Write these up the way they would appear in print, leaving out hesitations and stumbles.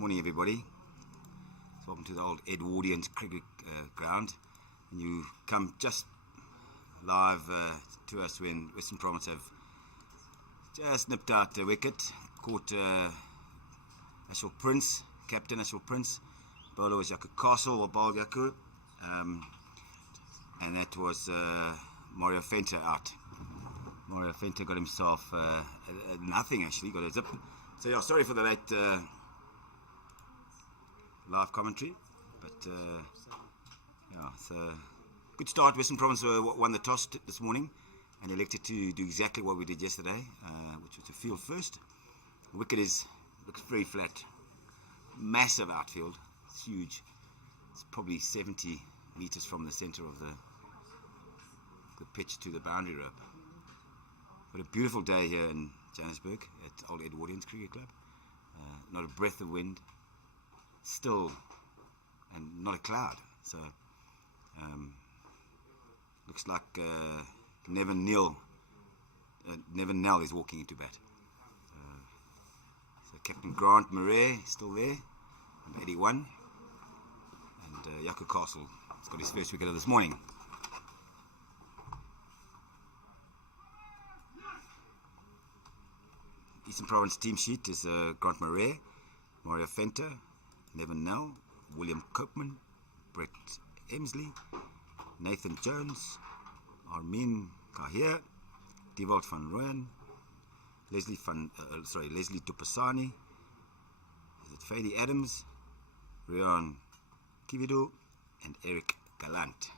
Morning everybody. Welcome to the old Over-40s cricket ground. And you come just live to us when Western Province have just nipped out the wicket, caught Ashwell Prince, captain Ashwell Prince. Bowler was Yaku Castle or bowled Yaku, and that was Mario Fenter out. Mario Fenter got himself nothing actually, got a zip. So yeah, sorry for the late live commentary, but yeah, so good start. Western Province won the toss this morning and elected to do exactly what we did yesterday, which was to field first. The wicket looks very flat, massive outfield, it's huge. It's probably 70 meters from the center of the pitch to the boundary rope. What a beautiful day here in Johannesburg at Old Over-40s Cricket Club. Not a breath of wind, still, and not a cloud. So looks like Nevin Nell is walking into bat. So Captain Grant Murray is still there, number 81, and Yaku Castle has got his first wicket of this morning. Eastern Province team sheet is Grant Murray, Mario Fenter, Nevin Nell, William Koopman, Brett Emsley, Nathan Jones, Armin Kahir, Dewald van Rooyen, Leslie Dupasani, Fady Adams, Rian Kivido, and Eric Gallant.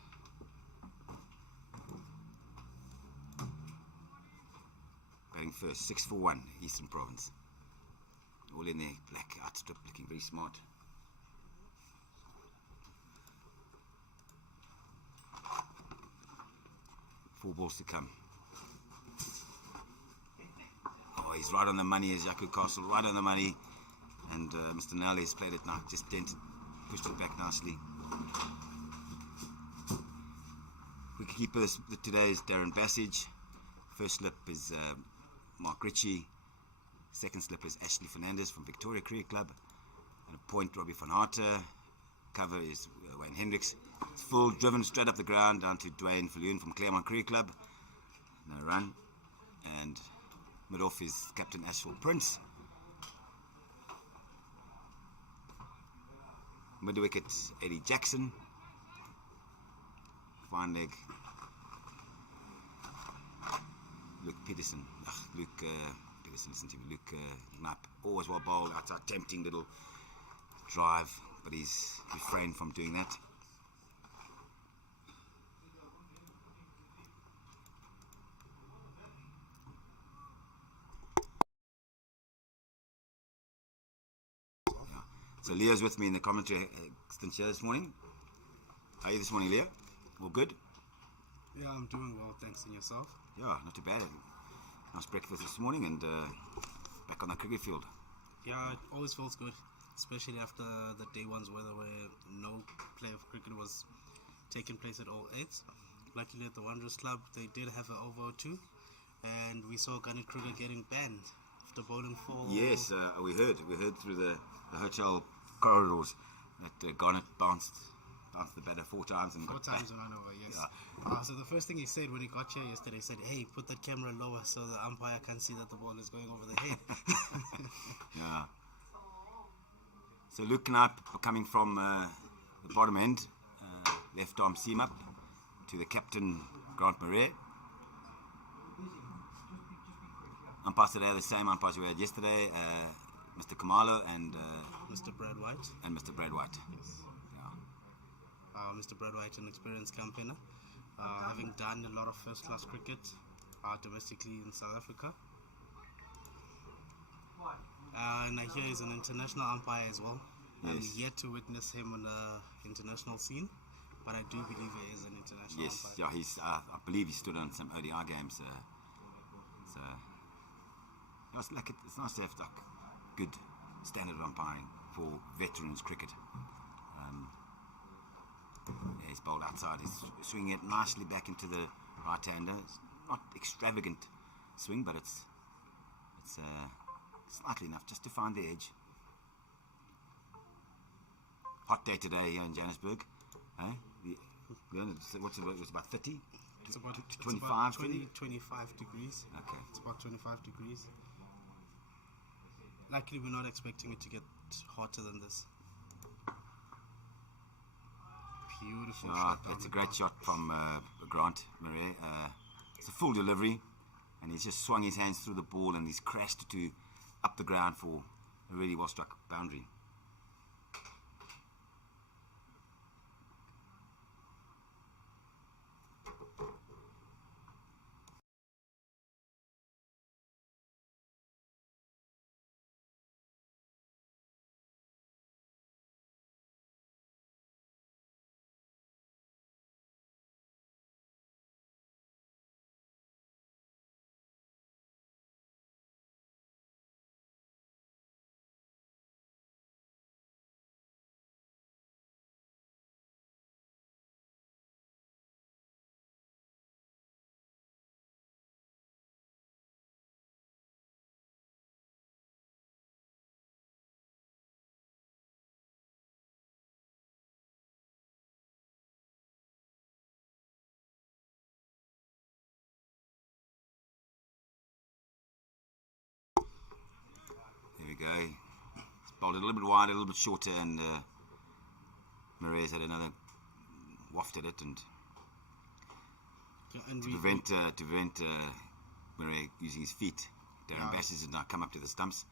Batting first, 6 for 1, Eastern Province. All in there, black outstrip, looking very smart. Four balls to come. Oh, he's right on the money, as Yaku Castle, right on the money. And Mr. Nally has played it now, just dented, pushed it back nicely. Wicketkeeper today is Darren Bassage. First slip is Mark Ritchie. Second slip is Ashley Fernandez from Victoria Cricket Club. And a point, Robbie van Harter. Cover is Wayne Hendricks. It's full, driven straight up the ground down to Dwayne Falloon from Claremont Cricket Club. No run. And mid-off is Captain Ashwell Prince. Mid-wicket, Eddie Jackson. Fine leg, Luke Peterson. Listen to me, Luke Knapp. Always well bowled, outside tempting little drive, but he's refrained from doing that. So Leo's with me in the commentary extension here this morning. How are you this morning, Leo? All good? Yeah, I'm doing well, thanks. And yourself? Yeah, not too bad. Nice breakfast this morning and back on the cricket field. Yeah, it always feels good, especially after the day one's weather where no play of cricket was taking place at all eights. Luckily at the Wanderers Club, they did have an over-2, and we saw Gunny Kruger getting banned after bowling for... Yes, we heard through the hotel corridors that Garnett bounced the batter 4 times and got and ran over, yes. Yeah. So the first thing he said when he got here yesterday, he said, hey, put that camera lower so the umpire can see that the ball is going over the head. Yeah. So Luke Knapp coming from the bottom end, left arm seam up to the captain Grant Murray. Umpires today are the same umpires we had yesterday, Mr. Kamalo and Mr. Brad White. And Mr. Brad White. Yes. Mr. Brad White, an experienced campaigner, having done a lot of first-class cricket domestically in South Africa. And I hear he's an international umpire as well. Yes. I'm yet to witness him on the international scene, but I do believe he is an international umpire. Yeah, he's. I believe he stood on some ODI games. So it's nice to have like good standard umpiring for veterans cricket. Yeah, he's bowled outside. He's swinging it nicely back into the right-hander. It's not extravagant swing, but it's slightly enough just to find the edge. hot day today here in Johannesburg. What's it? It's about 30? It's about 25, 25 degrees. Okay. It's about 25 degrees. Luckily, we're not expecting it to get hotter than this. Beautiful shot. That's a great shot from Grant Murray. It's a full delivery, and he's just swung his hands through the ball and he's crashed to up the ground for a really well struck boundary. There we go. It's bowled a little bit wide, a little bit shorter, and Murray's had another waft at it, and to prevent Murray using his feet, Darren Bassett has now come up to the stumps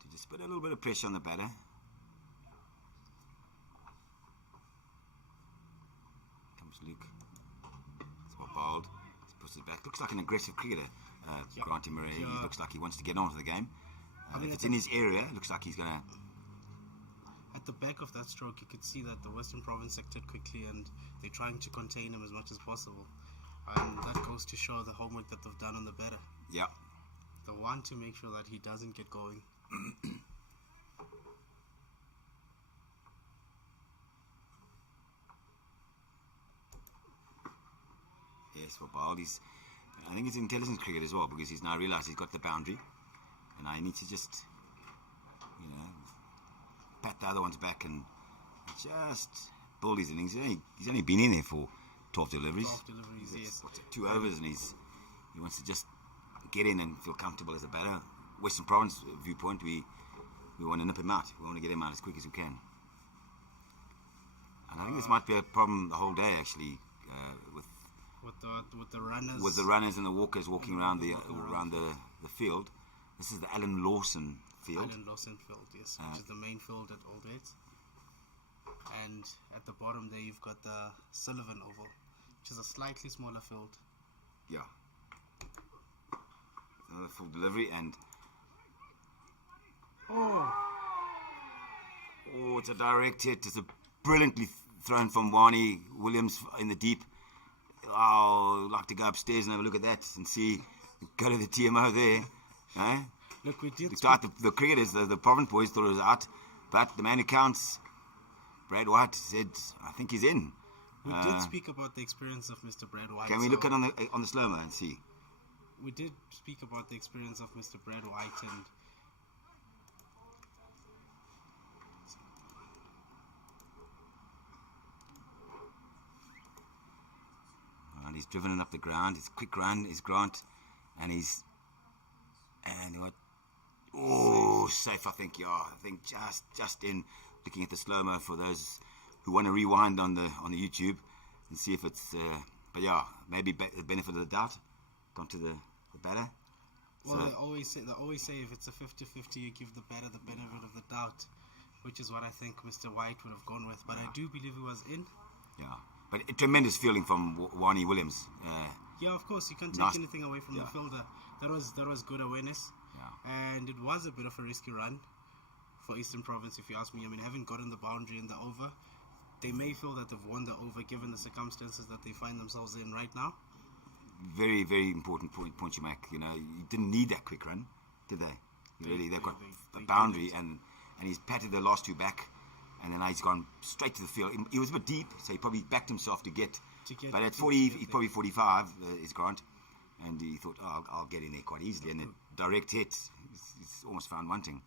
to just put a little bit of pressure on the batter. Comes Luke. It's well bowled. He puts it back. Looks like an aggressive cricketer, Granty Murray. He looks like he wants to get on with the game. If it's in his area, it looks like he's going to... At the back of that stroke, you could see that the Western Province sectored quickly and they're trying to contain him as much as possible. And that goes to show the homework that they've done on the batter. Yeah. They want to make sure that he doesn't get going. Yes, for bowled. I think it's intelligent cricket as well, because he's now realised he's got the boundary. And I need to just, pat the other ones back and just build his innings. He's only been in there for 12 deliveries. 12 deliveries, yes. 2 overs, and he wants to just get in and feel comfortable as a batter. Western Province viewpoint, we want to nip him out. We want to get him out as quick as we can. And I think this might be a problem the whole day, actually, with the runners. With the runners and the walkers walking around the field. This is the Alan Lawson field. Alan Lawson field, yes, which is the main field at Old Age. And at the bottom there, you've got the Sullivan Oval, which is a slightly smaller field. Yeah. Another full delivery, and it's a direct hit. It's a brilliantly thrown from Wani Williams in the deep. I'd like to go upstairs and have a look at that and see, go to the TMO there. Look, we did. The cricketers, the Province boys thought it was out, but the man who counts, Brad White, said, I think he's in. We did speak about the experience of Mr. Brad White. Can we look at on the slow-mo and see? We did speak about the experience of Mr. Brad White, and he's driven it up the ground. His quick run is Grant, and safe, I think. Yeah, I think just in looking at the slow-mo for those who want to rewind on the YouTube and see if it's. But yeah, maybe the benefit of the doubt. Gone to the batter. Well, they always say if it's a 50-50, you give the batter the benefit of the doubt, which is what I think Mr. White would have gone with. But I do believe he was in. Yeah, but a tremendous fielding from Wani Williams. Yeah, of course, you can't take anything away from the fielder. That was good awareness. Yeah. And it was a bit of a risky run for Eastern Province, if you ask me. I mean, having gotten the boundary in the over, they may feel that they've won the over given the circumstances that they find themselves in right now. Very, very important point you make. You didn't need that quick run, did they? They've got the boundary, and he's patted the last 2 back, and then he's gone straight to the field. He was a bit deep, so he probably backed himself to get. But at 40, he's probably 45, is Grant, and he thought, I'll get in there quite easily, and the direct hit, he's almost found wanting.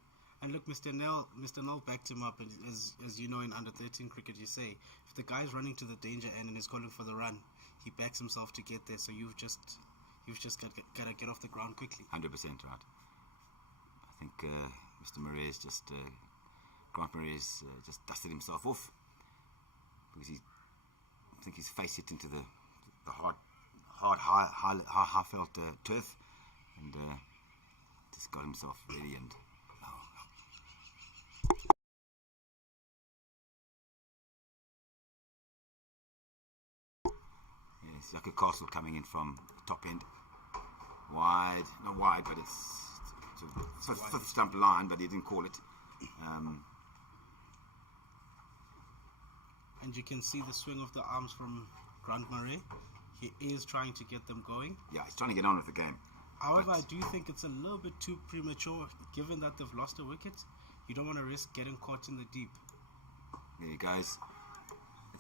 And look, Mr. Nell backed him up, and as you know, in under 13 cricket, you say if the guy's running to the danger end and is calling for the run, he backs himself to get there. So you've just got to get off the ground quickly. 100% right. I think Mr. Marais Grant Marais just dusted himself off because I think his face hit into the hard, high felt turf, and just got himself ready and. Yes, like a castle coming in from the top end. Wide, not wide, but it's a fifth stump line, but he didn't call it. And you can see the swing of the arms from Grant Murray. He is trying to get them going. Yeah, he's trying to get on with the game. However, I do think it's a little bit too premature, given that they've lost a wicket. You don't want to risk getting caught in the deep. There he goes.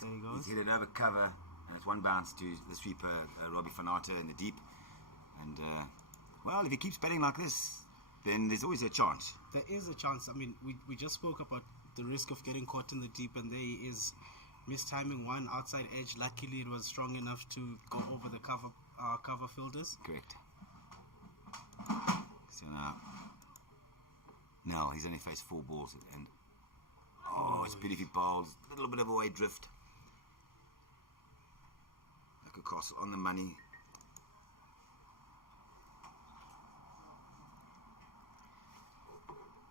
There he goes. He's hit it over cover, and it's one bounce to the sweeper, Robbie Fanata, in the deep. And, well, if he keeps batting like this, then there's always a chance. There is a chance. I mean, we just spoke about the risk of getting caught in the deep, and there he is, mistiming one outside edge. Luckily, it was strong enough to go over the cover fielders. Correct. So now he's only faced 4 balls, and it's beautifully bowled. A little bit of away drift. Like a castle on the money.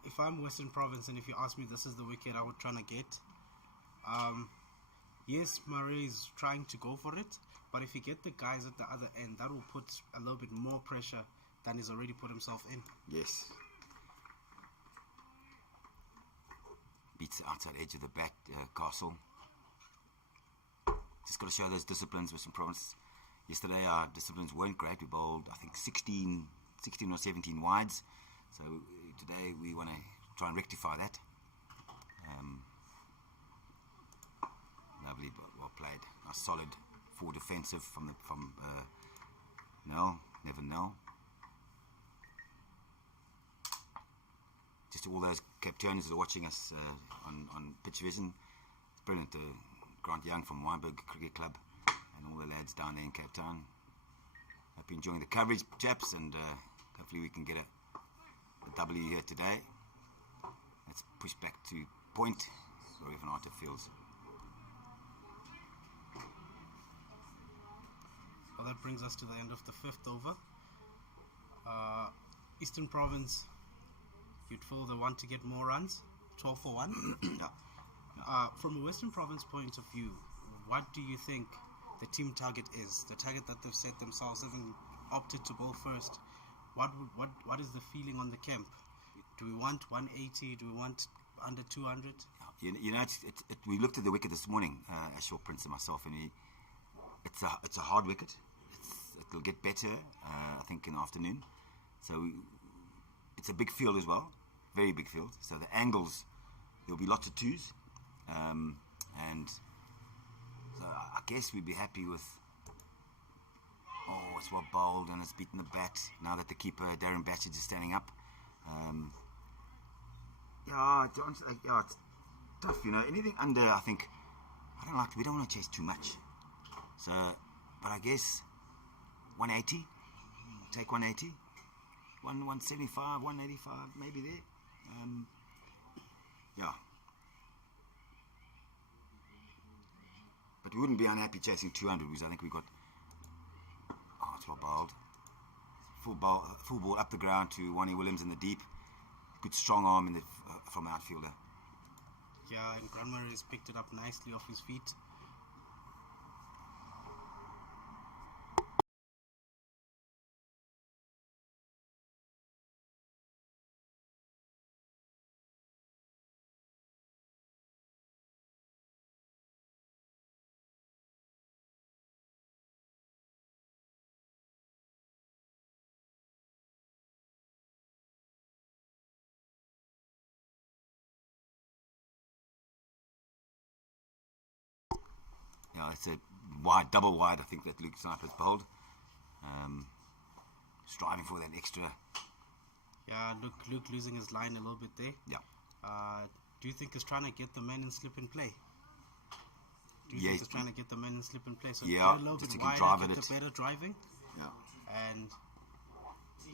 If I'm Western Province and if you ask me this is the wicket I would try to get, yes, Murray is trying to go for it, but if you get the guys at the other end, that will put a little bit more pressure than he's already put himself in. Yes. Beats the outside edge of the bat, Castle. Just got to show those disciplines, Western Province. Yesterday our disciplines weren't great. We bowled, I think, 16 or 17 wides. So today we want to try and rectify that. Lovely, well played. A solid 4 defensive from Nell, never Nell. Just to all those Cape Towners that are watching us on Pitch Vision, it's brilliant. Grant Young from Wynberg Cricket Club and all the lads down there in Cape Town. Hope you're enjoying the coverage, chaps, and hopefully we can get a W here today. Let's push back to point. Rory van Arter fields. Well, that brings us to the end of the 5th over. Eastern Province, you'd feel they want to get more runs, 12 for 1. From a Western Province point of view, what do you think the team target is? The target that they've set themselves, having opted to bowl first. What is the feeling on the camp? Do we want 180? Do we want under 200? You know, we looked at the wicket this morning, Ashwell Prince and myself, and it's a hard wicket. It'll get better, I think, in the afternoon. So it's a big field as well, very big field. So the angles, there'll be lots of 2s, and so I guess we'd be happy with. Oh, it's well bowled and it's beaten the bat. Now that the keeper Darren Batchage is standing up, it's tough. You know, anything under, I think, we don't want to chase too much. So, but I guess 180, take 180, 175, 185, maybe there. But we wouldn't be unhappy chasing 200 because I think we got. Oh, it's well bowled. Full ball up the ground to Wani Williams in the deep. Good strong arm from the outfielder. Yeah, and Grant Murray has picked it up nicely off his feet. Yeah, it's a double wide, I think, that Luke Sniper's bowled. Striving for that extra Yeah, Luke losing his line a little bit there. Yeah. Do you think he's trying to get the man in slip and play? Do you Yeah, think he's trying to get the man in slip and play? So yeah, get a little just bit to wider, drive get at the it. better driving, Yeah. and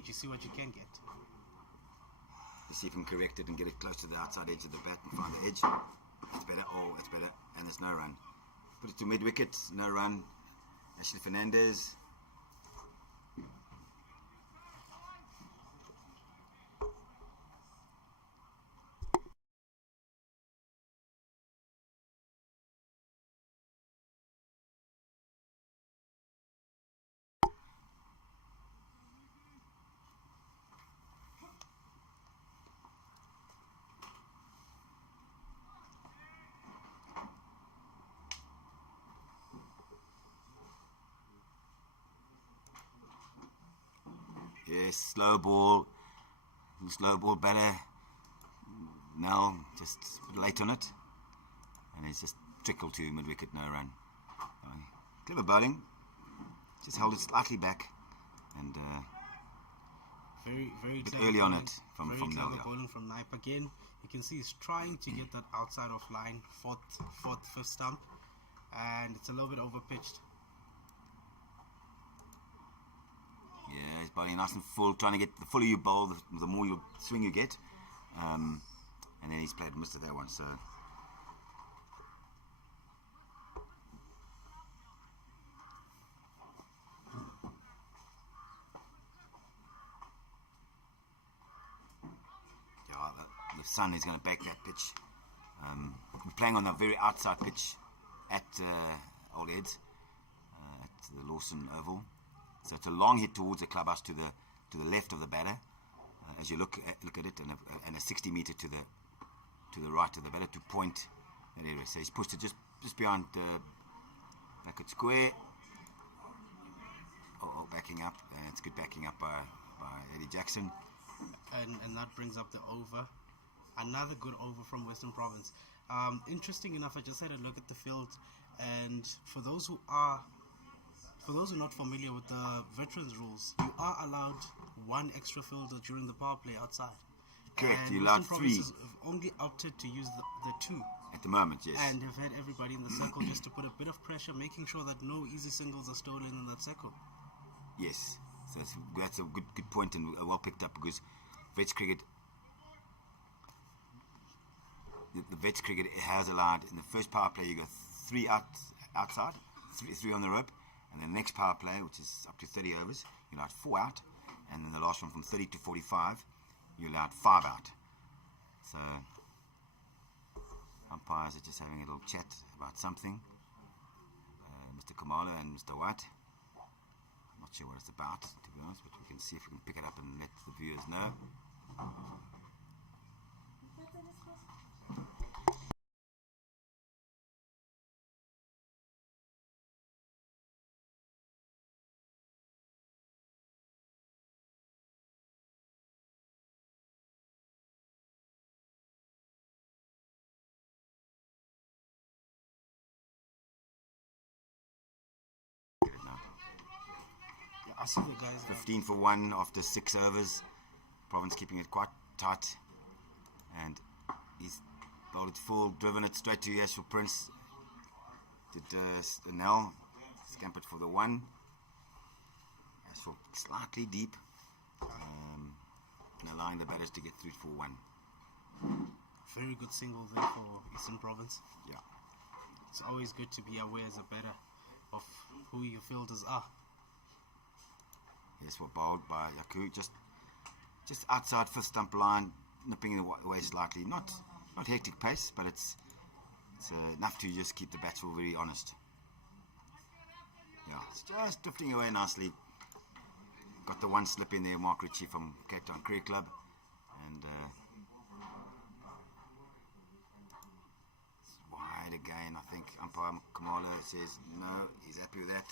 you see what you can get. Let's see if we can correct it and get it close to the outside edge of the bat and find the edge. It's better. Oh, it's better. And there's no run. Put it to mid wicket. No run. Ashley Fernandez. Yes, slow ball better. Now just late on it, and it's just trickled to mid wicket, no run. Clever bowling, just held it slightly back, and Very bit clever early on bowling, it from very Nell, clever yeah. bowling from Naip again. You can see he's trying to get that outside of line, fourth, fifth stump, and it's a little bit over pitched. Yeah, he's bowling nice and full, trying to get the fuller you bowl, the more you swing you get. And then he's played missed that one, so. Yeah, the sun is going to back that pitch. We're playing on the very outside pitch at Old Eds, at the Lawson Oval. So it's a long hit towards the clubhouse to the left of the batter, as you look at it, and a 60 meter to the right of the batter to point that area. So he's pushed it just behind back at square. Oh, backing up. It's good backing up by Eddie Jackson. And that brings up the over. Another good over from Western Province. Interesting enough, I just had a look at the field, and for those who are not familiar with the veterans rules, you are allowed one extra fielder during the power play outside. Correct, And you're allowed Western three. Provinces have only opted to use the two, At the moment, yes. and have had everybody in the circle just to put a bit of pressure, making sure that no easy singles are stolen in that circle. Yes. So that's a good point and well picked up, because Vets cricket, the Vets cricket has allowed in the first power play you go three outside, three on the rope, and then the next power play, which is up to 30 overs, you allowed 4 out, and then the last one from 30 to 45, you allowed 5 out. So umpires are just having a little chat about something. Mr. Kamala and Mr. White. I'm not sure what it's about, to be honest, but we can see if we can pick it up and let the viewers know. Yeah, I see the guys. 15 for 1 after 6 overs. Province keeping it quite tight. And he's bowled it full, driven it straight to Yashua Prince. Did Nell scampered for the 1. Yashua slightly deep. And allowing the batters to get through for 1. Very good single there for Eastern Province. Yeah. It's always good to be aware as a batter of who your fielders are. Yes, were bowled by Yaku, just outside fifth stump line, nipping it away slightly. Not hectic pace, but it's enough to just keep the batsman very honest. Yeah, it's just drifting away nicely. Got the 1 slip in there, Mark Ritchie from Cape Town Cricket Club, and it's wide again. I think umpire Kamala says no, he's happy with that.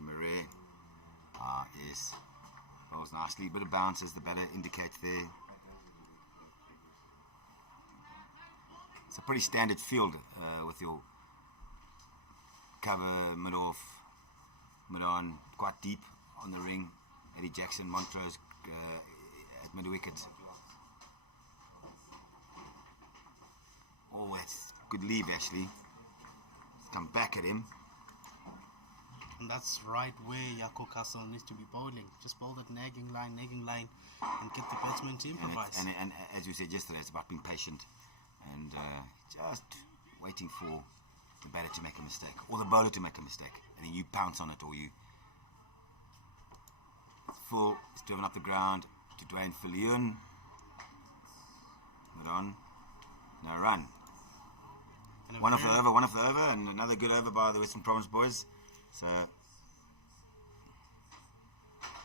Marais is Bowls nicely. Bit of bounce as the batter indicates there. It's a pretty standard field with your cover, mid-off, mid-on, quite deep on the ring. Eddie Jackson, Montrose at mid-wicket. Oh, that's good leave actually. Let's come back at him. And that's right where Yako Castle needs to be bowling. Just bowl that nagging line, and get the batsman to improvise. And as we said yesterday, it's about being patient and just waiting for the batter to make a mistake or the bowler to make a mistake, and then you pounce on it, or you. Full, it's driven up the ground to Dwayne Fillion. Mid on, no run. One off the over, and another good over by the Western Province boys. So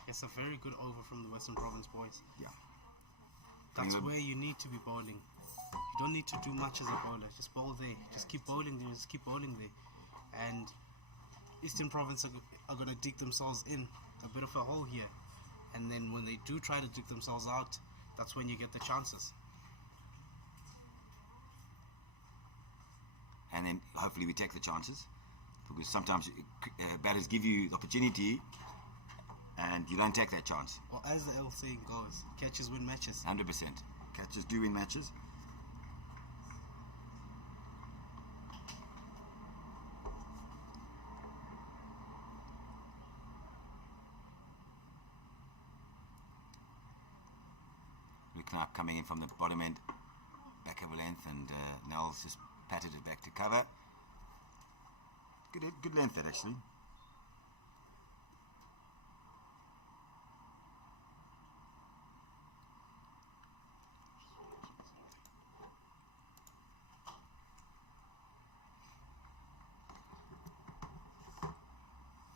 it's a very good over from the Western Province boys. Yeah. That's where you need to be bowling. You don't need to do much as a bowler. Just bowl there. Just keep bowling there. Just keep bowling there. And Eastern Province are going to dig themselves in a bit of a hole here. And then when they do try to dig themselves out, that's when you get the chances. And then hopefully we take the chances, because sometimes batters give you the opportunity and you don't take that chance. Well, as the old saying goes, catches win matches. 100%. Catches do win matches. Knapp coming in from the bottom end, back over length, and Nels just patted it back to cover. Good length that actually.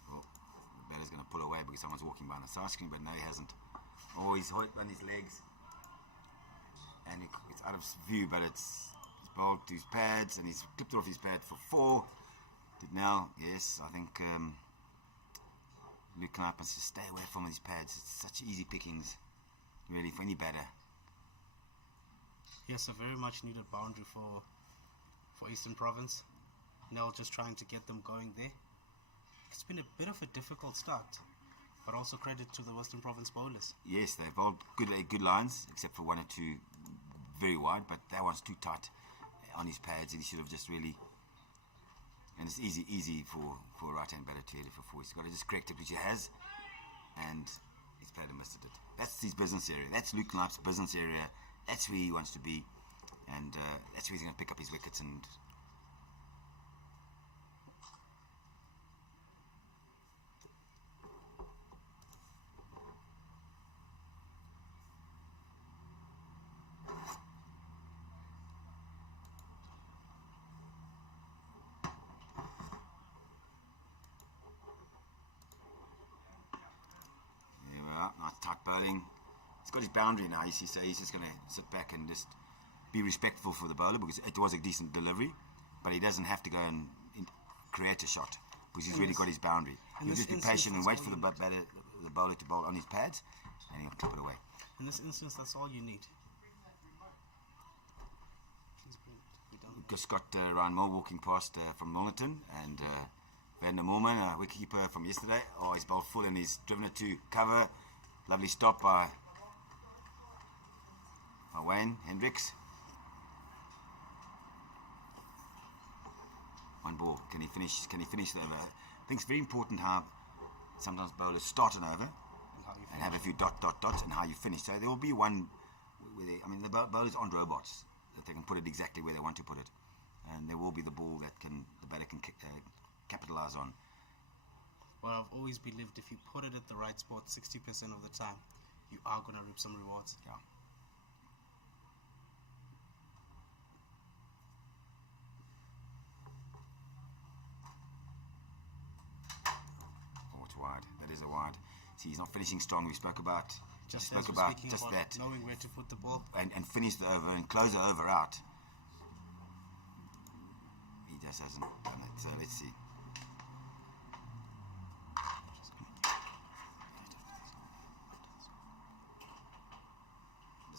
Well, the batter's going to pull away because someone's walking behind the side screen, but no, he hasn't. Oh, he's hit on his legs. And it's out of view, but it's bowled to his pads, and he's clipped off his pad for 4. Did now, yes, I think Luke Knapp has to stay away from his pads. It's such easy pickings, really, for any batter. Yes, a very much needed boundary for Eastern Province. Nell just trying to get them going there. It's been a bit of a difficult start, but also credit to the Western Province bowlers. Yes, they've bowled good lines, except for 1 or 2 very wide, but that one's too tight on his pads, and he should have just really. And it's easy for a right-hand batter to hit it for 4. He's got to just correct it, which he has, and he's played and missed it. That's his business area. That's Luke Knapp's business area. That's where he wants to be, and that's where he's going to pick up his wickets. And nice tight bowling. He's got his boundary now, so he's just going to sit back and just be respectful for the bowler, because it was a decent delivery, but he doesn't have to go and create a shot, because he's really got his boundary. He'll just be patient and wait for the bowler to bowl on his pads, and he'll clip it away. In this instance, that's all you need. We've just got Ryan Moore walking past from Milnerton, and Van der Moorman, a wicketkeeper from yesterday. Oh, he's bowled full and he's driven it to cover. Lovely stop by Wayne Hendricks. 1 ball. Can he finish the over? I think it's very important how sometimes bowlers start an over and have a few dots and how you finish. So there will be one where the bowlers aren't robots, that they can put it exactly where they want to put it, and there will be the ball that the batter can capitalize on. Well, I've always believed if you put it at the right spot 60% of the time, you are going to reap some rewards. Yeah. Oh, it's wide. That is a wide. See, he's not finishing strong. We spoke about that. Knowing where to put the ball. And finish the over and close the over out. He just hasn't done it. So let's see.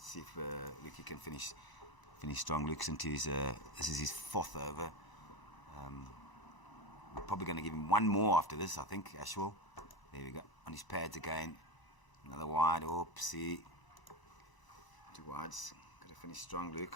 Let's see if Luke can finish strong. Luke's into his, this is his 4th over. We're probably going to give him one more after this, I think, Ashwell. There we go. On his pads again. Another wide. Oopsie. 2 wides. Got to finish strong, Luke.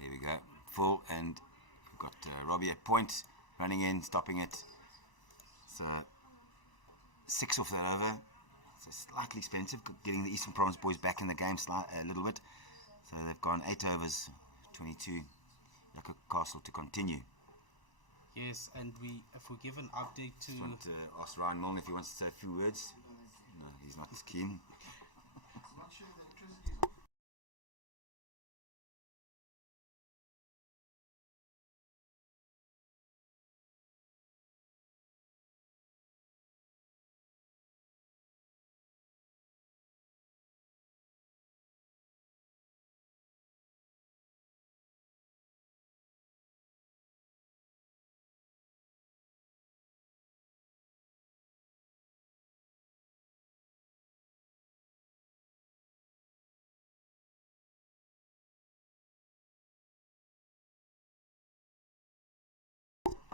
There we go, full, and we've got Robbie at point, running in, stopping it. So 6 off that over. So slightly expensive, getting the Eastern Province boys back in the game a little bit. So they've gone 8 overs, 22. Yucca Castle to continue. Yes, and if we give an update to... I want to ask Ryan Milne if he wants to say a few words. No, he's not keen.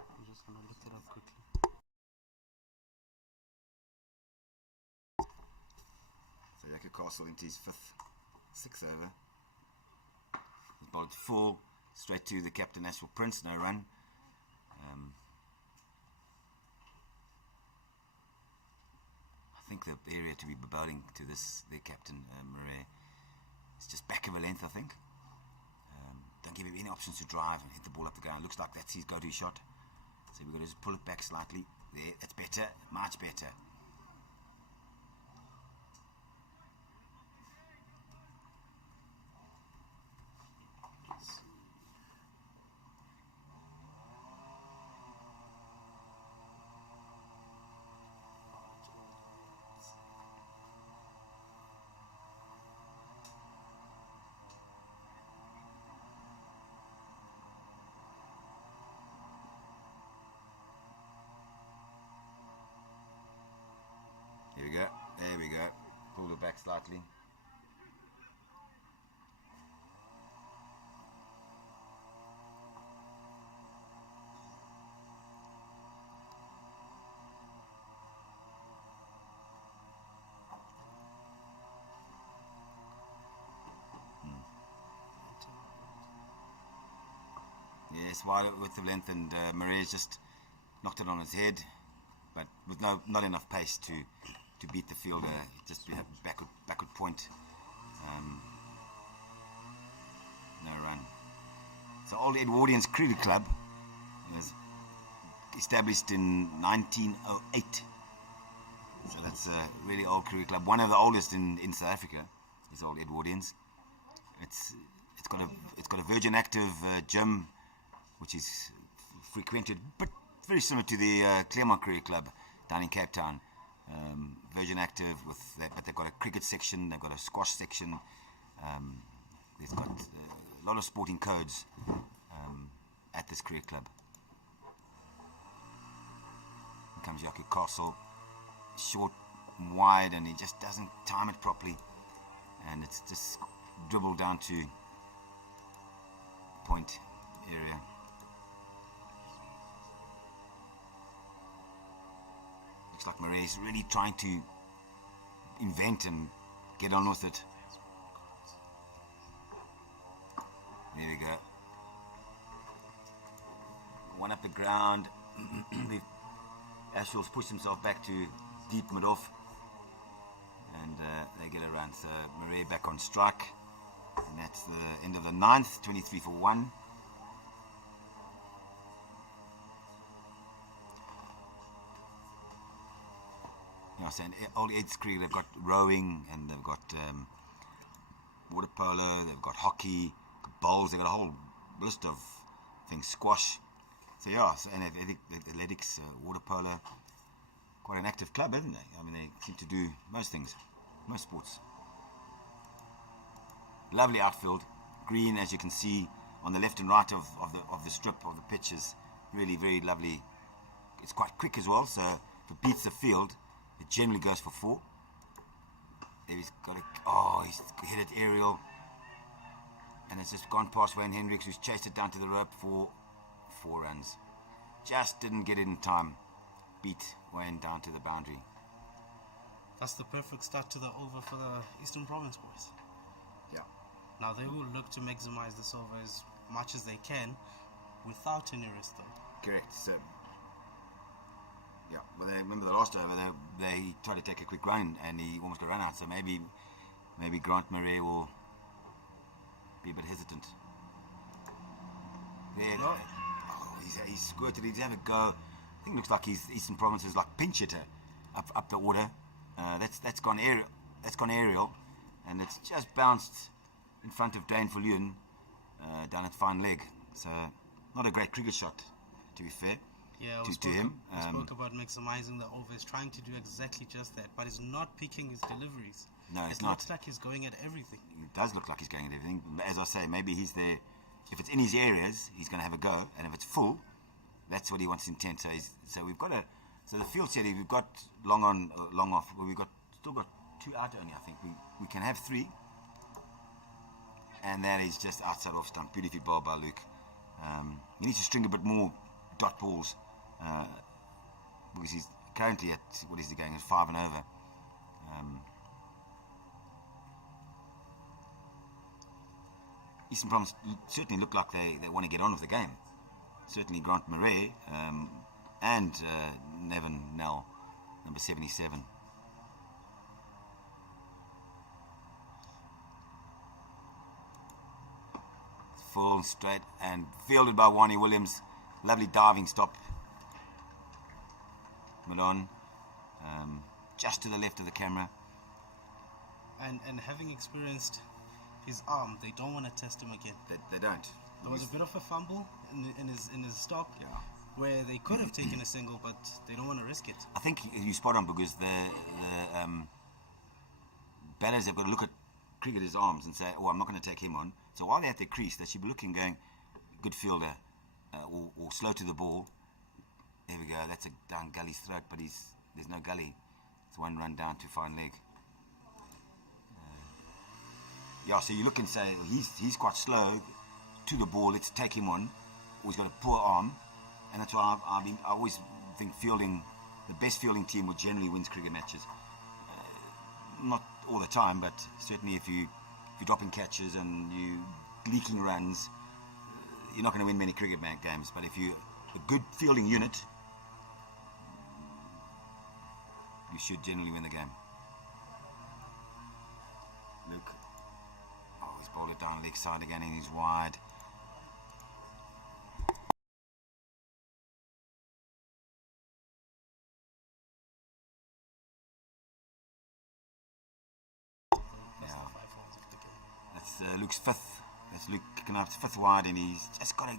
I'm just going to look it up quickly. So Yucca Castle into his 6th over. He's bowled full, straight to the captain Ashwell Prince, no run. I think the area to be bowling to this, their captain Murray, is just back of a length, I think. Don't give him any options to drive and hit the ball up the ground. Looks like that's his go-to shot. So we've got to just pull it back slightly. There, that's better, much better. There we go. Pulled it back slightly. Yes, wide with the length, and Maria's just knocked it on his head, but with not enough pace to beat the fielder. Just backward point. No run. So Old Edwardians Cricket Club was established in 1908. So that's a really old cricket club. One of the oldest in South Africa is Old Edwardians. It's got a Virgin Active gym, which is frequented, but very similar to the Claremont Cricket Club down in Cape Town. Virgin Active but they've got a cricket section, they've got a squash section. They've got a lot of sporting codes at this cricket club. Here comes Yucca Castle, short and wide, and he just doesn't time it properly, and it's just dribbled down to point area. Looks like Murray's really trying to invent and get on with it. There we go. One up the ground. Ashwell's pushed himself back to deep mid-off, and they get a run. So Murray back on strike, and that's the end of the 9th, 23 for 1. Yeah, so Old Ed's cricket, they've got rowing, and they've got water polo, they've got hockey, bowls, they've got a whole list of think squash. So yeah, and athletics, water polo, quite an active club, isn't they? I mean, they seem to do most things, most sports. Lovely outfield, green as you can see on the left and right of the strip of the pitches. Really very lovely. It's quite quick as well, so if it beats the field, it generally goes for 4. He's hit it aerial, and it's just gone past Wayne Hendricks, who's chased it down to the rope for 4 runs. Just didn't get it in time. Beat Wayne down to the boundary. That's the perfect start to the over for the Eastern Province boys. Yeah. Now they will look to maximize this over as much as they can without any risk, though. Correct. So, yeah. Well, they remember the last over. They tried to take a quick run and he almost got run out. So maybe Grant Murray will be a bit hesitant. There. No. He's squirted. He's had a go. I think it looks like he's Eastern Province's like pinch hitter up the order. That's gone aerial. And it's just bounced in front of Dane Viljoen down at fine leg. So not a great cricket shot, to be fair. Yeah, to him. We spoke about maximizing the over. He's trying to do exactly just that, but he's not picking his deliveries. No, it's it not. Looks like he's going at everything. It does look like he's going at everything. As I say, maybe he's there. If it's in his areas, he's going to have a go, and if it's full, that's what he wants to intend. So we've got the field setting. We've got long on, long off. Well, we've still got 2 out only. I think we can have 3, and that is just outside off stump. Beautifully bowled by Luke. He needs to string a bit more dot balls because he's currently at what is he going at 5 and over. Eastern Province certainly look like they want to get on with the game. Certainly Grant Murray and Nevin Nell, number 77. Full straight and fielded by Wani Williams. Lovely diving stop. Malone, just to the left of the camera. And having experienced his arm, they don't want to test him again. They don't. There was a bit of a fumble in his stop, Yeah. where they could have taken a single, but they don't want to risk it. I think you spot on because the batters have got to look at cricketers' arms and say, "Oh, I'm not going to take him on." So while they're at their crease, they should be looking, going, "Good fielder," or slow to the ball. There we go. That's a down gully's throat, but there's no gully. It's 1 run down to fine leg. Yeah, so you look and say he's quite slow to the ball. Let's take him on. Or he's got a poor arm, and that's why I always think the best fielding team will generally wins cricket matches. Not all the time, but certainly if you're dropping catches and you leaking runs, you're not going to win many cricket games. But if you're a good fielding unit, you should generally win the game. Luke. He's bowled it down leg side again and he's wide. That's Luke's 5th. That's Luke kicking up 5th wide, and he's just got to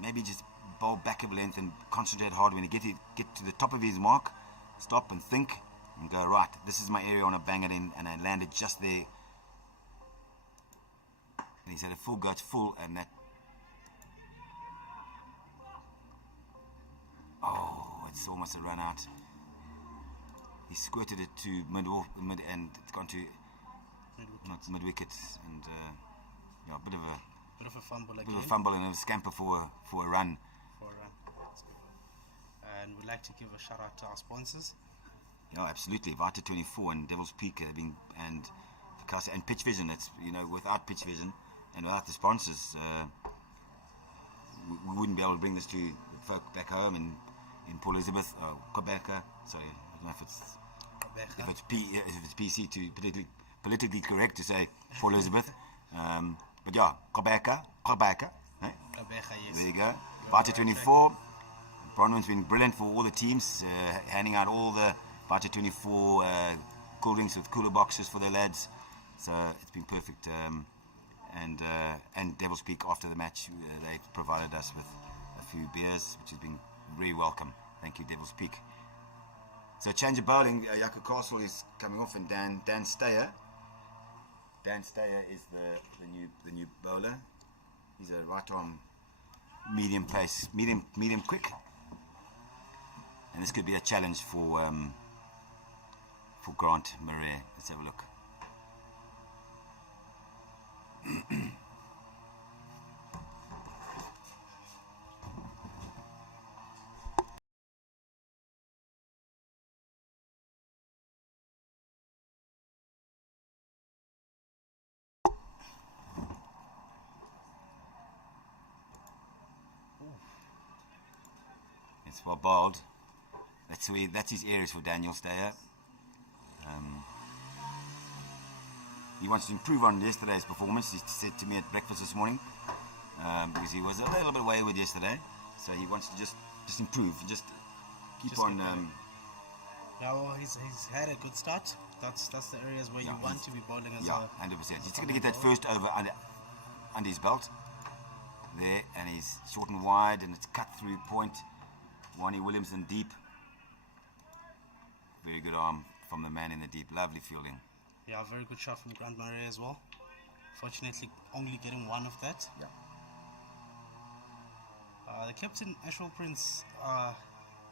maybe just bowl back a length and concentrate hard when he get to the top of his mark, stop and think and go, right, this is my area, I want to bang it in, and I landed just there. And he's had a full go, it's full, and that, it's almost a run out. He squirted it to mid and it's gone to mid wicket, and a bit of a fumble again. Bit of a fumble and a scamper for a run. That's good. And we'd like to give a shout out to our sponsors. Yeah, absolutely. Vita 24 and Devil's Peak have been, and Picasso and Pitch Vision. It's without Pitch Vision and without the sponsors, we wouldn't be able to bring this to folk back home in Port Elizabeth, Quebec. Sorry, I don't know if it's PC to politically correct to say Port Elizabeth, but yeah, Quebec. Eh? Yes. There you go. Vita 24. Bronwyn's been brilliant for all the teams, handing out all the Vita 24 cool drinks with cooler boxes for their lads. So it's been perfect. and Devil's Peak after the match, they provided us with a few beers, which has been very welcome. Thank you, Devil's Peak. So change of bowling. Jaco Castle is coming off, and Dan Steyer. Dan Steyer is the new bowler. He's a right arm, medium pace, medium quick, and this could be a challenge for Grant Murray. Let's have a look. It's well bowled. That's his areas for Daniel Steyer. He wants to improve on yesterday's performance. He said to me at breakfast this morning, because he was a little bit wayward yesterday. So he wants to just improve, just keep on. Yeah, well, he's had a good start. That's the areas where you want to be bowling as well. 100%. He's going to get that first over under his belt there, and he's short and wide, and it's cut through point. Wani Williamson deep. Very good arm from the man in the deep. Lovely fielding. Yeah, very good shot from Grant Murray as well. Fortunately, only getting one of that. Yeah. The captain, Ashwell Prince,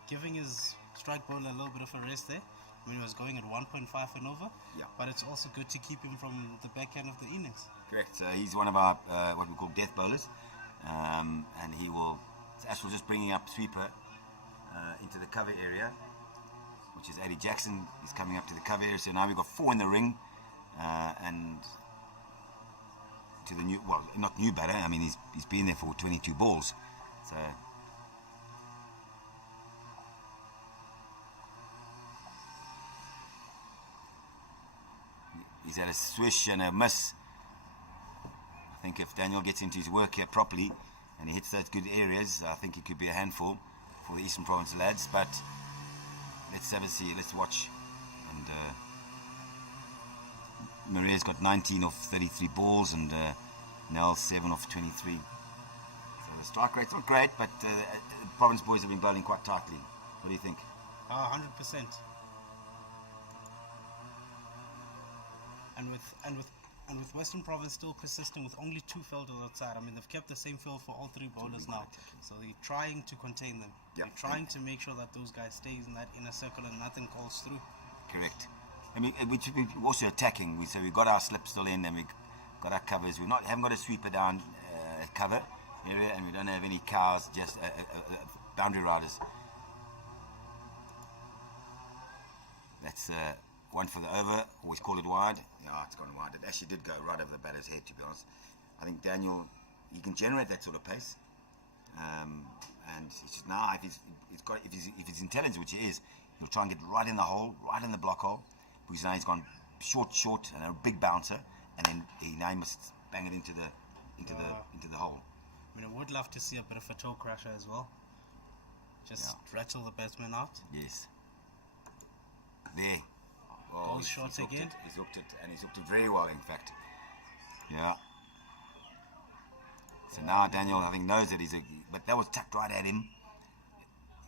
giving his strike bowler a little bit of a rest there. I mean, he was going at 1.5 and over. Yeah. But it's also good to keep him from the back end of the innings. Correct. So he's one of our what we call death bowlers, and he will. So Ashwell's just bringing up sweeper into the cover area, which is Eddie Jackson. He's coming up to the cover area. So now we've got 4 in the ring, and to the new, well, not new batter. I mean, he's been there for 22 balls. So he's had a swish and a miss. I think if Daniel gets into his work here properly and he hits those good areas, I think it could be a handful for the Eastern Province lads. But let's have a see. Let's watch. And Maria's got 19 of 33 balls, and Nell 7 of 23. So the strike rate's not great, but the Province boys have been bowling quite tightly. What do you think? 100%. And with Western Province still persisting with only 2 fielders outside. I mean, they've kept the same field for all 3 bowlers now. So they're trying to contain them. They're trying to make sure that those guys stays in that inner circle and nothing calls through. Correct. I mean, we're also attacking. So we've got our slip still in, and we've got our covers. Haven't got a sweeper down at cover area, and we don't have any cows, just boundary riders. That's one for the over. Always call it wide. Yeah, it's gone wide. It actually did go right over the batter's head, to be honest. I think Daniel, he can generate that sort of pace. And it's just now, if he's intelligent, which he is, he'll try and get right in the hole, right in the block hole. Because now he's gone short, and a big bouncer, and then he must bang it into the hole. I mean, I would love to see a bit of a toe crusher as well. Just rattle the batsman out. Yes. There. Goal short again. He's hooked it, and he's hooked it very well, in fact. Yeah. So now Daniel, I think, knows that but that was tucked right at him.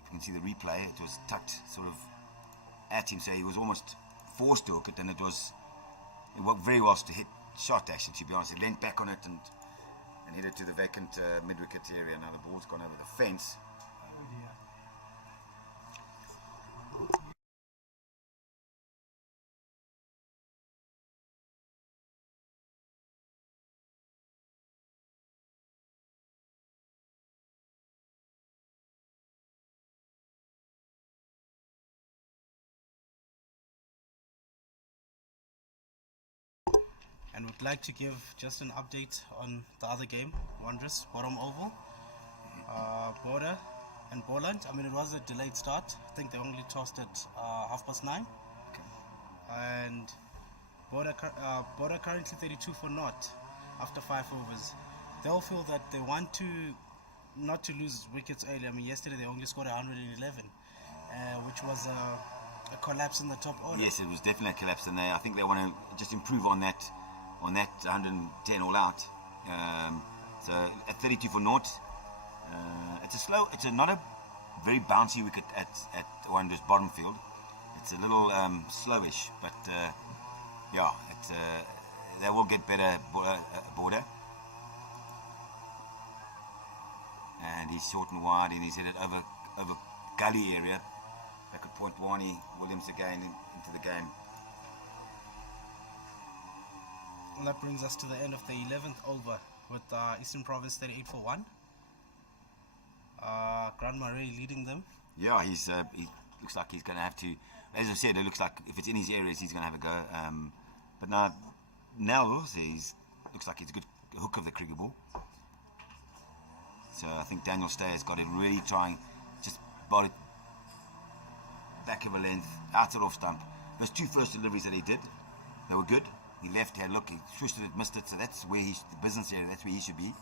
If you can see the replay, it was tucked sort of at him, so he was almost forced to hook it, and it worked very well to hit shot, actually, to be honest. He leant back on it and hit it to the vacant mid-wicket area. Now the ball's gone over the fence. And would like to give just an update on the other game, Wanderers, bottom oval, Border and Borland. I mean, it was a delayed start. I think they only tossed at 9:30. Okay. And Border currently 32 for naught after 5 overs. They'll feel that they want to not to lose wickets early. I mean, yesterday they only scored 111, which was a collapse in the top order. Yes, it was definitely a collapse, and I think they want to just improve on that 110 all out, So at 32 for naught. It's not a very bouncy wicket at Wanderers bottom field. It's a little slowish, but they will get better border. And he's short and wide, and he's headed over gully area. Back at point Wani Williams again into the game. And that brings us to the end of the 11th over with Eastern Province 38 for 1. Grant Murray leading them. Yeah, he looks like he's going to have to. As I said, it looks like if it's in his areas, he's going to have a go. But now Nels looks like he's a good hook of the cricket ball. So I think Daniel Stayer's got it really trying, just bowl it back of a length, outside off stump. Those two first deliveries that he did, they were good. He left hand, look, he twisted it, missed it. So that's where the business area, that's where he should be.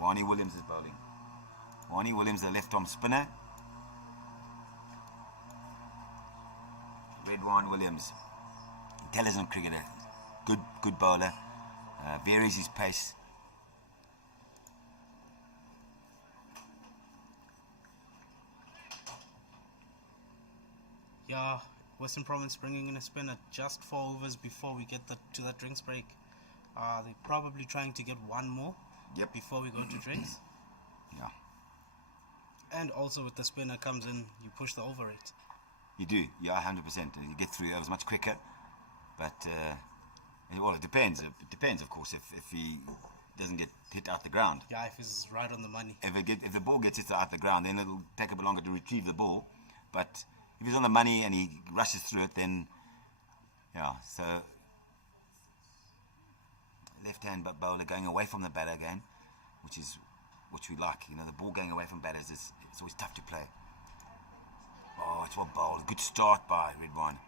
Wani Williams is bowling. Wani Williams, the left arm spinner. Redwan Williams, intelligent cricketer, good bowler, varies his pace. Yeah, Western Province bringing in a spinner just 4 overs before we get to that drinks break. They're probably trying to get one more. Yep. Before we go to drinks. Yeah. And also with the spinner comes in, you push the over rate. You do, yeah, 100%. You get through overs much quicker. But, it depends. It depends, of course, if he doesn't get hit out the ground. Yeah, if he's right on the money. If the ball gets hit out the ground, then it'll take a bit longer to retrieve the ball. But if he's on the money and he rushes through it, then, yeah, so left-hand bowler going away from the batter again, which we like. You know, the ball going away from batters it's always tough to play. Oh, it's well bowled. Good start by Redwan.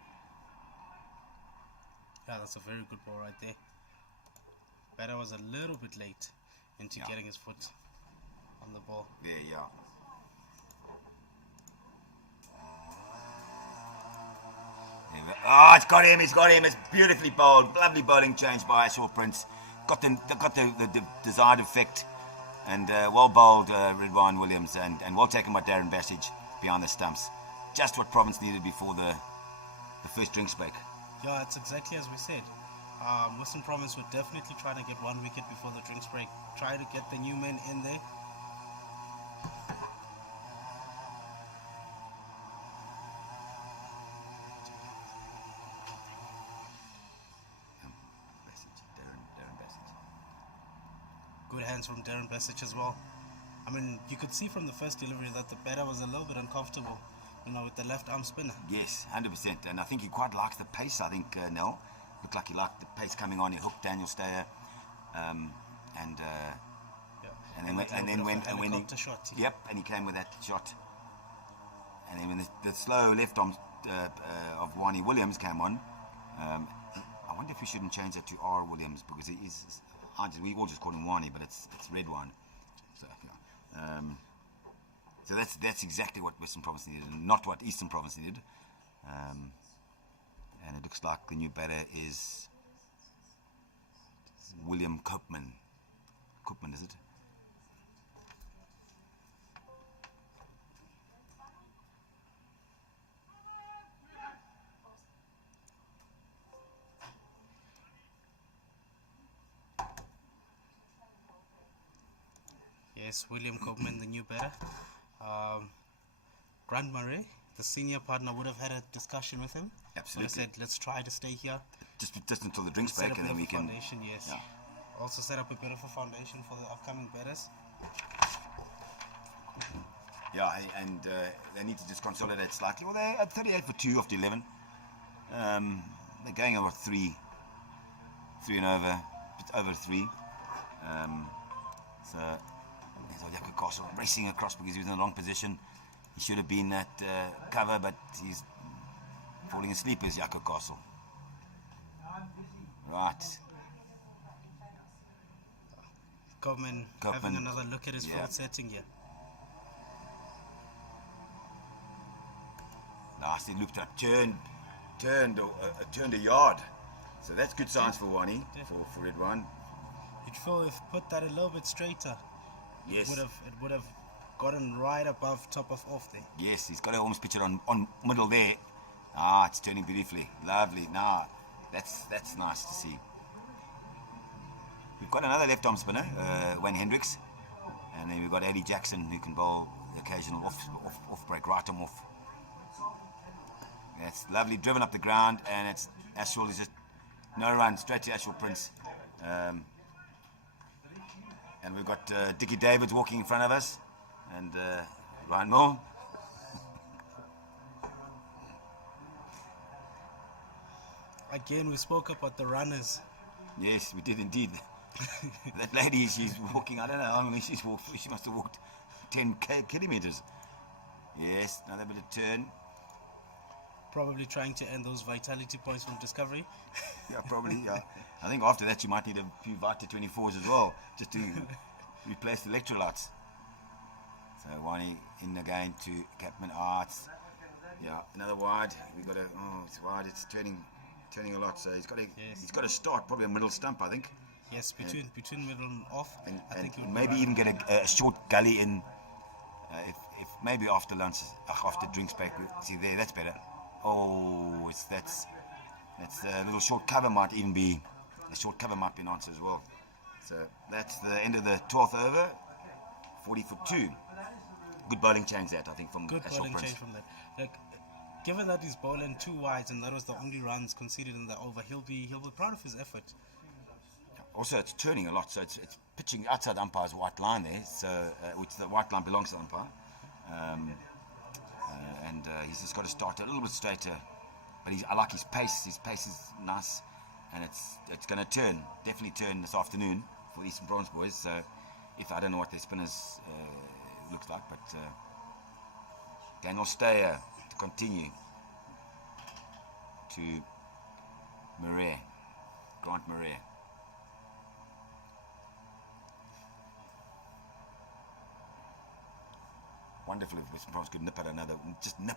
Yeah, that's a very good ball right there. Batter was a little bit late into getting his foot on the ball. Yeah. Oh, it's got him. It's beautifully bowled. Lovely bowling change by Ashwell Prince. Got the desired effect, and well bowled Redwan Williams, and well taken by Darren Bassage behind the stumps. Just what Province needed before the first drinks break. Yeah, it's exactly as we said. Western Province were definitely trying to get 1 wicket before the drinks break. Try to get the new men in there. Good hands from Darren Bassage as well. I mean, you could see from the first delivery that the batter was a little bit uncomfortable, with the left arm spinner. Yes, 100%. And I think he quite likes the pace. I think Nell looked like he liked the pace coming on. He hooked Daniel Stayer, and when he shot. Yep, and he came with that shot. And then when the slow left arm of Wani Williams came on, I wonder if we shouldn't change that to R Williams, because he is. We all just call him Wani, but it's Redwan. So that's exactly what Western Province needed, and not what Eastern Province needed. And it looks like the new batter is William Koopman. Koopman, is it? Yes, William Koopman, the new batter. Grant Murray, the senior partner, would have had a discussion with him. Absolutely. I said, let's try to stay here. Just until the drinks break, and then we can. Foundation, yes. Yeah. Also set up a bit of a foundation for the upcoming batters. Yeah, and they need to just consolidate slightly. Well, they're at 38 for 2 after 11. They're going over 3 and over 3. So there's Jaco Castle racing across because he was in the wrong position. He should have been at cover, but he's falling asleep as Jaco Castle. Right. Koopman having another look at his field setting here. Nicely looped up, turned turned a yard. So that's good signs for Wani, for Red Wine. You'd feel if put that a little bit straighter, Yes. it would have gotten right above top of off there. Yes, he's got to almost pitch it on middle there. It's turning beautifully. Lovely. That's nice to see. We've got another left arm spinner, Wayne Hendricks. And then we've got Eddie Jackson, who can bowl the occasional off break, right arm off. That's lovely, driven up the ground, and it's Ashwell is just no run, straight to Ashwell Prince. And we've got Dickie Davids walking in front of us, and Ryan Moore. Again, we spoke about the runners. Yes, we did indeed. That lady, she's walking, I don't know how long she's walked, she must have walked 10 kilometers. Yes, another bit of turn. Probably trying to earn those vitality points from Discovery. Yeah, probably, yeah. I think after that you might need a few Vita 24s as well, just to replace the electrolytes. So Wani in again to Capman Arts. Yeah, another wide. We've got it's wide, it's turning a lot, so he's got to start probably a middle stump, I think. Yes, between middle and off. I think maybe even get a short gully in. If maybe after lunch, after drinks break. See there, that's better. Oh, that's a little short cover might even be. A short cover might be an answer as well. So that's the end of the 12th over. 40 for 2. Good bowling change that, I think, from good Ashwell bowling Prince. change from that. Like, given that he's bowling 2 wides and that was the only runs conceded in the over, he'll be proud of his effort. Also, it's turning a lot, so it's pitching outside the umpire's white line there, so which the white line belongs to the umpire, and he's just got to start a little bit straighter. But I like his pace. His pace is nice, and it's going to definitely turn this afternoon for the Eastern Province boys. So, I don't know what their spinners looks like, but Daniel Steyer to continue to Grant Murray. Wonderful if Western Province could nip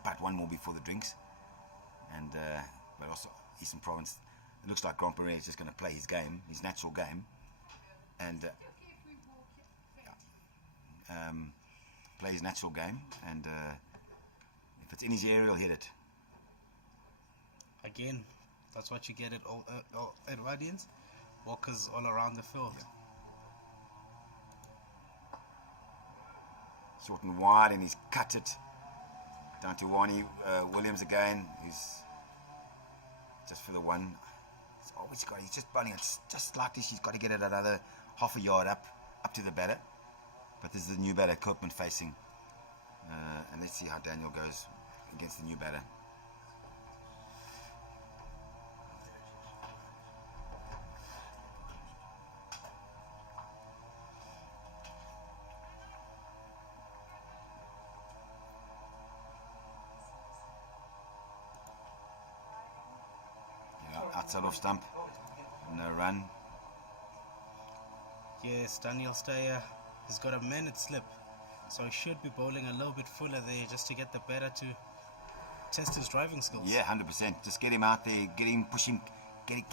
at one more before the drinks. And but also Eastern Province, it looks like Grant Murray is just going to play his game, his natural game, and play his natural game. And if it's in his area, he'll hit it. Again, that's what you get at Radiance. Walkers all around the field. Yeah. Short and wide, and he's cut it down to Wani Williams again, who's just for the one. He's just bowling it just slightly. She's got to get it another half a yard up to the batter. But this is the new batter, Koopman facing. And let's see how Daniel goes against the new batter. Outside off stump, no run. Yes, Daniel Steyer has got a minute slip, so he should be bowling a little bit fuller there just to get the batter to test his driving skills. Yeah, 100%. Just get him out there, get him pushing, get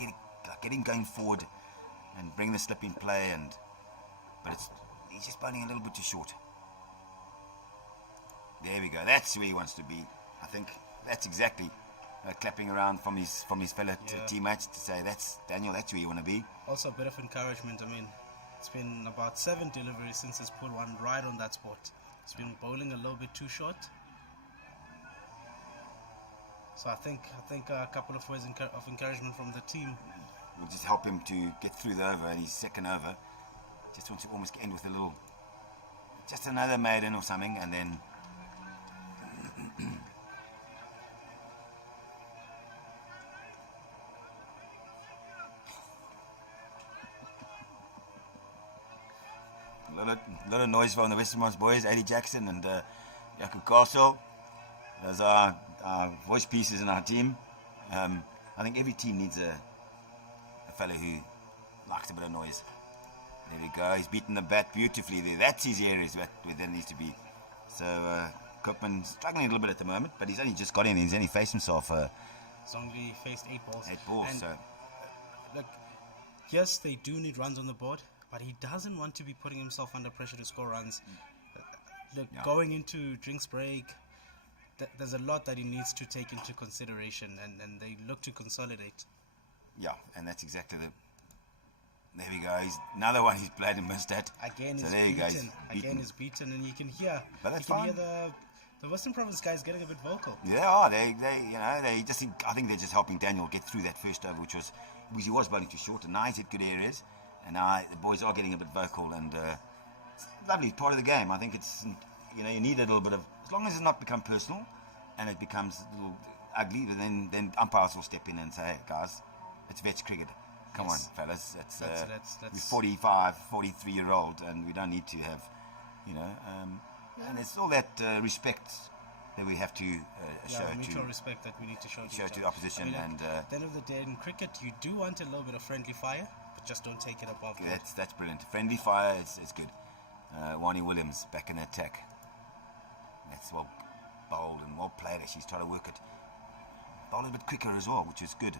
him going forward, and bring the slip in play. But he's just bowling a little bit too short. There we go. That's where he wants to be. I think that's exactly. Clapping around from his fellow teammates to say, that's Daniel, that's where you want to be. Also a bit of encouragement. I mean, it's been about 7 deliveries since he's put one right on that spot. He's been bowling a little bit too short. So I think a couple of words of encouragement from the team will just help him to get through the over, and his second over just wants to almost end with a little, just another maiden or something, and then a lot of noise from the Western Province boys, Eddie Jackson and Jaco Castle. Those are our voice pieces in our team. I think every team needs a fellow who likes a bit of noise. There we go. He's beaten the bat beautifully there. That's his areas where there needs to be. So Koopman struggling a little bit at the moment, but he's only just got in. He's only faced himself He's only faced 8 balls. 8 balls. And So look, yes, they do need runs on the board, but he doesn't want to be putting himself under pressure to score runs. Look, going into drinks break, there's a lot that he needs to take into consideration, and they look to consolidate. yeah, and that's exactly the. There we go. He's another one he's played and missed at. Again, so he's there you go. beaten. Again, he's beaten, and you can hear. But that's you can fine. hear the Western Province guys getting a bit vocal. They are. They just. I think they're just helping Daniel get through that first over, because he was bowling too short, and now he's hit good areas, and now the boys are getting a bit vocal, and it's lovely. It's part of the game. I think it's, you need a little bit of, as long as it's not become personal, and it becomes a little ugly, then umpires will step in and say, hey guys, it's vets cricket. Come on, fellas. We're 45, 43-year-old, and we don't need to have, and it's all that respect that we have to show mutual to respect that we need to show to the opposition. At the end of the day, in cricket, you do want a little bit of friendly fire, but just don't take it above. That's brilliant. Friendly fire is good. Wani Williams back in the attack. That's well bowled and well played. She's trying to work it. Bowled a bit quicker as well, which is good.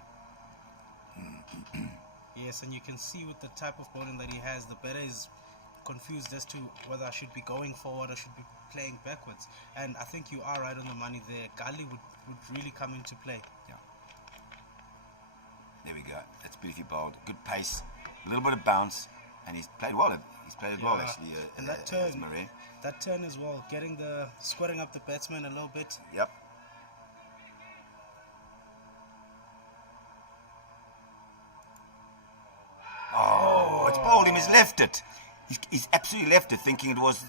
Yes, and you can see with the type of bowling that he has, the batter is confused as to whether I should be going forward or should be playing backwards. And I think you are right on the money there. Gali would really come into play. Yeah. There we go. That's beautifully bowled. Good pace, a little bit of bounce, and he's played well. He's played it well actually. And that turn as well, squaring up the batsman a little bit. Yep. Oh, it's bowled him. He's left it. He's absolutely left it, thinking it was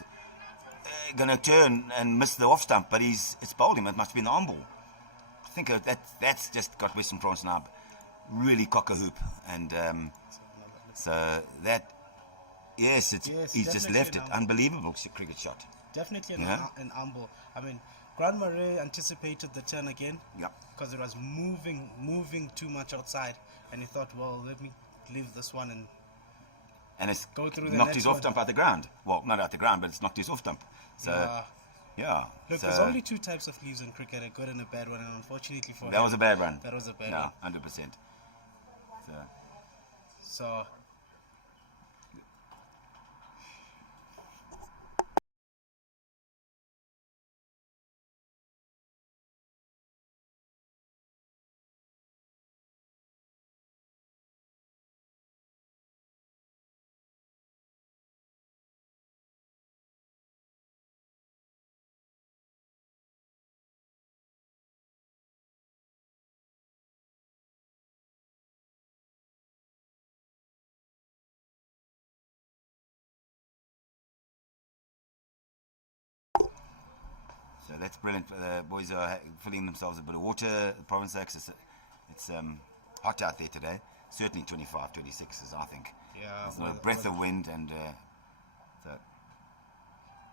going to turn and miss the off stump, but it's bowled him. It must have been the on ball. I think that's just got Western Province now really cock a hoop, and so that he's just left it. Unbelievable cricket shot. Definitely an umble. I mean, Grant Murray anticipated the turn again. Yep. Because it was moving too much outside, and he thought, well, let me leave this one and it's go through the knocked next his off stump out the ground. Well, not out the ground, but it's knocked his off stump. So, Look, there's only two types of leaves in cricket: a good and a bad one. And unfortunately for that was a bad run. That was a bad one. 100%. So. So that's brilliant. The boys are filling themselves a bit of water. The province access. It's hot out there today. Certainly 25, 26 is, I think. Yeah. There's no breath of wind, and so.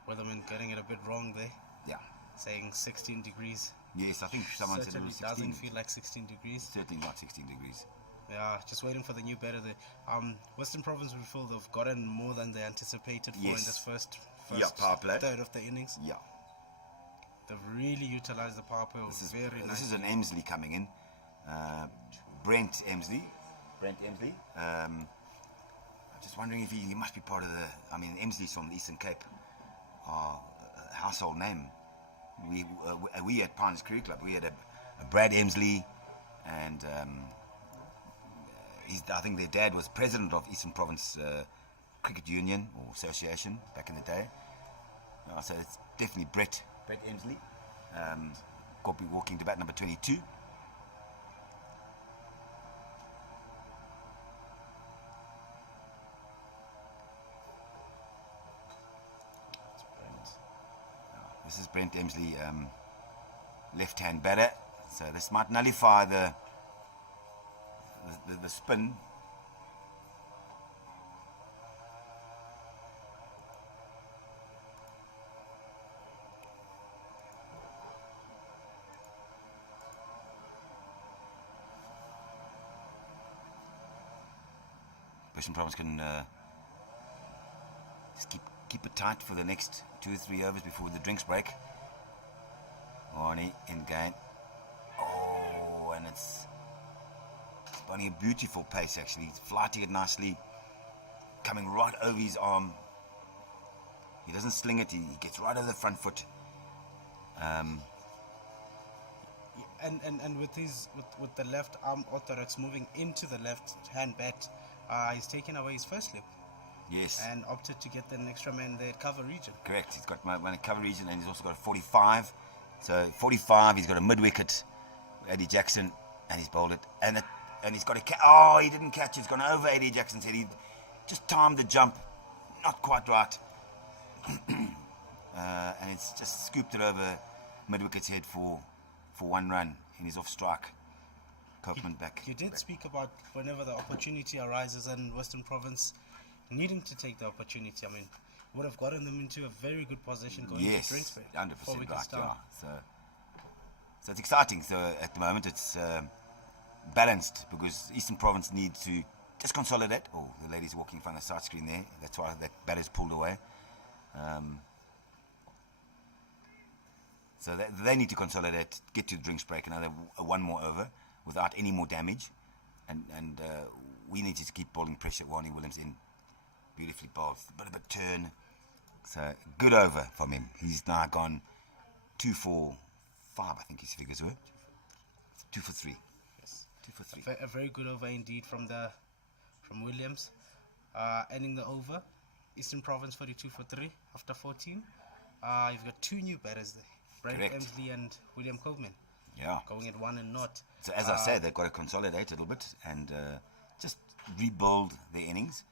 Weatherman getting it a bit wrong there. Yeah. Saying 16 degrees. Yes, I think someone said it was 16. Doesn't feel like 16 degrees. Certainly not 16 degrees. Yeah, just waiting for the new batter there. Western Province will feel they've gotten more than they anticipated for in this first power play. Third of the innings. Yeah. They've really utilised the power play very nice. This is an Emsley coming in. Brent Emsley. I'm just wondering if he must be part of the. I mean, Emsley's from the Eastern Cape. A household name. We at Pines Cricket Club, we had a Brad Emsley, and I think their dad was president of Eastern Province Cricket Union or Association back in the day. So it's definitely Brett Emsley. Got be walking to bat number 22. This is Brent Emsley, left-hand batter. So this might nullify the spin. Western Province can just keep it tight for the next 2 or 3 overs before the drinks break. Arnie in game. Oh, and it's finding a beautiful pace actually. He's flighting it nicely, coming right over his arm. He doesn't sling it, he gets right over the front foot. And with the left arm orthodox moving into the left hand bat, he's taken away his first slip. Yes. And opted to get an extra man there at cover region. Correct. He's got one at cover region, and he's also got a 45. So 45, he's got a mid wicket, Eddie Jackson, and he's bowled it. And he's got a he didn't catch it. It's gone over Eddie Jackson's head. He just timed the jump, not quite right. And it's just scooped it over mid wicket's head for 1 run, and he's off strike. Copeman back. You did speak about whenever the opportunity arises in Western Province needing to take the opportunity. I mean, would have gotten them into a very good position going to drinks break. 100% right, yeah. So it's exciting. So at the moment it's balanced because Eastern Province need to just consolidate. Oh, the lady's walking in front of the side screen there. That's why that bat is pulled away. So they need to consolidate, get to the drinks break, another one more over without any more damage. And we need to keep bowling pressure. Warnie Williams in. Beautifully bowled. A bit of a turn. So, good over from him. He's now gone 2 for 5, I think his figures were. 2 for 3. Yes. 2 for 3. A very good over indeed from Williams. Ending the over. Eastern Province 42 for 3 after 14. You've got 2 new batters there. Brad Emsley and William Coleman. Yeah. Going at 1 and not. So, as I said, they've got to consolidate a little bit and just rebuild their innings.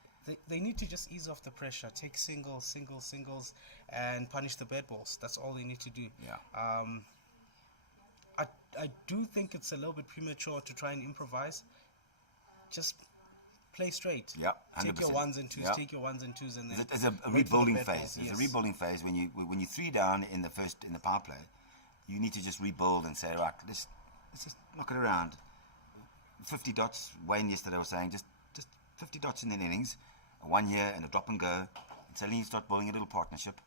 They need to just ease off the pressure, take singles, and punish the bad balls. That's all they need to do. Yeah. I do think it's a little bit premature to try and improvise. Just play straight. Yeah, 100%. Take your 1s and 2s. Yeah. Take your 1s and 2s, and then. There's a rebuilding phase. There's a rebuilding phase when you 3 down in the power play. You need to just rebuild and say, right, let's just knock it around. 50 dots. Wayne yesterday was saying just 50 dots in an innings. 1 year and a drop and go, and suddenly you start building a little partnership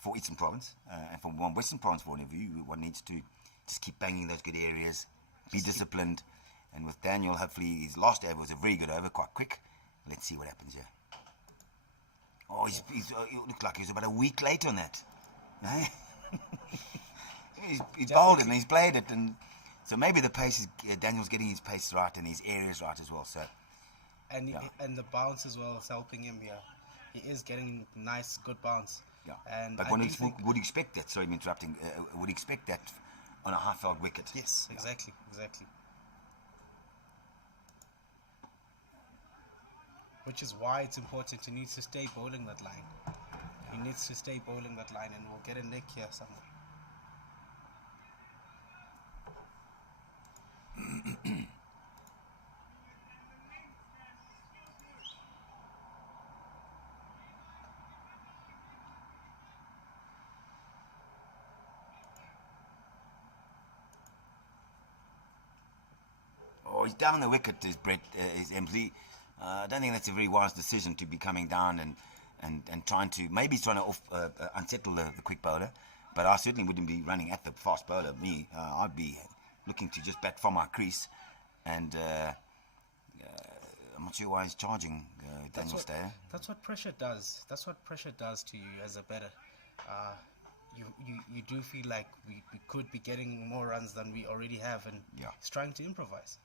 for Eastern Province. And from one Western Province point of view, one needs to just keep banging those good areas, be disciplined. And with Daniel, hopefully his last over was a very good over, quite quick. Let's see what happens here. Oh, he looked like he was about a week late on that. Eh? he's bowled it and he's played it, and so maybe the pace is Daniel's getting his pace right and his areas right as well. So. And the bounce as well is helping him here. He is getting nice, good bounce. Yeah. And but would you expect that? Sorry, I'm interrupting. Would you expect that on a half-held wicket? Yes, exactly. Which is why it's important. He needs to stay bowling that line. He needs to stay bowling that line, and we'll get a nick here somewhere. He's down the wicket, is Emsley. I don't think that's a very wise decision to be coming down and trying to unsettle the quick bowler. But I certainly wouldn't be running at the fast bowler. I'd be looking to just bat from my crease, and I'm not sure why he's charging Daniel Steyer. That's what pressure does. That's what pressure does to you as a batter. You do feel like we could be getting more runs than we already have, and he's trying to improvise.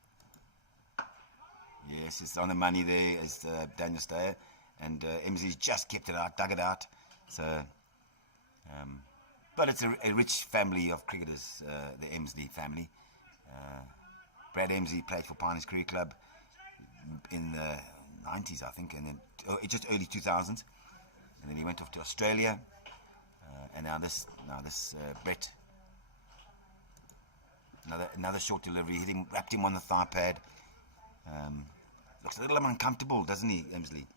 Yes, it's on the money there as Daniel Steyer, and Emsley's just kept it out, dug it out. So, but it's a rich family of cricketers, the Emsley family. Brad Emsley played for Pioneers Cricket Club in the 90s, I think, and then just early 2000s, and then he went off to Australia, and now this Brett. Another short delivery, wrapped him on the thigh pad. Looks a little uncomfortable, doesn't he, Emsley?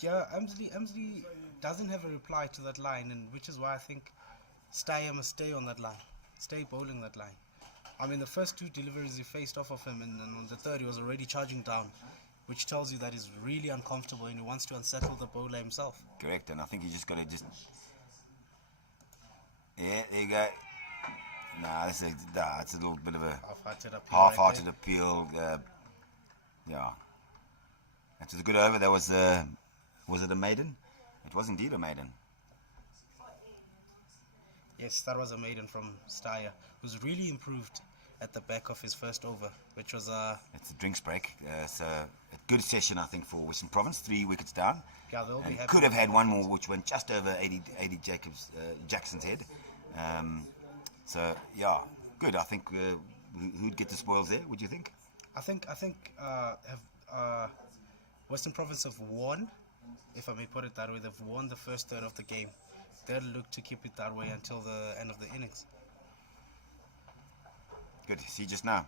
Yeah, Emsley doesn't have a reply to that line, and which is why I think Steyer must stay on that line, stay bowling that line. I mean, the first 2 deliveries he faced off of him, and on the third he was already charging down, which tells you that he's really uncomfortable and he wants to unsettle the bowler himself. Correct, and I think you just got to yeah, there you go. It's a little bit of a half-hearted appeal. Yeah. That was a good over. That was it a maiden? It was indeed a maiden. Yes, that was a maiden from Steyer, who's really improved at the back of his first over, which was It's a drinks break. So a good session, I think, for Western Province. 3 wickets down. yeah, they'll be And happy could have with had that. one more, which went just over 80 Jackson's head. So yeah, good. I think who'd get the spoils there? Would you think? I think have Western Province have won, if I may put it that way. They've won the first third of the game. They'll look to keep it that way until the end of the innings. Good. See you just now.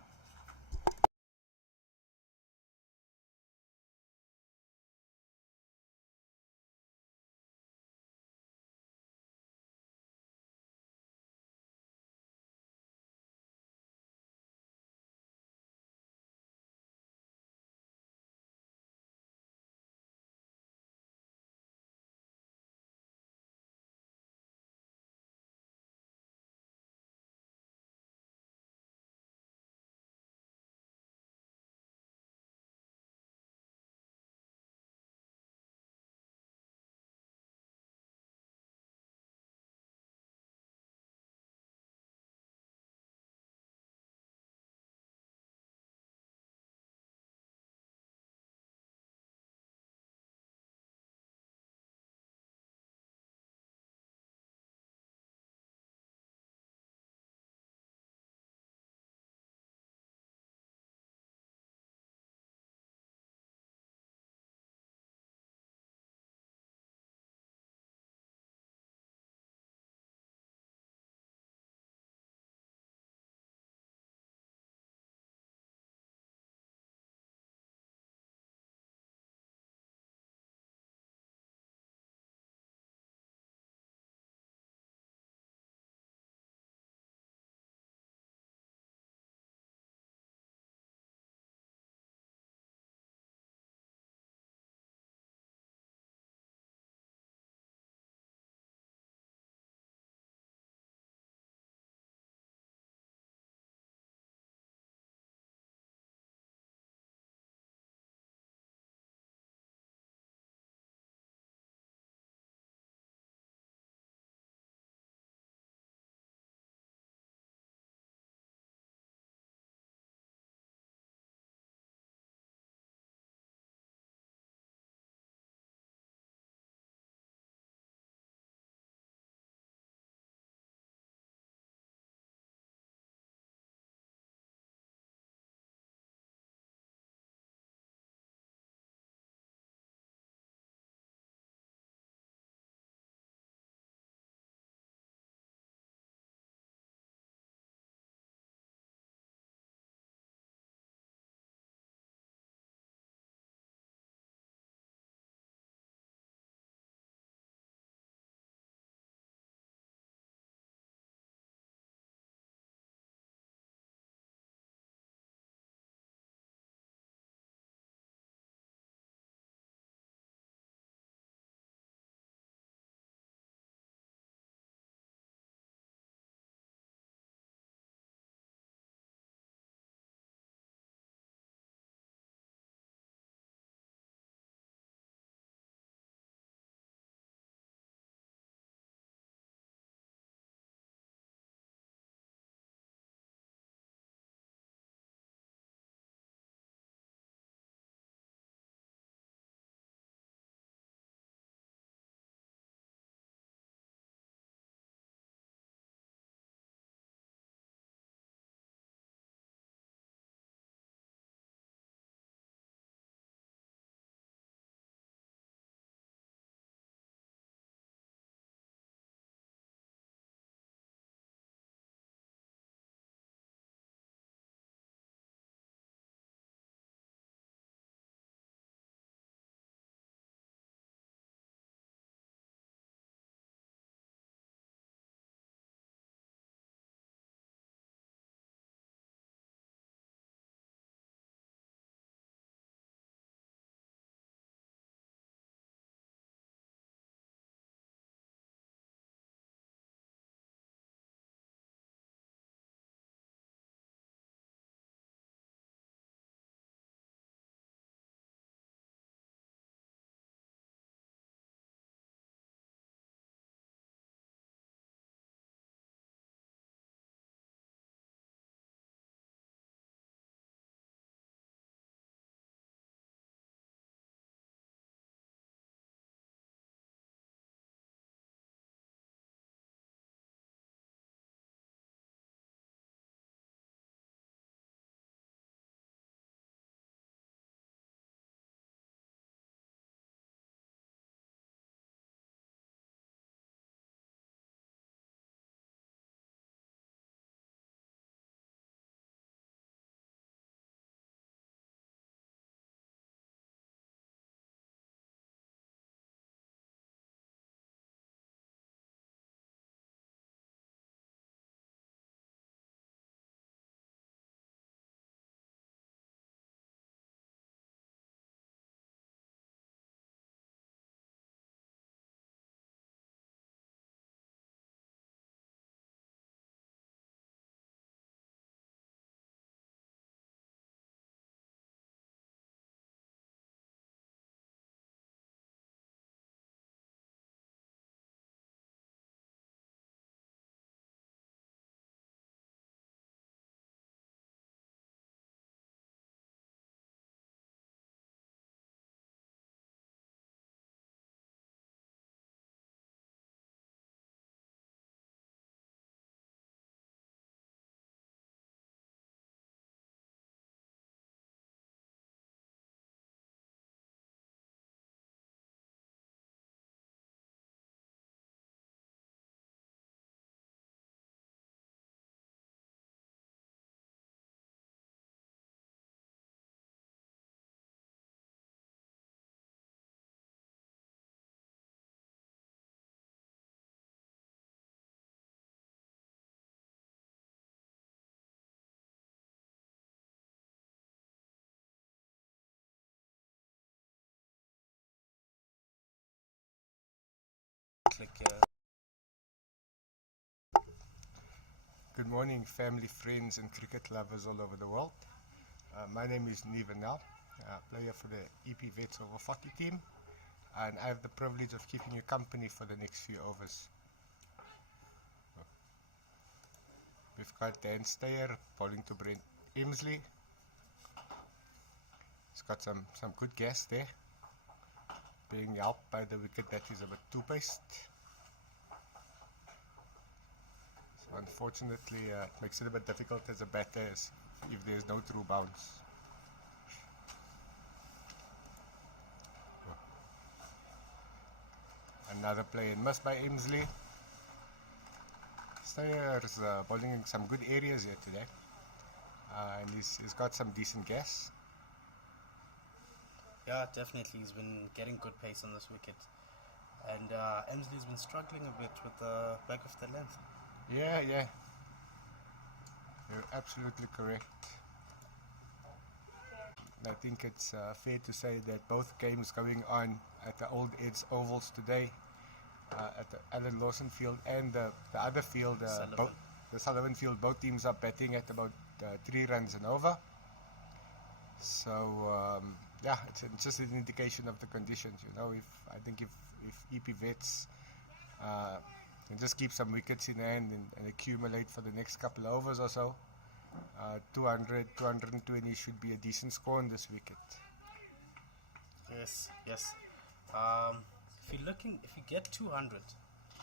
click. Good morning, family, friends, and cricket lovers all over the world. My name is Nivanel, player for the EP Vets Over-40 team, and I have the privilege of keeping you company for the next few overs. We've got Dan Steyer bowling to Brent Emsley. He's got some good gas there, being helped by the wicket that is a bit two-paced. So unfortunately, it makes it a bit difficult as a batter if there's no true bounce. Another play and missed by Emsley. Steyer's bowling in some good areas here today, and he's got some decent gas. Yeah, definitely. He's been getting good pace on this wicket. And Emsley's been struggling a bit with the back of the length. Yeah. You're absolutely correct. I think it's fair to say that both games going on at the Old Eds Ovals today, at the Alan Lawson field and the other field, the Sullivan field, both teams are batting at about 3 runs and over. So it's just an indication of the conditions. I think if EP Vets can just keep some wickets in hand and accumulate for the next couple of overs or so, 200, 220 should be a decent score on this wicket. Yes. If you get 200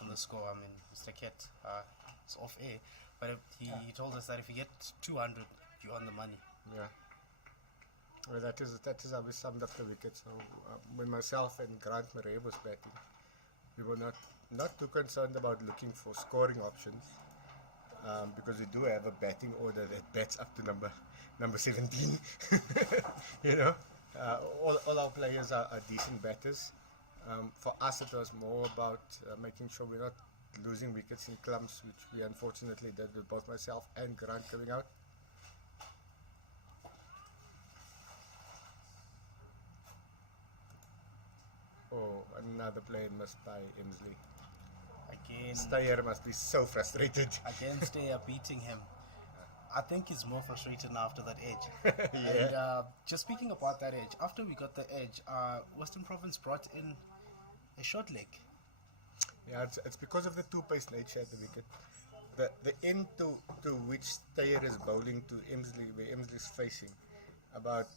on the score, Mr. Kett is off air, but he told us that if you get 200, you're on the money. Yeah. Well, that is how we summed up the wicket. So when myself and Grant Murray was batting, we were not too concerned about looking for scoring options, because we do have a batting order that bats up to number 17. All our players are decent batters. For us, it was more about making sure we're not losing wickets in clumps, which we unfortunately did with both myself and Grant coming out. Oh, another play missed by Emsley. Again, Steyer must be so frustrated. Again, Steyer beating him. I think he's more frustrated now after that edge. Yeah. And just speaking about that edge, after we got the edge, Western Province brought in a short leg. Yeah, it's because of the two-pace nature of the wicket. The end to which Steyer is bowling to Emsley, where Emsley is facing, about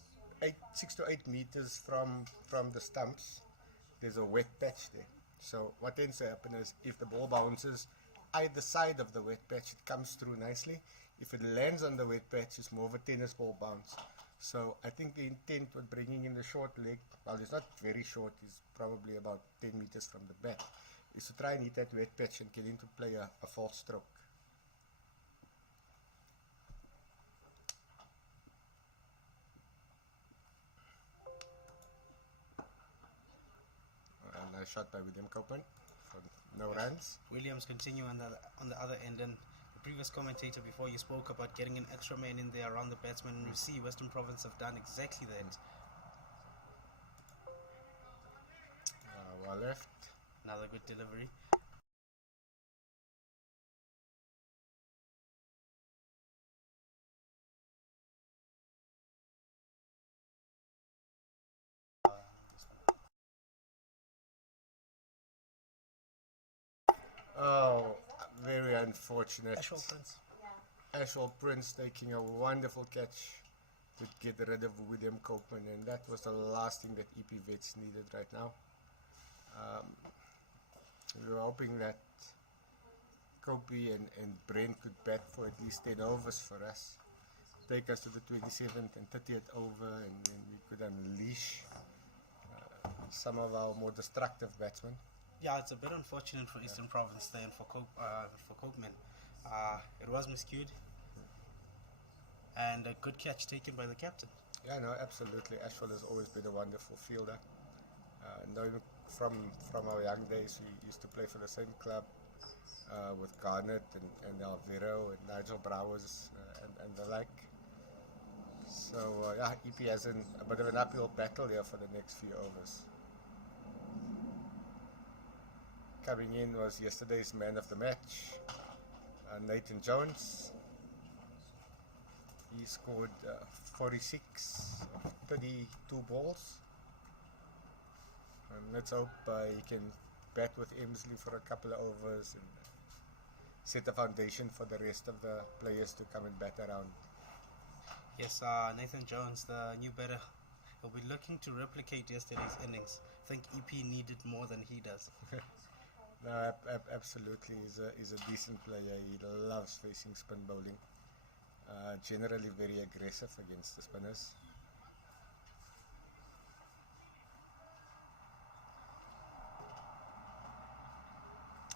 6 to 8 meters from the stumps, there's a wet patch there. So what tends to happen is if the ball bounces either side of the wet patch, it comes through nicely. If it lands on the wet patch, it's more of a tennis ball bounce. So I think the intent with bringing in the short leg, well, it's not very short, it's probably about 10 meters from the bat, is to try and hit that wet patch and get him to play a false stroke. And a shot by William Copeland for no runs. Williams continue on the other end, and the previous commentator before you spoke about getting an extra man in there around the batsman, and you see Western Province have done exactly that. Well left. Another good delivery. Oh, very unfortunate. Ashwell Prince. Prince taking a wonderful catch to get rid of William Copeland, and that was the last thing that EP Vets needed right now. We were hoping that Copey and Brent could bat for at least 10 overs for us, take us to the 27th and 30th over, and then we could unleash some of our more destructive batsmen. Yeah, it's a bit unfortunate for Eastern Province there and for Copeman. It was miscued, and a good catch taken by the captain. Yeah, no, absolutely. Ashwell has always been a wonderful fielder. Knowing from our young days, we used to play for the same club with Garnett and Alvaro and Nigel Browers and the like. So, EP has a bit of an uphill battle here for the next few overs. coming in was yesterday's man of the match, Nathan Jones. He scored 46 of 32 balls. And let's hope he can bat with Emsley for a couple of overs and set the foundation for the rest of the players to come and bat around. Yes, Nathan Jones, the new batter, will be looking to replicate yesterday's innings. I think EP needed more than he does. No, absolutely. He's a decent player. He loves facing spin bowling. Generally very aggressive against the spinners.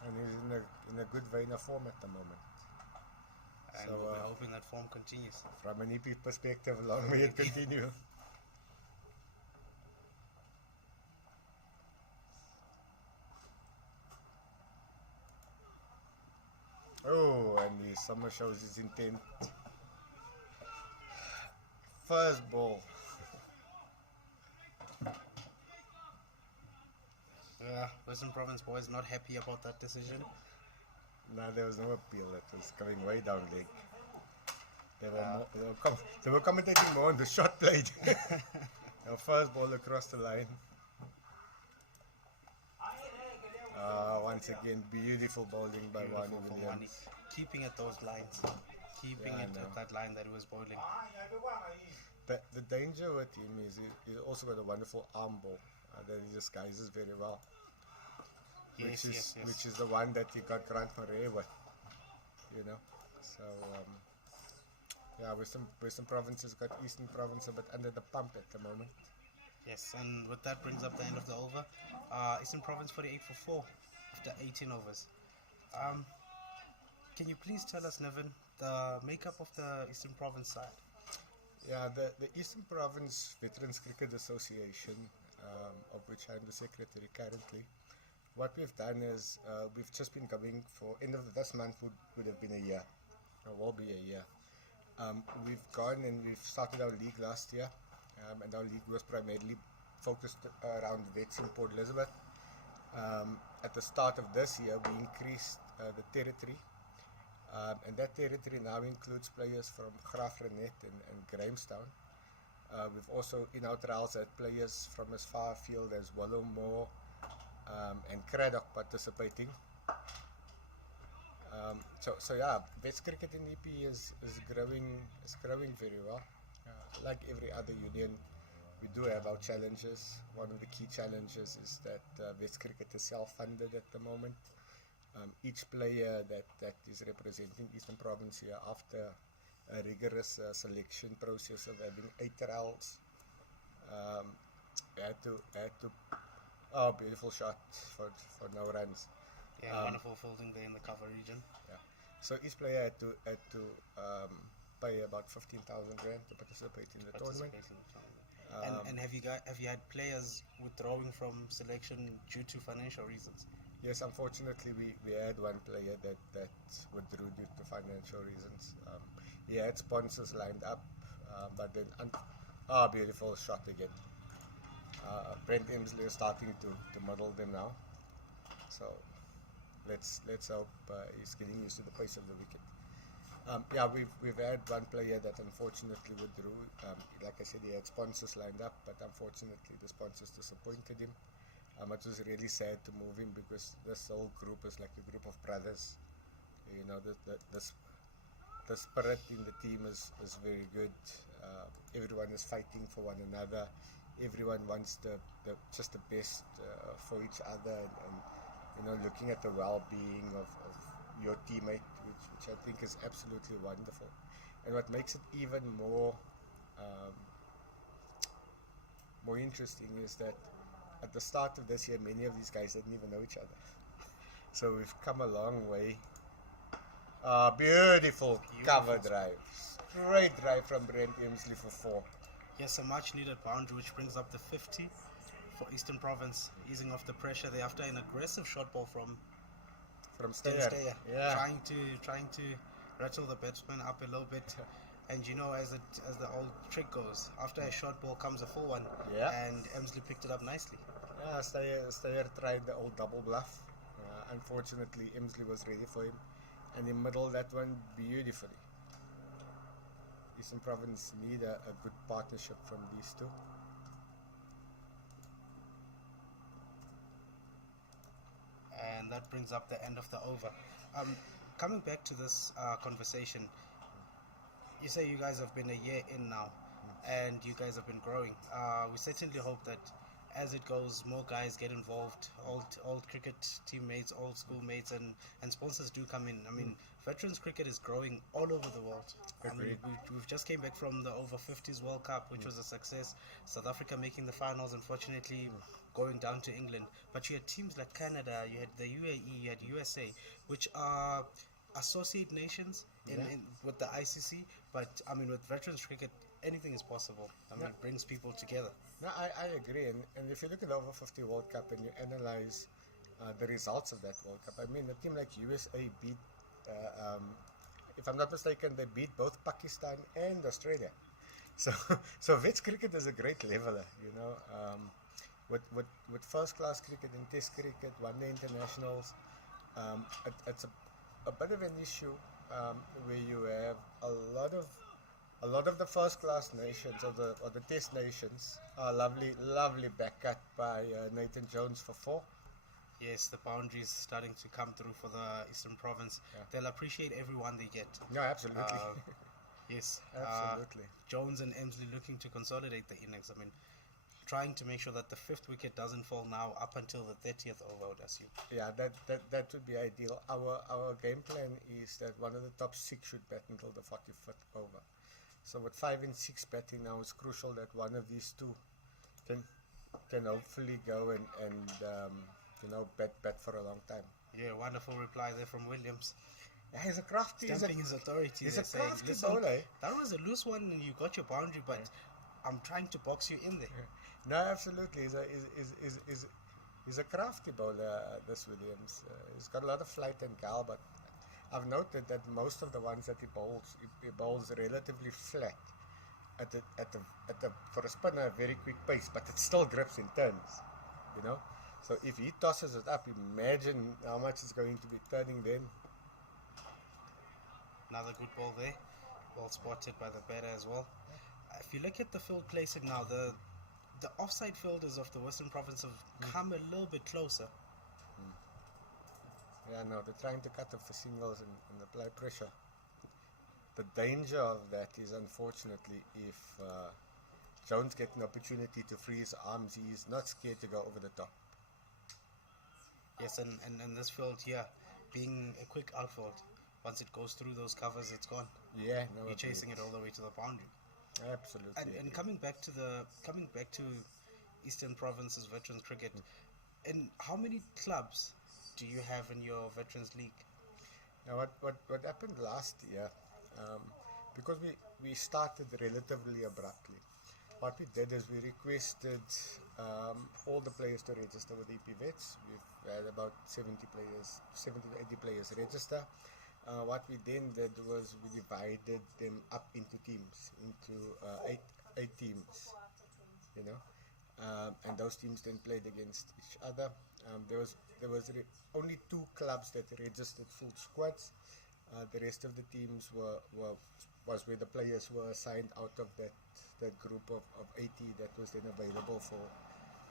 And he's in a good vein of form at the moment. And So, we're hoping that form continues. From an EP perspective, long may it continue. Oh, and the summer shows his intent. First ball. Yeah, Western Province boys not happy about that decision. No, there was no appeal. It was coming way down leg. They were commentating more on the shot played. Now first ball across the line. Once again, beautiful bowling by Wani Beautiful from Williams. Wani. Keeping at those lines. Keeping Yeah, I it know. at that line that he was bowling. The danger with him is he's also got a wonderful arm ball that he disguises very well. Yes, yes. Which is the one that he got Grant Murray with, you know. So yeah, Western Province has got Eastern Province a bit under the pump at the moment. Yes, and with that brings up the end of the over. Eastern Province 48 for 4 after 18 overs. Can you please tell us, Nevin, the makeup of the Eastern Province side? Yeah, the Eastern Province Veterans Cricket Association, of which I'm the secretary currently, what we've done is we've just been going for end of this month would have been a year, or will be a year. We've gone and we've started our league last year, and our league was primarily focused around vets in Port Elizabeth. At the start of this year, we increased the territory, and that territory now includes players from Graaff-Reinet and Grahamstown. We've also in our trials had players from as far afield as Willowmore and Craddock participating. So yeah, West Cricket in EP is growing very well. Like every other union, we do have our challenges. One of the key challenges is that West Cricket is self-funded at the moment. Each player that is representing Eastern Province here after a rigorous selection process of having 8 trials had to oh, beautiful shot for no runs. Yeah, wonderful folding there in the cover region. Yeah. So each player had to pay about 15,000 rand to participate in the tournament. And have you had players withdrawing from selection due to financial reasons? Yes, unfortunately we had one player that withdrew due to financial reasons. He had sponsors lined up, but then beautiful shot again. Brent Emsley is starting to muddle them now. So let's hope he's getting used to the pace of the wicket. Yeah, we've had one player that unfortunately withdrew. Like I said, he had sponsors lined up, but unfortunately the sponsors disappointed him. It was really sad to move him because this whole group is like a group of brothers. You know, the spirit in the team is very good. Everyone is fighting for one another. Everyone wants just the best for each other, and you know, looking at the well-being of your teammate, which I think is absolutely wonderful. And what makes it even more interesting is that at the start of this year, many of these guys didn't even know each other. So we've come a long way. Beautiful cover drive. Great drive from Brent Emsley for 4. Yes, a much needed boundary which brings up the 50 for Eastern Province, easing off the pressure there after an aggressive shot ball from Steyer. Yeah. Trying to rattle the batsman up a little bit. And you know, as the old trick goes, after a short ball comes a full one. Yeah. And Emsley picked it up nicely. Yeah, Steyer tried the old double bluff. unfortunately, Emsley was ready for him, and he middled that one beautifully. Eastern Province need a good partnership from these two. And that brings up the end of the over. Coming back to this conversation, you say you guys have been a year in now, and you guys have been growing. We certainly hope that as it goes, more guys get involved. Old cricket teammates, old schoolmates, and sponsors do come in. I mean, veterans cricket is growing all over the world. I mean, we've just came back from the Over-40s World Cup, which was a success. South Africa making the finals, unfortunately going down to England. But you had teams like Canada, you had the UAE, you had USA, which are associate nations with the ICC. But I mean, with veterans cricket, anything is possible. I mean, it brings people together. No, I agree. And if you look at the Over-50 World Cup and you analyze the results of that World Cup, I mean, a team like USA beat, if I'm not mistaken, they beat both Pakistan and Australia. So Vets cricket is a great leveler, you know. With first class cricket and test cricket, one-day internationals, it's a bit of an issue where you have a lot of the first class nations or the test nations are lovely backcut by Nathan Jones for 4. Yes, the boundaries starting to come through for the Eastern Province. Yeah. They'll appreciate everyone they get. Yeah, absolutely. Yes, absolutely. Jones and Emsley looking to consolidate the innings. I mean, trying to make sure that the 5th wicket doesn't fall now up until the 30th over, I would assume. Yeah, that would be ideal. Our game plan is that one of the top 6 should bat until the 45th over. So with 5 and 6 batting now, it's crucial that one of these two can hopefully go and bat for a long time. Yeah, wonderful reply there from Williams. Yeah, he's a crafty. Stamping his authority. He's a crafty saying, bowler. That was a loose one and you got your boundary, but I'm trying to box you in there. No, absolutely. He's a crafty bowler, this Williams. He's got a lot of flight and gal, but I've noted that most of the ones that he bowls relatively flat at the for a spinner, a very quick pace, but it still grips and turns, you know. So if he tosses it up, imagine how much it's going to be turning then. Another good ball there, well spotted by the batter as well. If you look at the field placing now, the offside fielders of the Western Province have come a little bit closer. Yeah, no, they're trying to cut off the singles and apply pressure. The danger of that is, unfortunately, if Jones gets an opportunity to free his arms, he's not scared to go over the top. Yes, and this field here, being a quick outfield, once it goes through those covers, it's gone. Yeah, no, you're chasing it all the way to the boundary. Absolutely. And coming back to Eastern Province's veterans cricket, and how many clubs do you have in your veterans league? Now, what happened last year, because we started relatively abruptly, what we did is we requested all the players to register with EP Vets. We've had about 70 to 80 players register. What we then did was we divided them up into teams, into eight teams, you know, and those teams then played against each other. There was only 2 clubs that registered full squads. The rest of the teams was where the players were assigned out of that group of 80 that was then available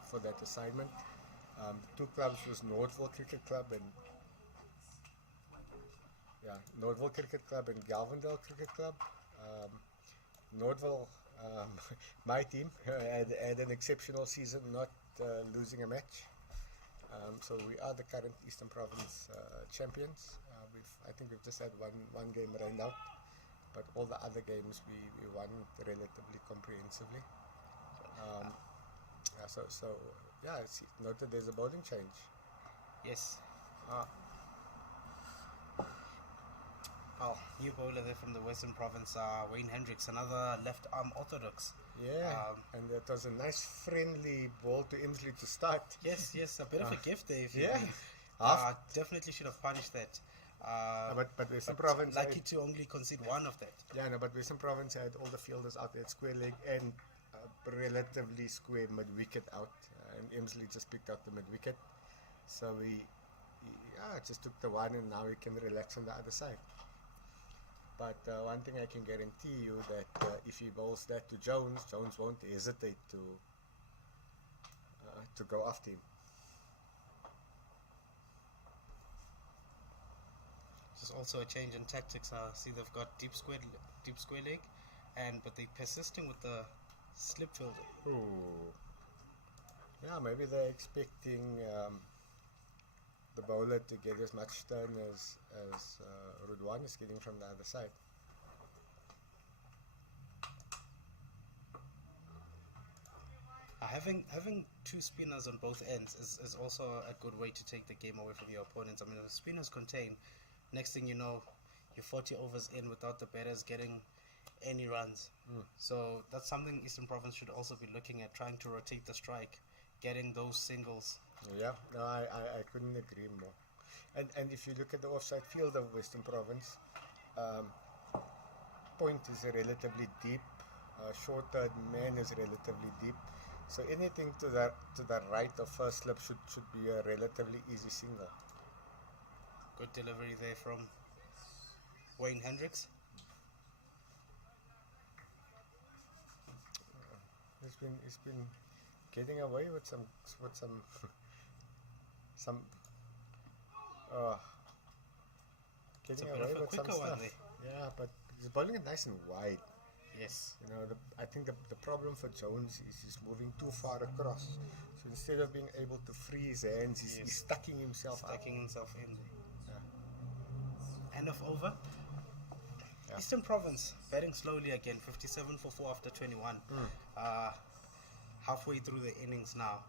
for that assignment. 2 clubs was Northville Cricket Club and Galvindale Cricket Club. Northville, my team, had an exceptional season, not losing a match. So we are the current Eastern Province champions. I think we've just had one game rained out, but all the other games we won relatively comprehensively. It's noted there's a bowling change. Yes. Well, new bowler there from the Western Province, Wayne Hendricks, another left arm orthodox. Yeah, and it was a nice friendly ball to Emsley to start. Yes, a bit of a gift there. Definitely should have punished that. But Western Province lucky to only concede one of that. Yeah, no, but Western Province had all the fielders out there at square leg and relatively square mid wicket out, and Emsley just picked out the mid wicket. So yeah, just took the one and now he can relax on the other side. But one thing I can guarantee you that if he bowls that to Jones, Jones won't hesitate to go after him. There's also a change in tactics. See, they've got deep square leg, but they're persisting with the slip fielder. Ooh. Yeah, maybe they're expecting the bowler to get as much turn as Rudwan is getting from the other side. Having two spinners on both ends is also a good way to take the game away from your opponents. I mean, if the spinners contain, next thing you know, you're 40 overs in without the batters getting any runs. So that's something Eastern Province should also be looking at, trying to rotate the strike, getting those singles. Yeah, no, I couldn't agree more. And if you look at the offside field of Western Province, point is relatively deep, short third man is relatively deep. So anything to the right of first slip should be a relatively easy single. Good delivery there from Wayne Hendricks. He's been getting away with some getting a bit away of a with some quicker one stuff. there. Yeah, but he's bowling it nice and wide. Yes. You know, I think the problem for Jones is he's moving too far across. So instead of being able to free his hands, he's stucking himself in. Yeah. End of over. Yeah. Eastern Province batting slowly again, 57 for 4 after 21. Halfway through the innings now.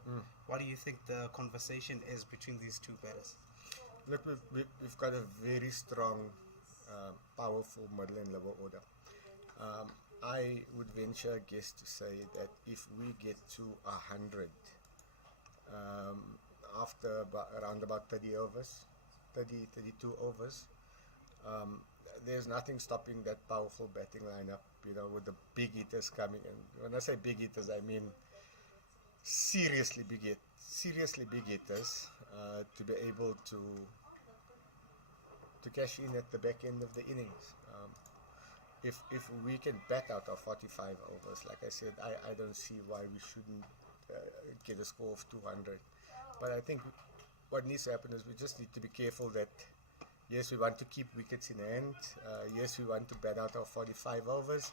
What do you think the conversation is between these two batters? Look, we've got a very strong, powerful middle and lower order. I would venture a guess to say that if we get to 100 after around about 32 overs, there's nothing stopping that powerful batting lineup, you know, with the big hitters coming in. When I say big hitters, I mean seriously big hitters to be able to cash in at the back end of the innings. If we can bat out our 45 overs, like I said, I don't see why we shouldn't get a score of 200. But I think what needs to happen is we just need to be careful that, yes, we want to keep wickets in hand. Yes, we want to bat out our 45 overs,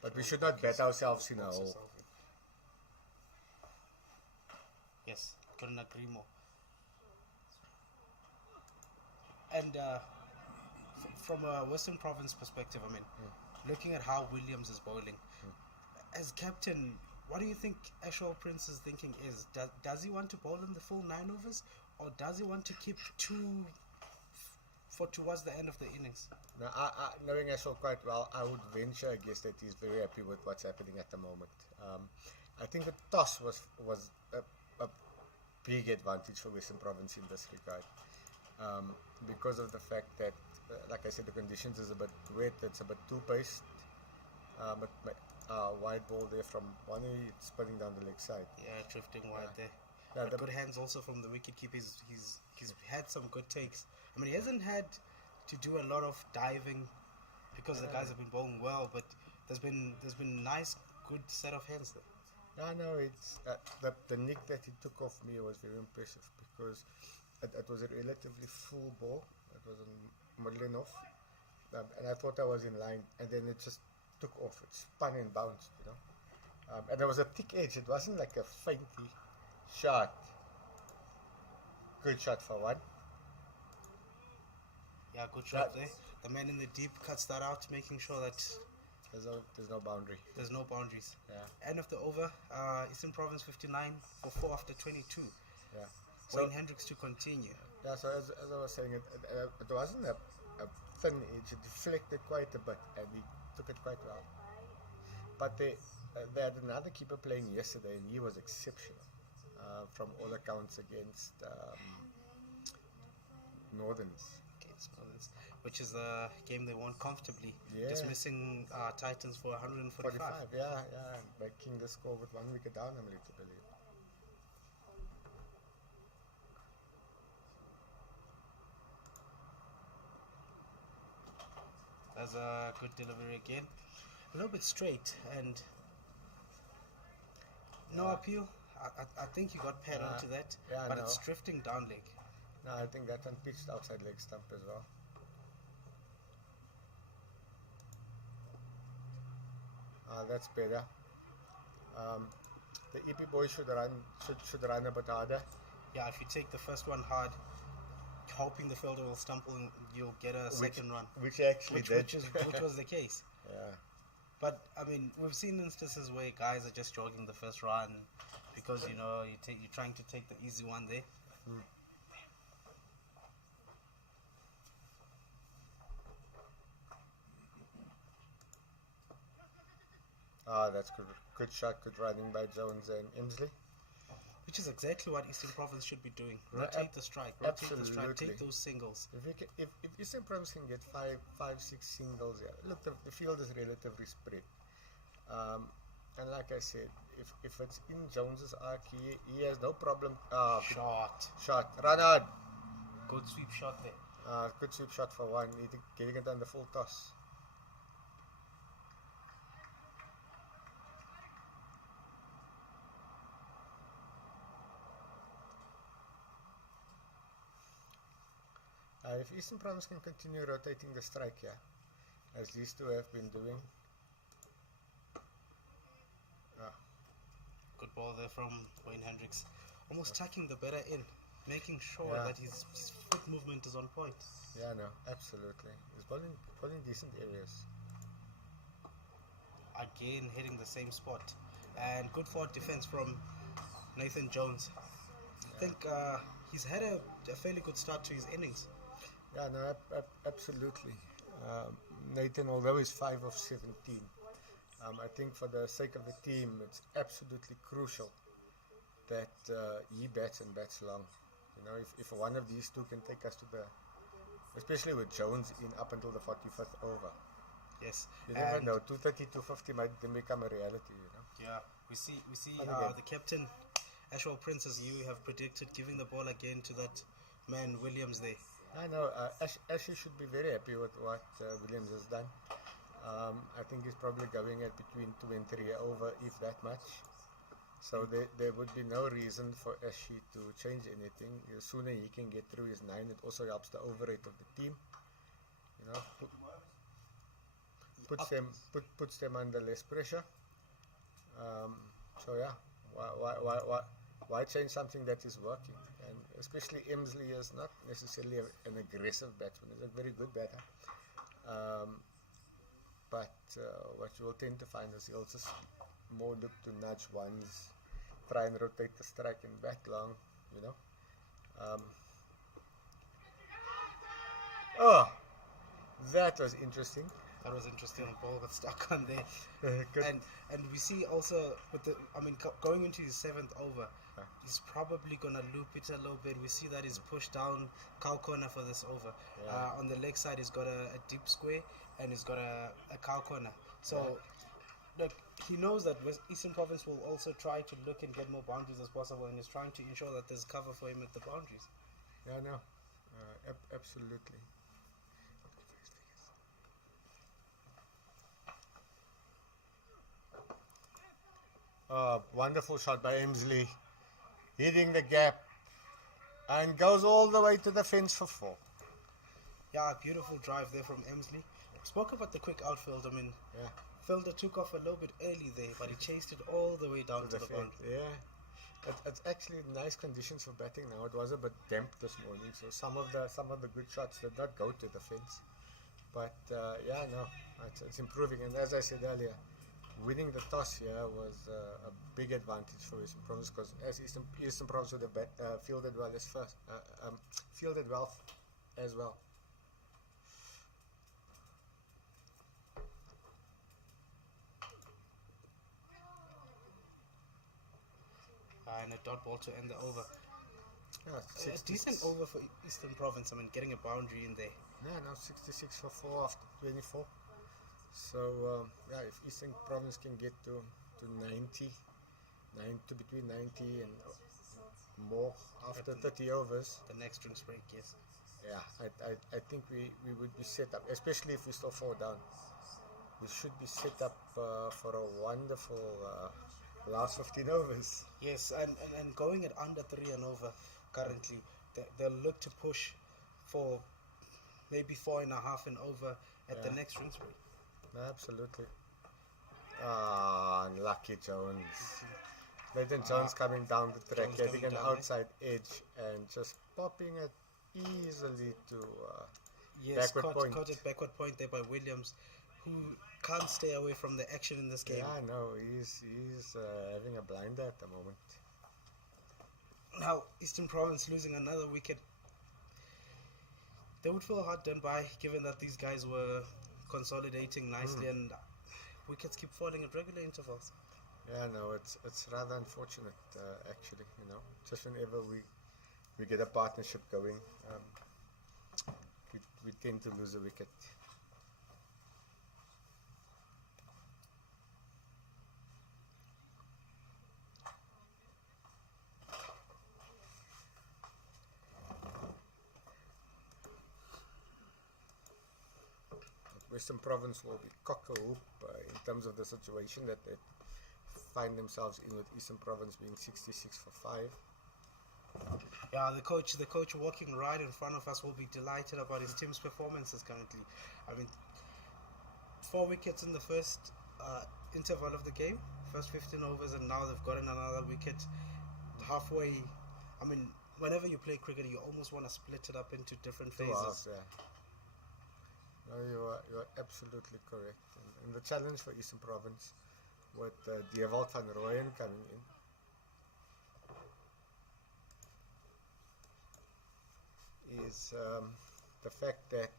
but we should not bat ourselves in a hole. Yes, couldn't agree more. And from a Western Province perspective, I mean, looking at how Williams is bowling, as captain, what do you think Ashwell Prince's thinking is? Does he want to bowl in the full 9 overs, or does he want to keep 2 for towards the end of the innings? Now, knowing Ashwell quite well, I would venture a guess that he's very happy with what's happening at the moment. I think the toss was a big advantage for Western Province in this regard, because of the fact that, like I said, the conditions is a bit wet, it's a bit too-paced, but wide ball there from Wani, spinning down the leg side. Yeah, drifting wide there. Yeah, but good hands also from the wicket keeper. He's had some good takes. I mean, he hasn't had to do a lot of diving because the guys have been bowling well, but there's been nice, good set of hands there. I know it's the nick that he took off me was very impressive because it was a relatively full ball. It was on middle off, and I thought I was in line, and then it just took off. It spun and bounced, you know. And there was a thick edge. It wasn't like a fainty shot. Good shot for one. Yeah, good shot there. The man in the deep cuts that out, making sure that there's no boundary. There's no boundaries. Yeah. End of the over. Eastern Province 59 for 4 after 22. Yeah. Wayne Hendricks to continue. Yeah. So as I was saying, it wasn't a thin edge. It deflected quite a bit, and he took it quite well. But they had another keeper playing yesterday, and he was exceptional from all accounts against Northerns. Which is the game they won comfortably, dismissing Titans for 145. Yeah, making the score with 1 wicket down, I'm led to believe. That's a good delivery again. A little bit straight and no appeal. I think you got paired onto that, yeah, but no. it's drifting down leg. No, I think that one pitched outside leg stump as well. That's better. The EP boy should run a bit harder. Yeah, if you take the first one hard, hoping the fielder will stumble and you'll get a second run. Which actually did. Which was the case. Yeah. But I mean, we've seen instances where guys are just jogging the first run because you're trying to take the easy one there. That's good. Good shot, good running by Jones and Emsley. Which is exactly what Eastern Province should be doing. Right, Rotate the strike. Rotate the strike. absolutely. Take those singles. If Eastern Province can get five, 6 singles, yeah. Look, the field is relatively spread. And like I said, if it's in Jones's arc, he has no problem. Shot. Run hard. Good sweep shot there. Good sweep shot for one. Getting it on the full toss. If Eastern Province can continue rotating the strike here, as these two have been doing. Good ball there from Wayne Hendricks. Almost tucking the better in, making sure that his foot movement is on point. Yeah, no, absolutely. He's bowling decent areas. Again, hitting the same spot. And good forward defense from Nathan Jones. I think he's had a fairly good start to his innings. Yeah, no, absolutely. Nathan, although he's 5 of 17, I think for the sake of the team, it's absolutely crucial that he bats and bats long. You know, if one of these two can take us to especially with Jones in up until the 45th over. Yes. You never know. 230, 250 might then become a reality. You know. Yeah, we see the captain, Ashwell Prince, as you have predicted, giving the ball again to that man Williams there. I know. Ashley should be very happy with what Williams has done. I think he's probably going at between 2 and 3 over, if that much. So there would be no reason for Ashley to change anything. The sooner he can get through his 9, it also helps the overrate of the team. You know, puts them under less pressure. So yeah, why change something that is working? And especially Emsley is not necessarily an aggressive batsman. He's a very good batter. But what you will tend to find is he'll just more look to nudge ones, try and rotate the strike and bat long, you know. That was interesting. That was interesting. The ball got stuck on there. and we see also with going into his 7th over, he's probably gonna loop it a little bit. We see that he's pushed down cow corner for this over. On the leg side, he's got a deep square and he's got a cow corner. So look, he knows that Eastern Province will also try to look and get more boundaries as possible, and he's trying to ensure that there's cover for him at the boundaries. Yeah, no, absolutely. Wonderful shot by Emsley, hitting the gap and goes all the way to the fence for 4. Yeah, beautiful drive there from Emsley. Spoke about the quick outfield. Fielder took off a little bit early there, but he chased it all the way down to the boundary. Yeah, it's actually nice conditions for batting now. It was a bit damp this morning, so some of the good shots did not go to the fence. But it's improving. And as I said earlier, winning the toss here was a big advantage for Eastern Province, because as Eastern Province would have fielded well as well. And a dot ball to end the over. Yeah, a decent over for Eastern Province. Getting a boundary in there. Yeah, now 66 for 4 after 24. So if Eastern Province can get to 90, to between 90 and more after 30 overs. The next drinks break, yes. Yeah, I think we would be set up, especially if we still fall down. We should be set up for a wonderful last 15 overs. Yes, and going at under 3 and over currently, they'll look to push for maybe 4.5 and over at the Yeah. next rinse break. Absolutely. Ah, unlucky Jones. Leighton Jones coming down the track, Jones getting coming an down, outside edge and just popping it easily to Yes, backward point. caught at backward point there by Williams, who can't stay away from the action in this game. Yeah, no, he's having a blinder at the moment. Now, Eastern Province losing another wicket. They would feel hard done by, given that these guys were consolidating nicely and wickets keep falling at regular intervals. Yeah, no, it's rather unfortunate actually. Just whenever we get a partnership going, we tend to lose a wicket. Western Province will be cock-a-hoop in terms of the situation that they find themselves in, with Eastern Province being 66 for 5. Yeah, the coach walking right in front of us will be delighted about his team's performances currently. I mean, 4 wickets in the first interval of the game, first 15 overs, and now they've gotten another wicket halfway. I mean, whenever you play cricket, you almost want to split it up into different phases. Hours, yeah. No, you are absolutely correct. And the challenge for Eastern Province with Dewald van Rooyen coming in is the fact that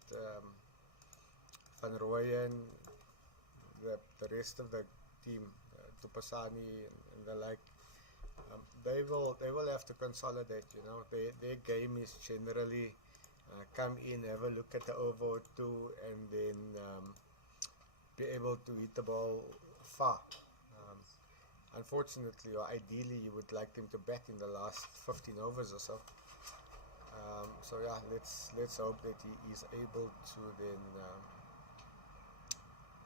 Van Rooyen, the rest of the team, Tupasani and the like, they will have to consolidate. Their game is generally come in, have a look at the over 2, and then be able to hit the ball far. Unfortunately, or ideally, you would like them to bat in the last 15 overs or so. So yeah, let's hope that he is able to then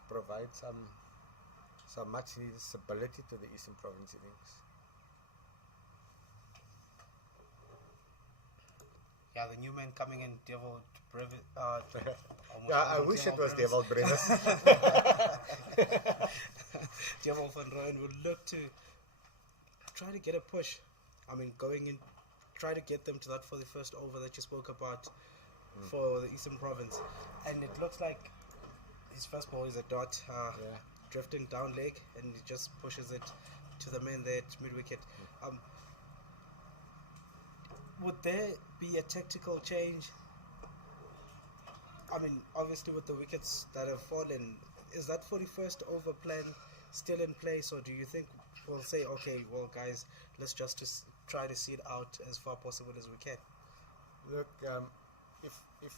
provide some much needed stability to the Eastern Province innings. Yeah, the new man coming in, Dewald Brevis. Yeah, I wish it was Dewald Brevis. Dewald van Rooyen would look to try to get a push. I mean, going in, try to get them to that 41st over that you spoke about for the Eastern Province. And it looks like his first ball is a dot, drifting down leg, and he just pushes it to the man there at mid-wicket. Would there be a tactical change? I mean, obviously with the wickets that have fallen, is that 41st over plan still in place, or do you think we'll say, okay, well guys, let's just try to see it out as far possible as we can? Look, if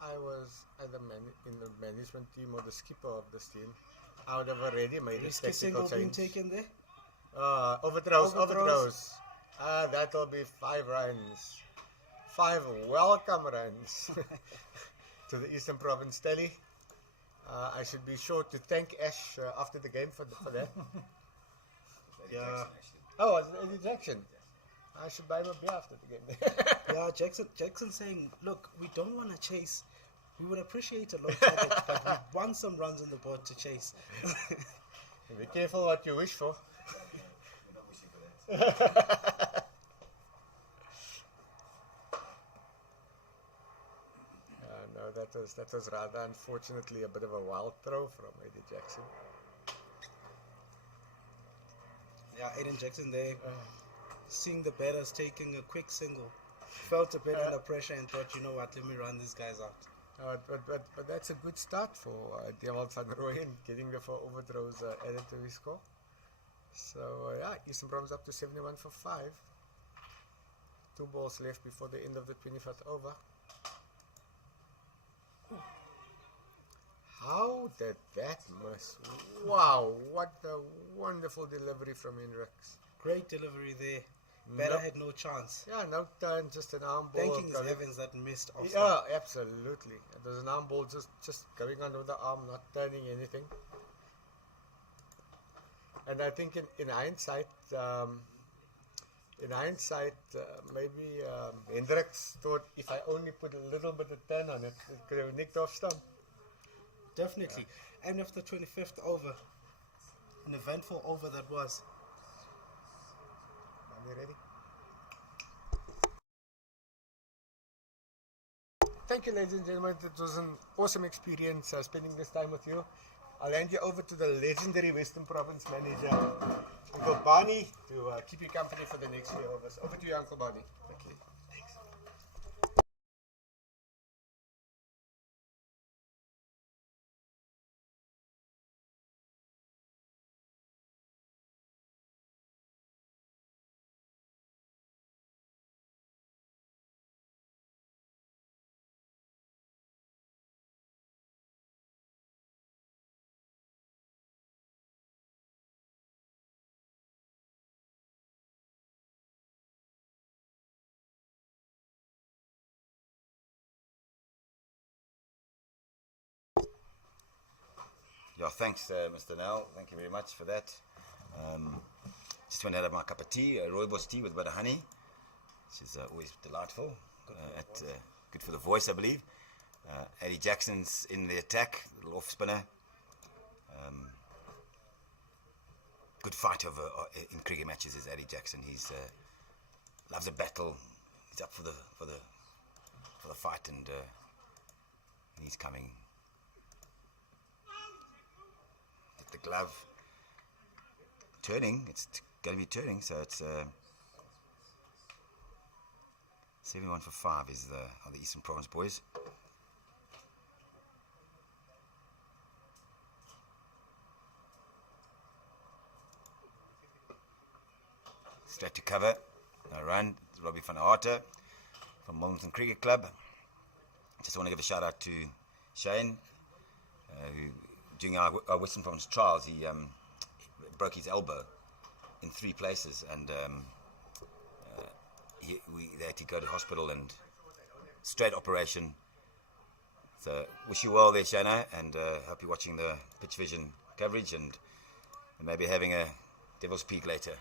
I was either in the management team or the skipper of this team, I would have already made a tactical being change. taken there? Overthrows. That'll be 5 runs. 5 welcome runs to the Eastern Province tally. I should be sure to thank Ash after the game for that. Yeah. Oh, Eddie Jackson. I should buy him a beer after the game. Yeah, Jackson saying, look, we don't want to chase. We would appreciate a low target, but we want some runs on the board to chase. Be careful what you wish for. No, that was rather unfortunately a bit of a wild throw from Eddie Jackson. Yeah, Aiden Jackson there, seeing the batters taking a quick single, felt a bit under pressure and thought, you know what, let me run these guys out. But that's a good start for Dewald van Rooyen, getting the 4 overthrows added to his score. So Eastern Province up to 71 for 5. 2 balls left before the end of the 25th over. How did that miss? Wow, what a wonderful delivery from Hendricks. Great delivery there. Batter had no chance. Yeah, no turn, just an arm ball. Thanking his going- heavens that missed off. Yeah, absolutely. It was an arm ball, just going under the arm, not turning anything. And I think in hindsight, maybe Hendricks thought if I only put a little bit of turn on it, it could have nicked off stump. Definitely. And of the 25th over, an eventful over that was. Are you ready? Thank you, ladies and gentlemen. It was an awesome experience spending this time with you. I'll hand you over to the legendary Western Province manager, Uncle Barney, to keep you company for the next few overs. Over to you, Uncle Barney. Okay, thanks. Yeah, thanks, Mr. Nell. Thank you very much for that. Just went out of my cup of tea, rooibos tea with a bit of honey, which is always delightful. Good for the voice, I believe. Eddie Jackson's in the attack, little off spinner. Good fighter in cricket matches is Eddie Jackson. He's loves a battle. He's up for the fight, and he's coming. The glove turning, it's going to be turning, so it's 71 for 5 is are the Eastern Province boys. Straight to cover, no run. Robbie van Harter from Wellington Cricket Club. Just want to give a shout out to Shane, who during our Western Province trials, he broke his elbow in 3 places, and they had to go to hospital and straight operation. So wish you well there, Shana, and hope you're watching the Pitch Vision coverage and maybe having a Devil's Peak later.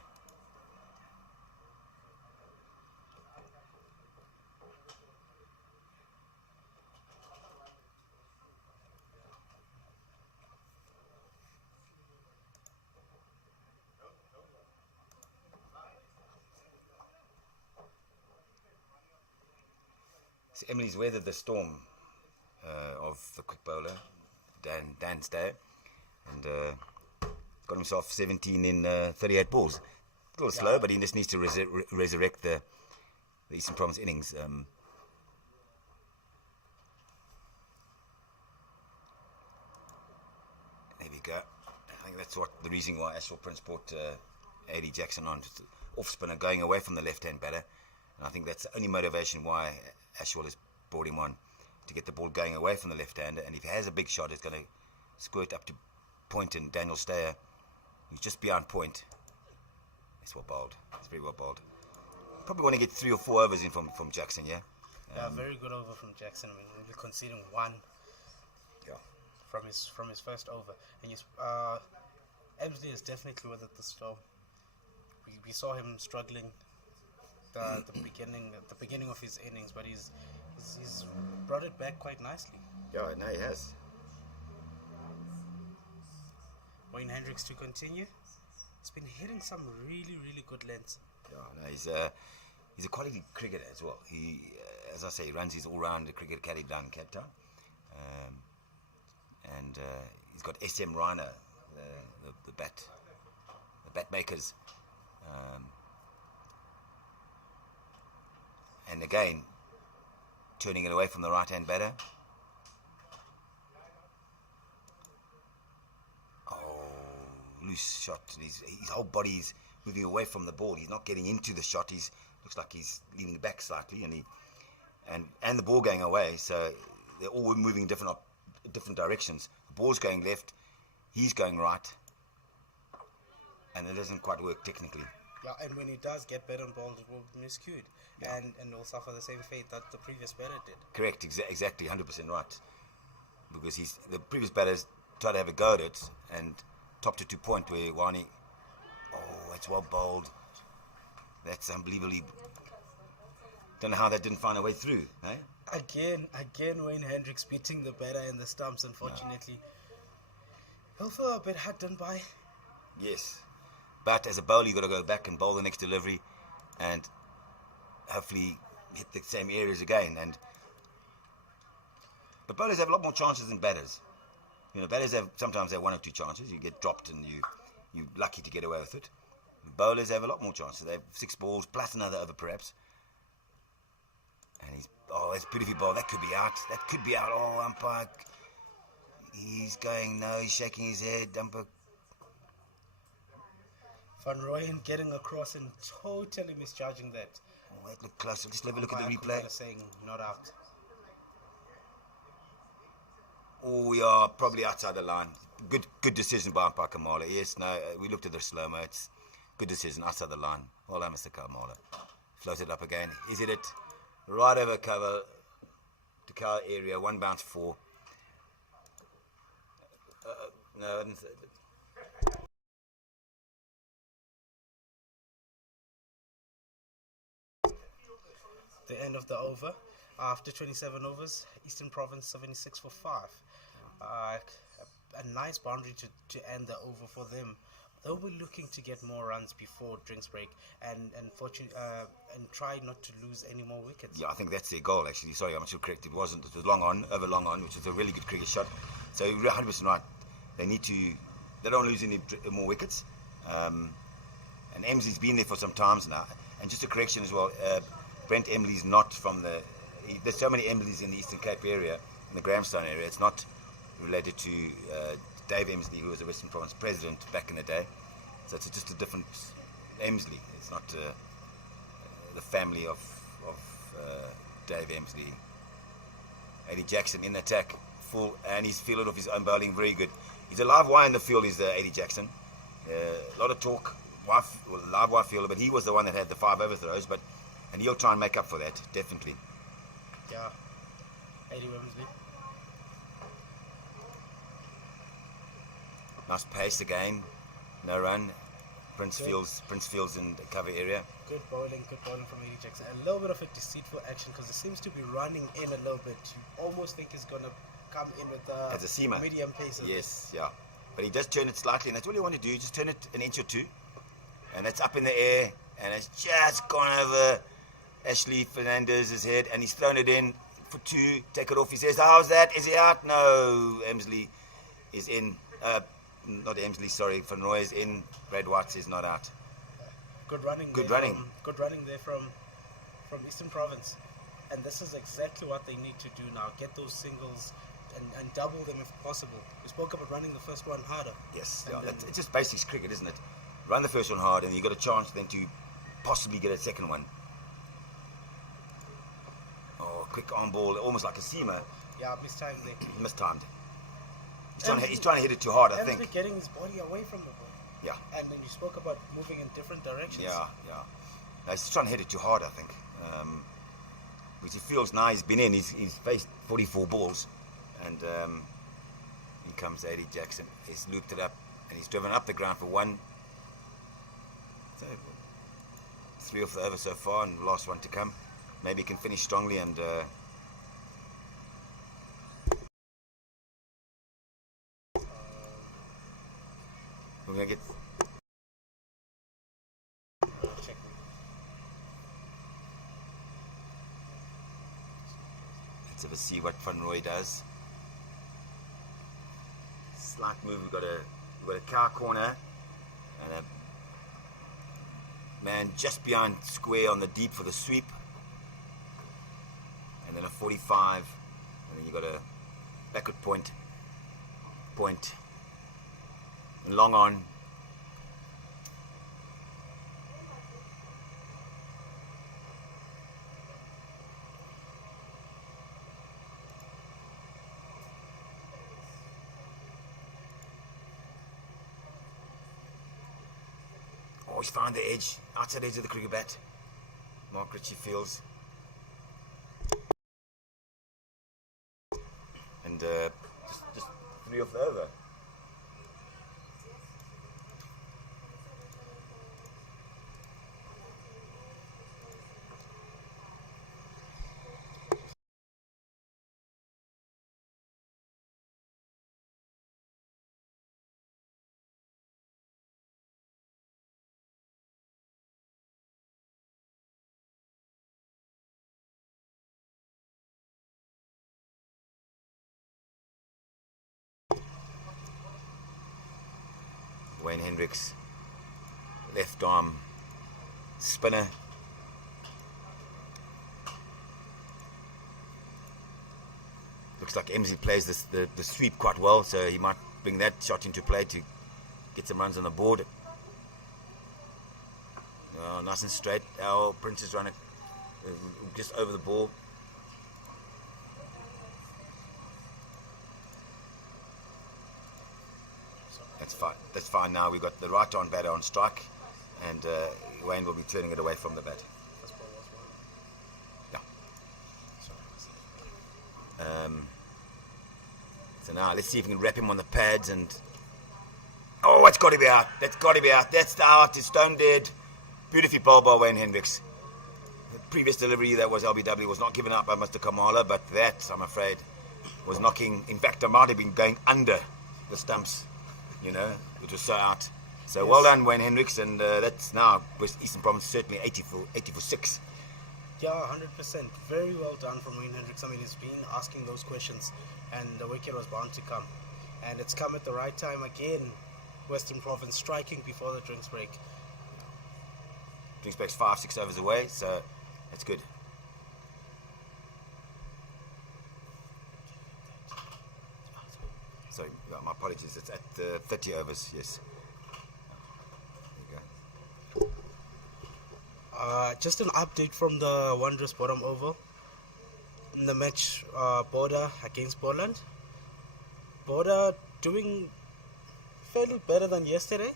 So Emily's weathered the storm of the quick bowler, Dan Stayer, and got himself 17 in 38 balls. A little slow, but he just needs to resurrect the Eastern Province innings. There we go. I think that's what the reason why Ashwell Prince brought Eddie Jackson on, off spinner going away from the left-hand batter. And I think that's the only motivation why Ashwell has brought him on, to get the ball going away from the left-hander. And if he has a big shot, it's going to squirt up to point, and Daniel Stayer, who's just beyond point. It's well bowled. It's very well bowled. Probably want to get 3 or 4 overs in from Jackson, yeah? Yeah, very good over from Jackson. I mean, we're conceding 1 from his first over. And Emsley is definitely weathered the storm. We saw him struggling the beginning of his innings, but he's brought it back quite nicely. Yeah, no, he has. Wayne Hendricks to continue. He's been hitting some really, really good lengths. Yeah, no, he's a quality cricketer as well. He, as I say, he runs his all-round cricket caddy down in Cape Town, and he's got SM Reiner, the bat makers. And again, turning it away from the right-hand batter. Oh, loose shot. His whole body is moving away from the ball. He's not getting into the shot. Looks like he's leaning back slightly, and the ball going away. So they're all moving in different directions. The ball's going left, he's going right, and it doesn't quite work technically. Yeah, and when he does get better on ball, it will be miscued, and will suffer the same fate that the previous batter did. Correct, exactly, 100% right. Because the previous batters tried to have a go at it and topped it to point where Wani, that's well bowled. That's unbelievably. Don't know how that didn't find a way through, eh? Again, Wayne Hendricks beating the batter in the stumps. Unfortunately, he'll feel a bit hard done by. Yes, but as a bowler, you got to go back and bowl the next delivery, and hopefully hit the same areas again. But bowlers have a lot more chances than batters. Batters sometimes have 1 or 2 chances. You get dropped and you're lucky to get away with it. Bowlers have a lot more chances. They have 6 balls plus another over perhaps. And that's beautifully bowled. That could be out. Oh, umpire. He's going, no, he's shaking his head. Umpire. Van Rooyen getting across and totally misjudging that. Oh, that looked close. Just have a look at the replay. Saying not out. Oh, we are probably outside the line. Good decision by umpire Kamala. Yes, no, we looked at the slow-mo. It's good decision, outside the line. Well done, Mr. Kamala. Floated up again. Is it? Right over cover to cover area. 1 bounce 4. No, I didn't say that. The end of the over. After 27 overs, Eastern Province 76 for 5. A nice boundary to end the over for them. They'll be looking to get more runs before drinks break and try not to lose any more wickets. Yeah, I think that's their goal actually. Sorry, I'm still correct. It was long on, which was a really good cricket shot. So you're 100% right. They don't want to lose any more wickets. And Emsley's been there for some times now. And just a correction as well, Brent Emsley's not from there's so many Emsleys in the Eastern Cape area, in the Grahamstown area. It's not related to Dave Emsley, who was the Western Province president back in the day. So it's just a different Emsley. It's not the family of Dave Emsley. Eddie Jackson in attack, full, and he's fielded off his own bowling very good. He's a live wire in the field, is Eddie Jackson. A lot of talk, live wire fielder, but he was the one that had the 5 overthrows, and he'll try and make up for that, definitely. Yeah, Eddie Emsley. Nice pace again, no run. Prince Fields in the cover area. Good bowling from Eddie Jackson. A little bit of a deceitful action because it seems to be running in a little bit. You almost think he's going to come in with as a seamer. Medium pace. Yes, yeah. But he does turn it slightly, and that's all you want to do. Just turn it an inch or 2. And it's up in the air, and it's just gone over Ashley Fernandez's head, and he's thrown it in for 2. Take it off. He says, how's that? Is he out? No, Emsley is in. Not Emsley, sorry. Van Rooyen is in. Brad White is not out. Good running. Good running there from Eastern Province. And this is exactly what they need to do now. Get those singles and double them if possible. We spoke about running the first one harder. Yes, yeah, it's just basics cricket, isn't it? Run the first one hard, and you've got a chance then to possibly get a second one. Oh, quick arm ball, almost like a seamer. Yeah, mistimed there. Mistimed. He's trying to hit it too hard, I think. And getting his body away from the ball. Yeah. And then you spoke about moving in different directions. Yeah. No, he's trying to hit it too hard, I think. Which he feels now he's been in. He's faced 44 balls. And in comes Eddie Jackson. He's looped it up, and he's driven up the ground for 1. So 3 off the over so far, and the last one to come. Maybe he can finish strongly and... we're going to get... Let's have a see what Van Rooyen does. Slight move. We've got a car corner and a man just behind square on the deep for the sweep, and then a 45, and then you've got a backward point, and long on. he's found the edge, outside edge of the cricket bat. Mark Ritchie feels. And just 3 off the over. Wayne Hendricks, left arm spinner. Looks like Emsley plays the sweep quite well, so he might bring that shot into play to get some runs on the board. Nice and straight. Our Prince's run just over the ball. That's fine now. We've got the right arm batter on strike, and Wayne will be turning it away from the bat. Yeah. So now let's see if we can wrap him on the pads, and oh, it's got to be out. That's got to be out. That's out. It's stone dead. Beautifully bowled by Wayne Hendricks. The previous delivery that was LBW was not given up by Mr. Kamala, but that, I'm afraid, was knocking. In fact, I might have been going under the stumps. It was so out. So yes. Well done, Wayne Hendricks, and that's now West Eastern Province certainly 80 for 6. Yeah, 100%. Very well done from Wayne Hendricks. I mean, he's been asking those questions, and the wicket was bound to come. And it's come at the right time again. Western Province striking before the drinks break. Drinks break's 5-6 overs away, so that's good. Sorry, my apologies. It's at 30 overs, yes. There you go. Just an update from the wondrous bottom over. In the match Border against Portland. Border doing fairly better than yesterday.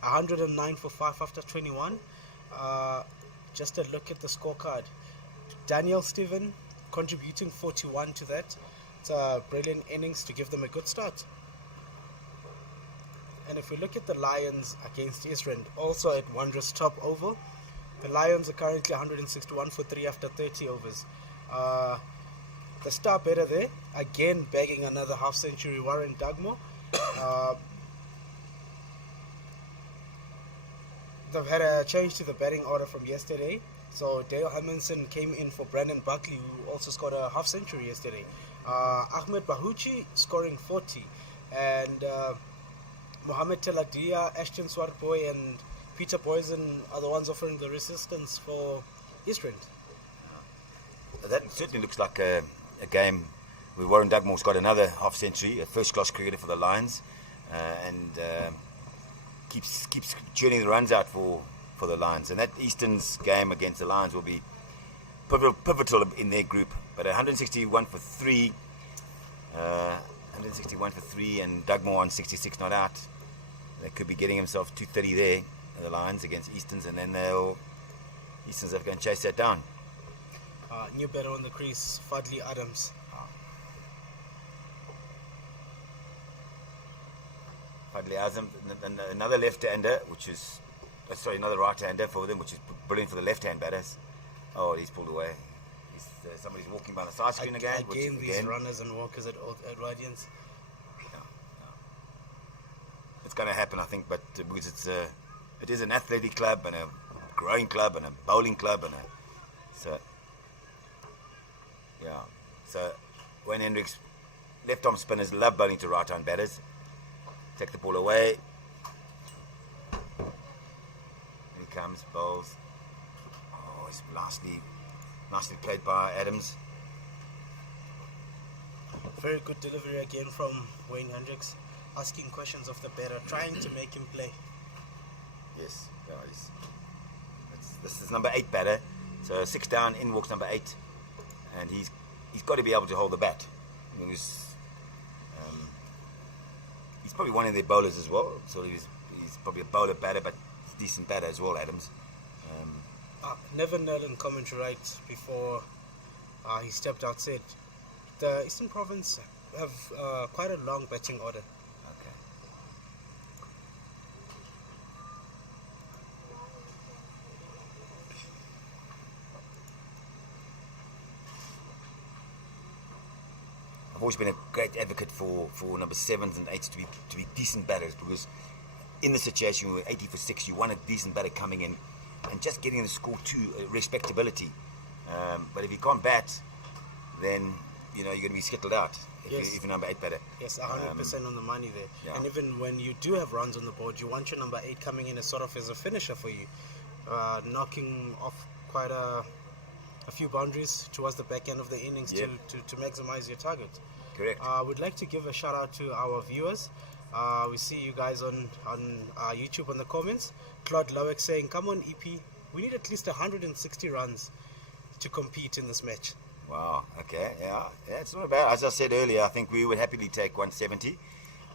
109 for 5 after 21. Just a look at the scorecard. Daniel Steven contributing 41 to that. It's a brilliant innings to give them a good start. And if we look at the Lions against Eastrand, also at wondrous top over, the Lions are currently 161 for 3 after 30 overs. The star better there, again bagging another half century, Warren Dugmore. They've had a change to the batting order from yesterday. So Dale Amundsen came in for Brandon Buckley, who also scored a half century yesterday. Ahmed Bahuchi scoring 40, and Mohamed Teladia, Ashton Swartboy, and Peter Poison are the ones offering the resistance for Eastrand. That certainly looks like a game where Warren Dugmore's got another half century, a first class cricketer for the Lions, and keeps churning the runs out for the Lions. And that Eastern's game against the Lions will be pivotal in their group. But 161 for 3, and Dugmore on 66 not out. They could be getting himself 230 there, the Lions against Easterns, and then Easterns have to go and chase that down. New batter on the crease, Fadli Adams. Fadli Adams, another left-hander, another right-hander for them, which is brilliant for the left-hand batters. Oh, he's pulled away. Somebody's walking by the side screen again. These runners and walkers at Radiance. Yeah. It's going to happen, I think, but because it is an athletic club and a growing club and a bowling club, so Wayne Hendricks, left-arm spinners love bowling to right-arm batters. Take the ball away. Here he comes, bowls. Oh, it's nicely played by Adams. Very good delivery again from Wayne Hendricks, asking questions of the batter, trying to make him play. Yes, guys. This is number 8 batter, so 6 down, in walks number 8, and he's got to be able to hold the bat. He's probably one of their bowlers as well, so he's probably a bowler batter, but decent batter as well, Adams. Nevin Nerlin, commentary right before he stepped out, said the Eastern Province have quite a long batting order. Okay. I've always been a great advocate for number 7s and 8s to be decent batters, because in the situation where 80 for 6, you want a decent batter coming in and just getting the score to respectability. But if you can't bat, then you're going to be skittled out if you're number 8 batter. Yes, 100% on the money there. Yeah. And even when you do have runs on the board, you want your number 8 coming in as sort of as a finisher for you, knocking off quite a few boundaries towards the back end of the innings to maximize your target. Correct. I would like to give a shout out to our viewers. We see you guys on YouTube on the comments. Claude Lowick saying, come on EP, we need at least 160 runs to compete in this match. Wow, okay, yeah, it's not bad. As I said earlier, I think we would happily take 170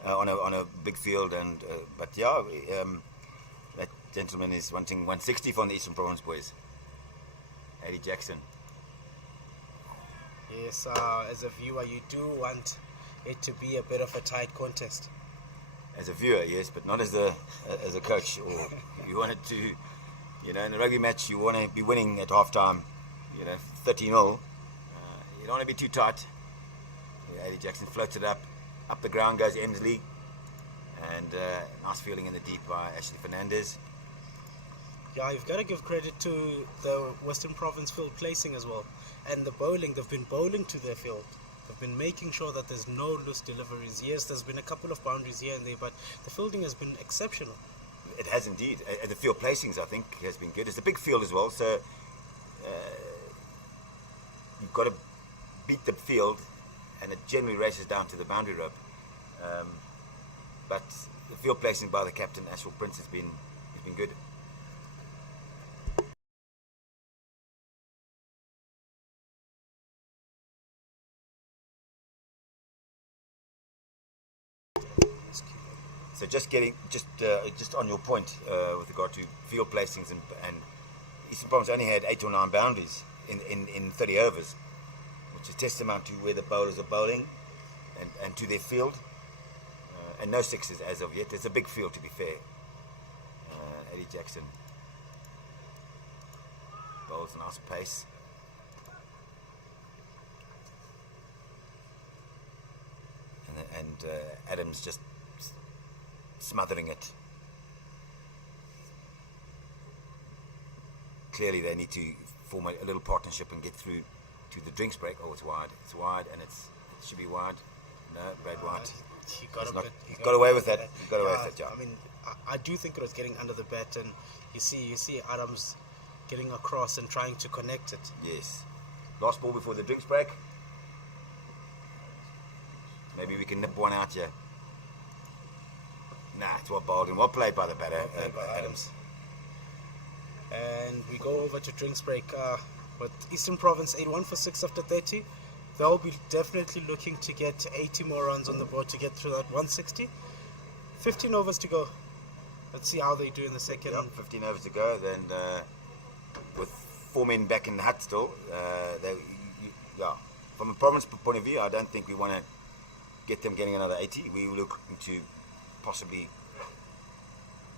on a big field, and but yeah, that gentleman is wanting 160 from the Eastern Province boys. Eddie Jackson. Yes, as a viewer, you do want it to be a bit of a tight contest. As a viewer, yes, but not as a coach. Or you want it to, in a rugby match, you want to be winning at half time, 30-0. You don't want to be too tight. Eddie Jackson floats it up the ground goes Emsley, and nice fielding in the deep by Ashley Fernandez. Yeah, you've got to give credit to the Western Province field placing as well. And the bowling, they've been bowling to their field. They've been making sure that there's no loose deliveries. Yes, there's been a couple of boundaries here and there, but the fielding has been exceptional. It has indeed. The field placings, I think, has been good. It's a big field as well, so you've got to beat the field, and it generally races down to the boundary rope. But the field placing by the captain, Ashwell Prince, has been good. So just on your point with regard to field placings, and Eastern Province only had 8 or 9 boundaries in 30 overs, which is testament to where the bowlers are bowling and to their field, and no sixes as of yet. It's a big field, to be fair. Eddie Jackson bowls a nice pace. And Adams just smothering it. Clearly they need to form a little partnership and get through to the drinks break. Oh, it's wide, and it should be wide. No, Brad White. He got away with that. He got away with that, yeah. I mean, I do think it was getting under the bat, and you see Adams getting across and trying to connect it. Yes. Last ball before the drinks break. Maybe we can nip one out here. Nah, it's well bowled and well played by the batter, Adams. And we go over to drinks break with Eastern Province 81 for 6 after 30. They'll be definitely looking to get 80 more runs on the board to get through that 160. 15 overs to go. Let's see how they do in the second. Yep, 15 overs to go. Then with 4 men back in the hut still, from a province point of view, I don't think we want to get them getting another 80. We were looking to possibly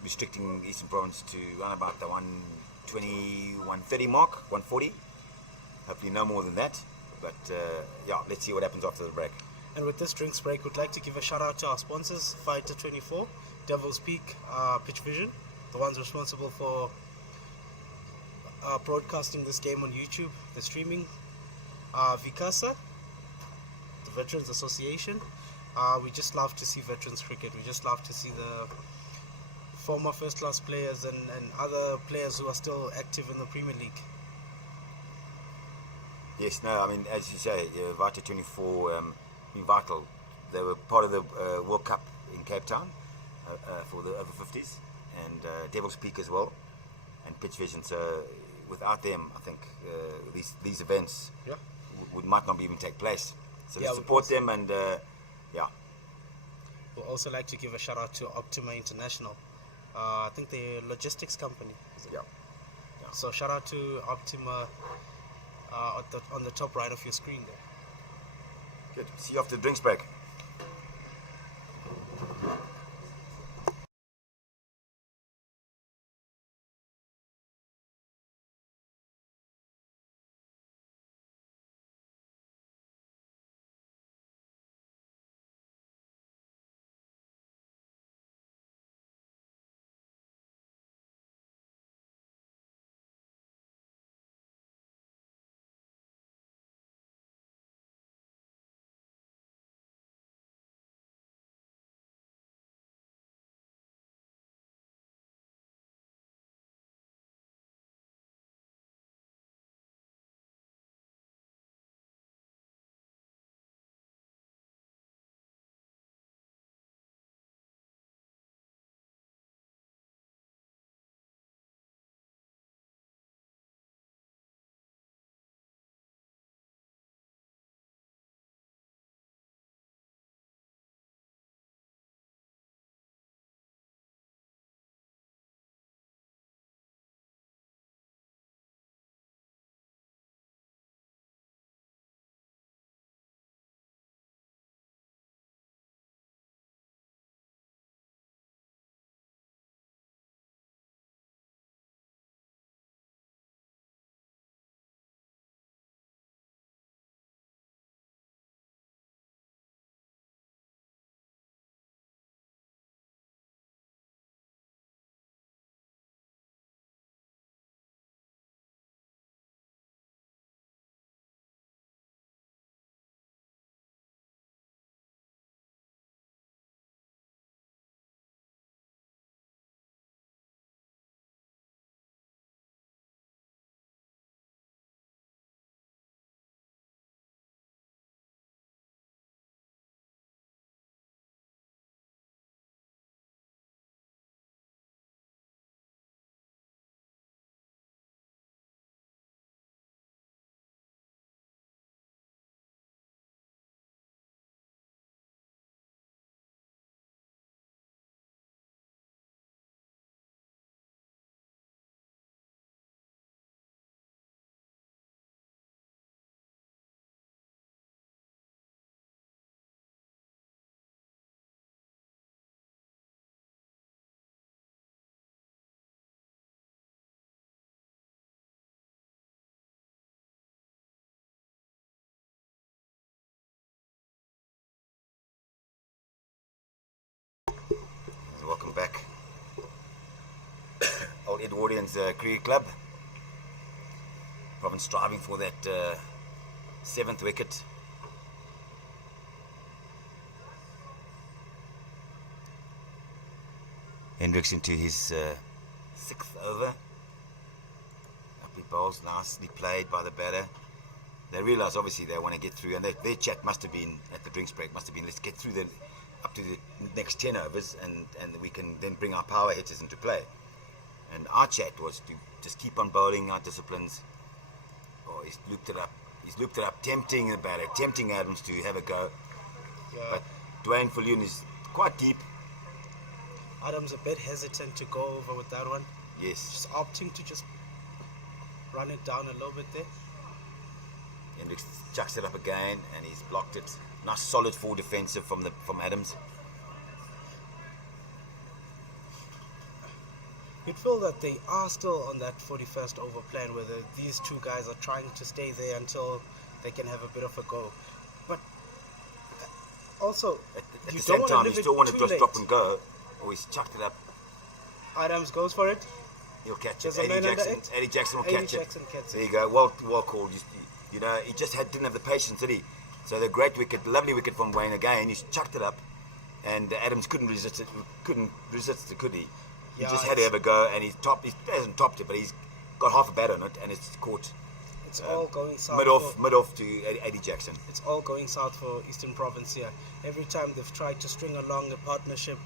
restricting Eastern Province to around about the 120, 130 mark, 140. Hopefully no more than that. But let's see what happens after the break. And with this drinks break, we'd like to give a shout out to our sponsors, Fighter 24, Devil's Peak, Pitch Vision, the ones responsible for broadcasting this game on YouTube, the streaming, Vicasa, the Veterans Association. We just love to see veterans cricket. We just love to see the former first class players and other players who are still active in the Premier League. Yes, no, I mean, as you say, Vita 24, Vital, they were part of the World Cup in Cape Town for the over-40s, and Devil's Peak as well, and Pitch Vision. So without them, I think these events might not even take place. So let's support them, and We'll also like to give a shout out to Optima International. I think the logistics company. Is it? Yeah. So shout out to Optima on the top right of your screen there. Good. See you after the drinks break. Welcome back. Old Edwardians Cricket Club. Province striving for that 7th wicket. Hendricks into his 6th over. Up he bowls, nicely played by the batter. They realise obviously they want to get through, and their chat must have been at the drinks break. Must have been, let's get through up to the next 10 overs, and we can then bring our power hitters into play. And our chat was to just keep on bowling our disciplines. Oh, he's looped it up, tempting the batter, tempting Adams to have a go. Yeah. But Dwayne Falloon is quite deep. Adams a bit hesitant to go over with that one. Yes. Just opting to just run it down a little bit there. Hendricks chucks it up again, and he's blocked it. Nice solid full defensive from Adams. You'd feel that they are still on that 41st over plan, where these two guys are trying to stay there until they can have a bit of a go. But also, at you the same don't time, want you to still want to too just late. drop and go. Or he's chucked it up. Adams goes for it. He'll catch There's it. a man under Jackson. it. Eddie Jackson will Eddie catch Jackson it. gets There it. you go. Well called. You know, he just didn't have the patience, did he? So the great wicket, lovely wicket from Wayne again. He chucked it up, and Adams couldn't resist it. Could he? He Yeah, just had to have a go, and he hasn't topped it, but he's got half a bat on it, and it's caught It's all going south. mid off to Eddie Jackson. It's all going south for Eastern Province here. Every time they've tried to string along a partnership,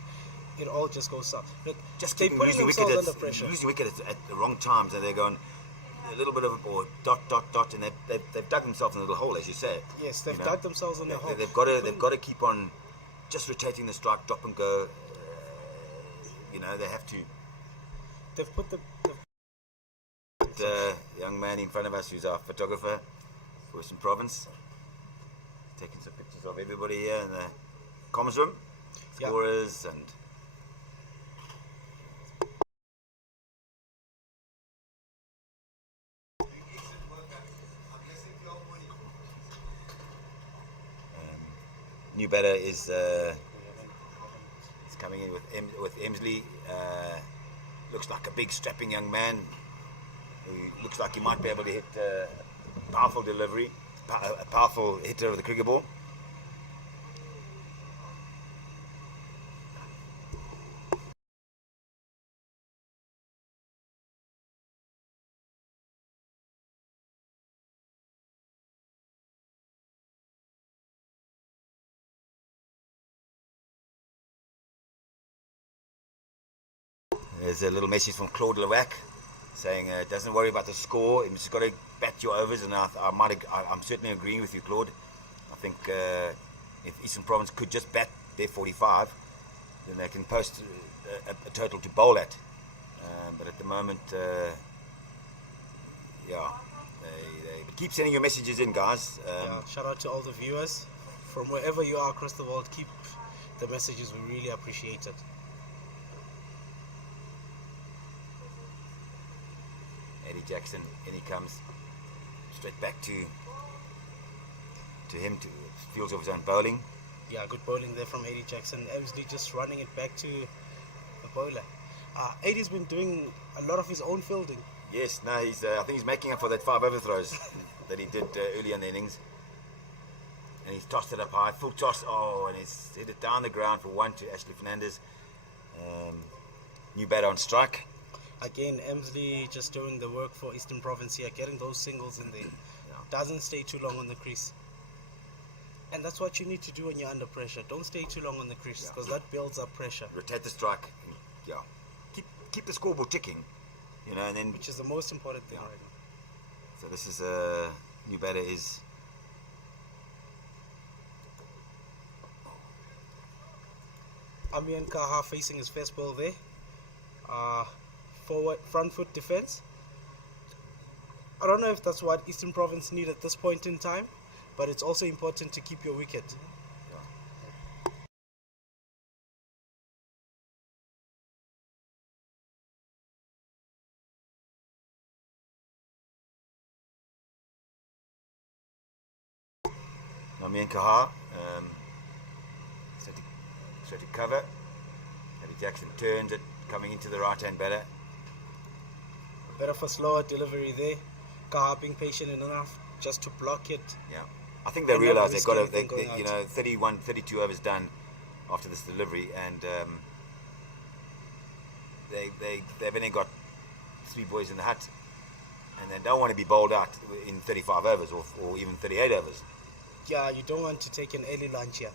it all just goes south. Look, Just they're keeping putting losing themselves wicket under pressure. losing wicket at the wrong times, and they're going a little bit of a ball, dot, and they've dug themselves in a little hole, as you say. Yes, they've You know? dug themselves in a hole. They've got to keep on just rotating the strike, drop and go. You know, they have to they've put the Young man in front of us who's our photographer, Western Province, taking some pictures of everybody here in the comms room, scorers and new batter is coming in with Emsley. Looks like a big strapping young man who looks like he might be able to hit a powerful delivery, a powerful hitter of the cricket ball. There's a little message from Claude Lewack saying, doesn't worry about the score, you've just got to bat your overs, and I'm certainly agreeing with you, Claude. I think if Eastern Province could just bat their 45, then they can post a total to bowl at. But at the moment, but keep sending your messages in, guys. Shout out to all the viewers from wherever you are across the world. Keep the messages, we really appreciate it. Eddie Jackson, in he comes, straight back to him, to fields of his own bowling. Yeah, good bowling there from Eddie Jackson. Emsley just running it back to the bowler. Eddie's been doing a lot of his own fielding. Yes, no, I think he's making up for that 5 overthrows that he did earlier in the innings. And he's tossed it up high, full toss, and he's hit it down the ground for 1 to Ashley Fernandez. New batter on strike. Again, Emsley just doing the work for Eastern Province here, getting those singles in there. Doesn't stay too long on the crease. And that's what you need to do when you're under pressure. Don't stay too long on the crease, because that builds up pressure. Rotate the strike. Keep the scoreboard ticking. And then, which is the most important thing right now. So this is new batter is Amian Kaha facing his first ball there. Forward front foot defense. I don't know if that's what Eastern Province need at this point in time, but it's also important to keep your wicket. Namian Kaha set to cover. Eddie Jackson turns it, coming into the right hand batter. A bit of a slower delivery there. Kaha being patient enough just to block it. Yeah, I think they realise they've got 31, 32 overs done after this delivery, and they've only got 3 boys in the hut, and they don't want to be bowled out in 35 overs or even 38 overs. Yeah, you don't want to take an early lunch here.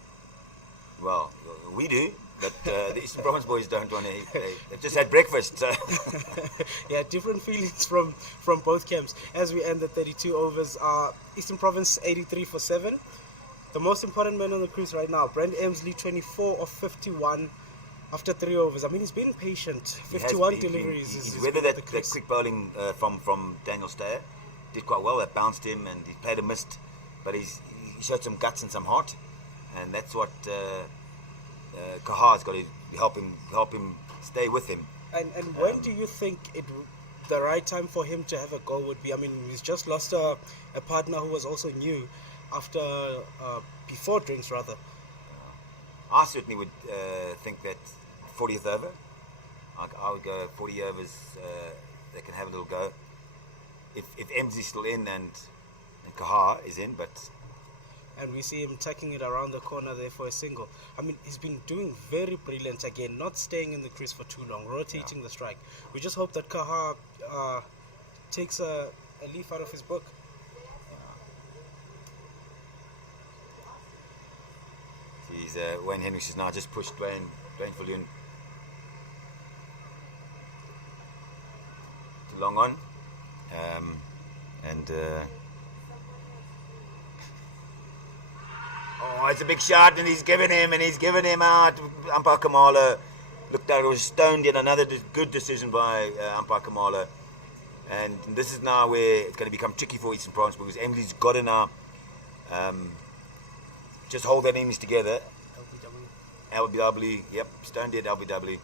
Well, we do, but the Eastern Province boys don't want to eat. They've just had breakfast. So. Yeah, different feelings from both camps. As we end the 32 overs, Eastern Province 83 for 7. The most important man on the crease right now, Brent Emsley, 24 of 51 after 3 overs. I mean, he's been patient. 51 deliveries. He's weathered that quick bowling from Daniel Steyer. Did quite well. That bounced him, and he played a mist, but he showed some guts and some heart. And that's what Kaha's got to help him stay with him. And when do you think the right time for him to have a go would be? I mean, he's just lost a partner who was also new before drinks rather. I certainly would think that 40th over. I would go 40 overs. They can have a little go. If Emsley's still in and Kaha is in, but. And we see him taking it around the corner there for a single. I mean, he's been doing very brilliant again, not staying in the crease for too long, rotating the strike. We just hope that Kaha takes a leaf out of his book. He's Wayne Henrys has now just pushed Dwayne Viljoen to long on, it's a big shot, and he's given him out. Umpire Kamala looked like it was stoned. Yet another good decision by umpire Kamala. And this is now where it's going to become tricky for Eastern Province, because Emily's got to now just hold that innings together. LBW, yep, stone dead LBW.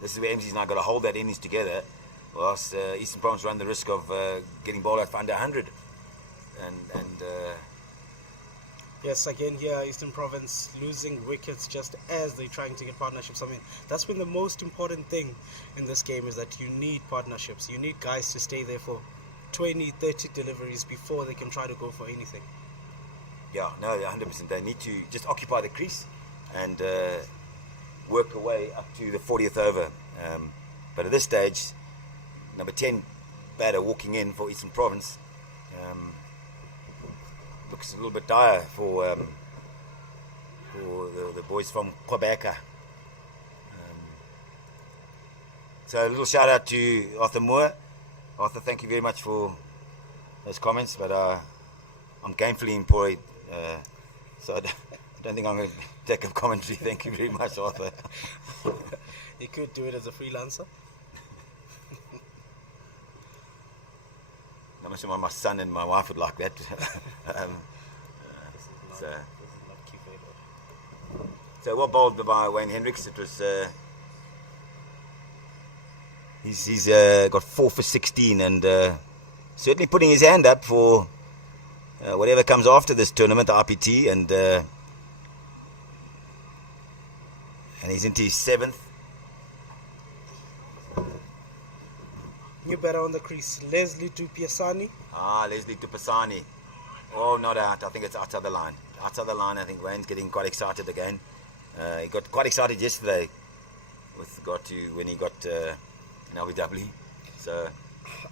This is where Emily's now got to hold that innings together, whilst Eastern Province run the risk of getting bowled out for under 100. Yes, again here, Eastern Province losing wickets just as they're trying to get partnerships. I mean, that's been the most important thing in this game, is that you need partnerships. You need guys to stay there for 20, 30 deliveries before they can try to go for anything. Yeah, no, 100%. They need to just occupy the crease and work away up to the 40th over. But at this stage, number 10 batter walking in for Eastern Province looks a little bit dire for the boys from Quebec. So a little shout out to Arthur Moore. Arthur, thank you very much for those comments, but I'm gainfully employed, so I don't think I'm going to take up commentary. Thank you very much, Arthur. You could do it as a freelancer. I'm sure my son and my wife would like that. So what bowled by Wayne Hendricks? It was he's got 4 for 16, and certainly putting his hand up for whatever comes after this tournament, the IPT, and he's into his 7th. New batter on the crease, Leslie Tupiasani. Leslie Tupasani. Oh, not out. I think it's outside the line. Outside the line, I think Wayne's getting quite excited again. He got quite excited yesterday with regard to when he got an LBW. So,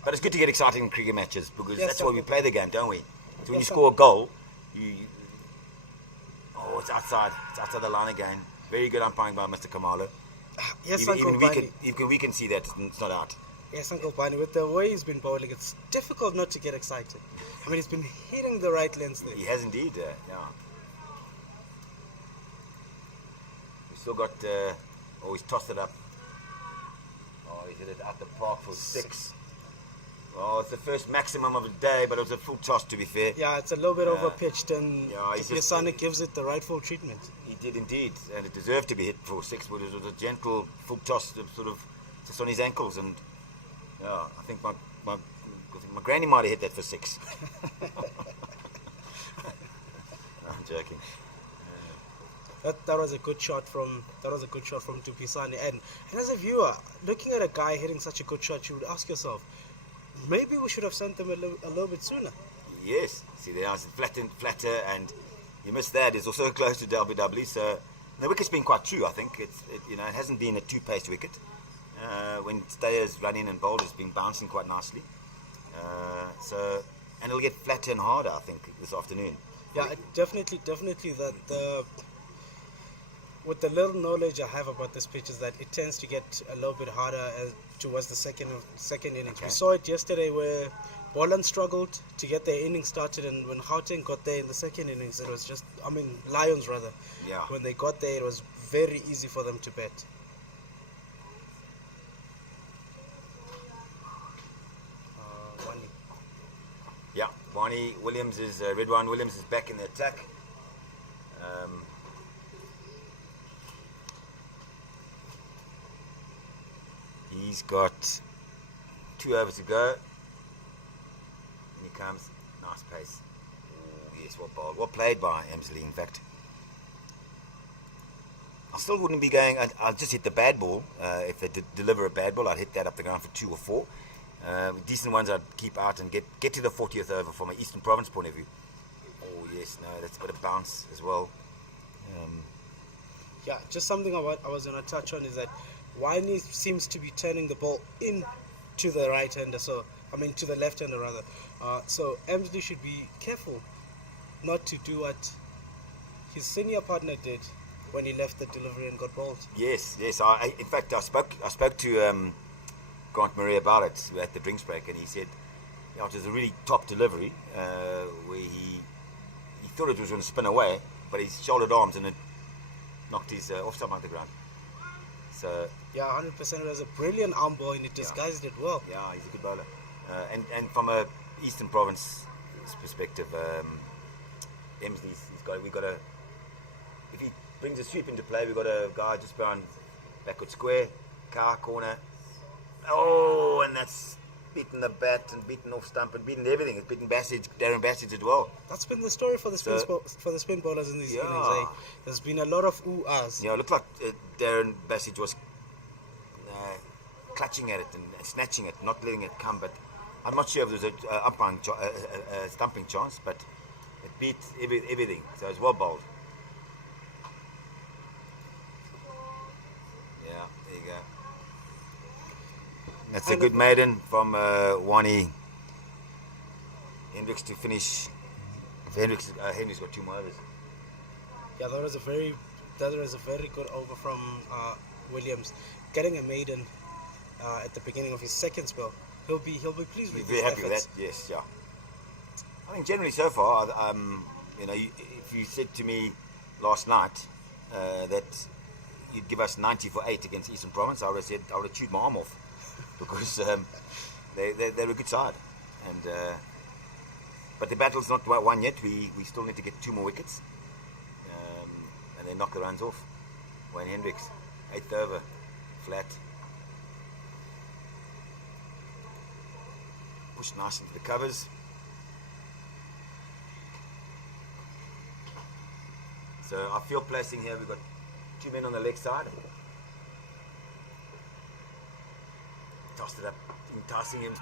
but it's good to get excited in cricket matches, because that's why we play the game, don't we? So when you score a goal, it's outside. It's outside the line again. Very good umpiring by Mr. Kamala. Yes, even we can see that it's not out. Yes, Uncle Barney, with the way he's been bowling, it's difficult not to get excited. I mean, he's been hitting the right lens there. He has indeed, yeah. We've still got, he's tossed it up. Oh, he hit it out the park for 6. Well, it's the first maximum of the day, but it was a full toss, to be fair. Yeah, it's a little bit overpitched, and Tupiasani gives it the rightful treatment. He did indeed, and it deserved to be hit for 6, but it was a gentle full toss, sort of just on his ankles, and yeah, I think my granny might have hit that for 6. I'm joking. That was a good shot from Tupisani, and as a viewer, looking at a guy hitting such a good shot, you would ask yourself, maybe we should have sent them a little bit sooner. Yes, see, there's flatter, and you missed that. It's also close to WW, so the wicket's been quite true. I think it hasn't been a 2-pace wicket. When Stayer's running and bowled, it's been bouncing quite nicely. And it'll get flatter and harder, I think, this afternoon. Yeah, definitely that with the little knowledge I have about this pitch is that it tends to get a little bit harder towards the second innings. Okay. We saw it yesterday where Boland struggled to get their innings started, and when Gauteng got there in the second innings, it was just, Lions rather. Yeah. When they got there, it was very easy for them to bat. Yeah, Barney Williams Redwan Williams is back in the attack. He's got 2 overs to go. And he comes, nice pace. Ooh, yes, well played by Emsley, in fact. I still wouldn't be going, I'll just hit the bad ball. If they deliver a bad ball, I'd hit that up the ground for 2 or 4. Decent ones I'd keep out and get to the 40th over from an Eastern Province point of view. Oh yes, no, that's a bit of bounce as well. Yeah, just something I was going to touch on is that Winey seems to be turning the ball in to the right-hander, to the left-hander rather. So Emsley should be careful not to do what his senior partner did when he left the delivery and got bowled. Yes. In fact, I spoke to Grant Murray about it at the drinks break, and he said, it was a really top delivery where he thought it was going to spin away, but he shouldered arms and it knocked his off stump out the ground. So Yeah, 100%. It was a brilliant arm ball and it disguised it well. yeah, he's a good bowler. And from a Eastern Province perspective, we got a. If he brings a sweep into play, we've got a guy just behind backward square, car corner. Oh, and that's beaten the bat and beaten off stump and beaten everything. It's beaten Darren Bassage as well. That's been the story for the spin bowlers in these innings. Eh? There's been a lot of ooh-ahs. Yeah, it looked like Darren Bassage was clutching at it and snatching it, not letting it come. But I'm not sure if there was a stumping chance, but it beat everything. So it was well bowled. Yeah, there you go. That's a good maiden from Wani Hendricks to finish. Hendricks got 2 more overs. Yeah, that was a very good over from Williams, getting a maiden at the beginning of his second spell. He'll be pleased with. Very happy with that. Yes, yeah. I think generally so far, if you said to me last night that you'd give us 90 for 8 against Eastern Province, I would have chewed my arm off. Because they're a good side, and but the battle's not won yet. We still need to get 2 more wickets, and then knock the runs off. Wayne Hendricks, 8th over, flat, pushed nice into the covers. So our field placing here, we've got 2 men on the leg side. Tossed it up, enticing him.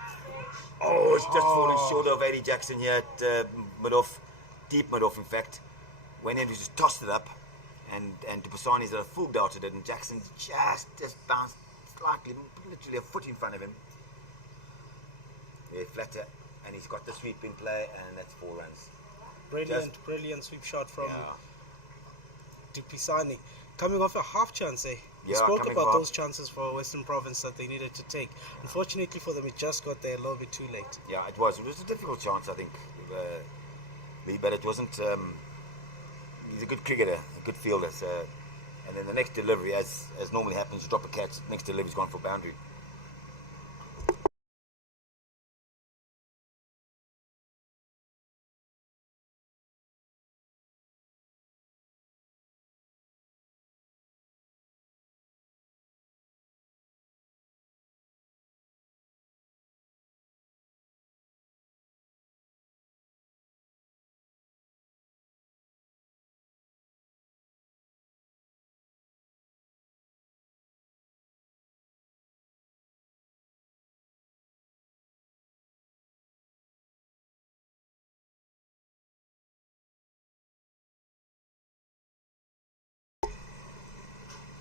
Oh, it's just fallen short of 80 Jackson here at mid-off, deep mid-off in fact. Wayne Hendricks just tossed it up, and Tupasani's at a full dart at it, and Jackson just bounced slightly, literally a foot in front of him. Yeah, flatter, and he's got the sweep in play, and that's 4 runs. Brilliant sweep shot from Tupisani. Coming off a half chance, eh? We spoke about those chances for Western Province that they needed to take. Unfortunately for them, it just got there a little bit too late. Yeah, it was. It was a difficult chance, I think. But it wasn't. He's a good cricketer, a good fielder. So, and then the next delivery, as normally happens, you drop a catch. Next delivery's gone for boundary.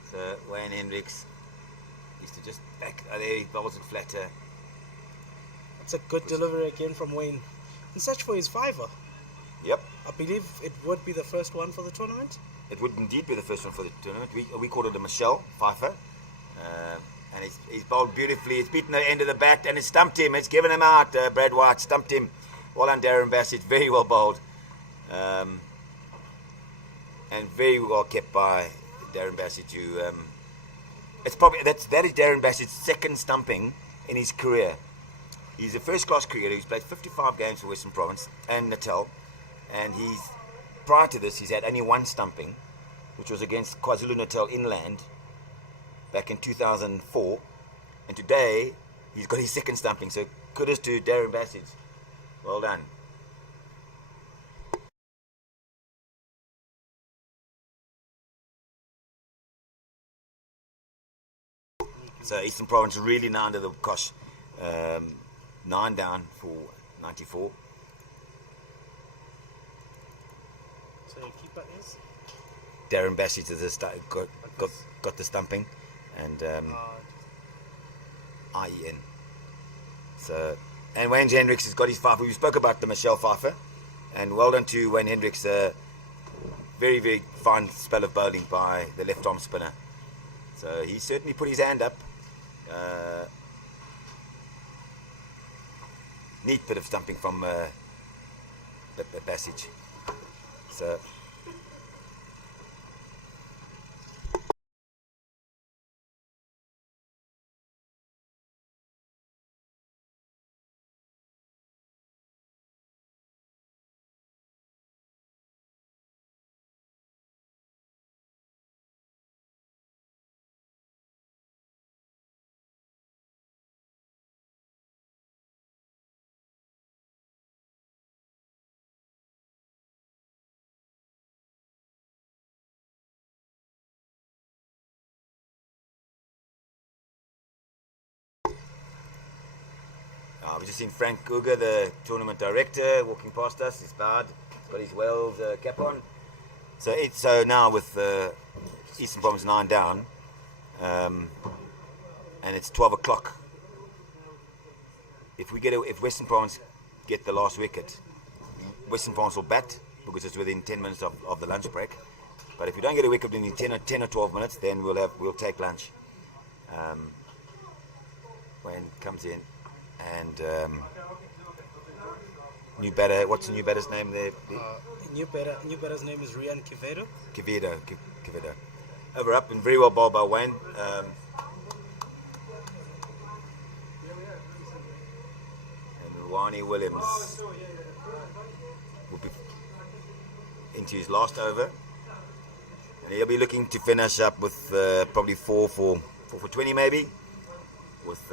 So Wayne Hendricks used to just back there, he bowls it flatter. It's a good delivery again from Wayne. In search for his 5er. Yep. I believe it would be the first one for the tournament. It would indeed be the first one for the tournament. We called it a Michelle Pfeiffer. And he's bowled beautifully. It's beaten the end of the bat and it's stumped him. It's given him out. Brad White stumped him. Well done, Darren Bassage. Very well bowled. And very well kept by Darren Bassage, who that is Darren Bassage's second stumping in his career. He's a first-class cricketer. He's played 55 games for Western Province and Natal, and prior to this he's had only 1 stumping, which was against KwaZulu-Natal Inland back in 2004, and today he's got his second stumping. So kudos to Darren Bassage. Well done. So Eastern Province really now under the cosh. 9 down for 94. So your keeper is? Darren Bassage got the stumping, and IEN. So, and Wayne Hendricks has got his 5. We spoke about the Michelle Pfeiffer, and well done to Wayne Hendricks. Very, very fine spell of bowling by the left arm spinner. So he certainly put his hand up. Neat bit of stumping from Bassage. So We've just seen Frank Uger, the tournament director, walking past us. He's bowed. He's got his Wales cap on. So now with Eastern Province 9 down, and it's 12 o'clock. If Western Province get the last wicket, Western Province will bat because it's within 10 minutes of the lunch break. But if we don't get a wicket within 10 or 12 minutes, then we'll take lunch. When comes in, and new batter. What's the new batter's name there? New batter's name is Rian Quevedo. Quevedo. Over up and very well bowled by Wayne. And Wani Williams will be into his last over, and he'll be looking to finish up with probably 4 for 20 maybe, with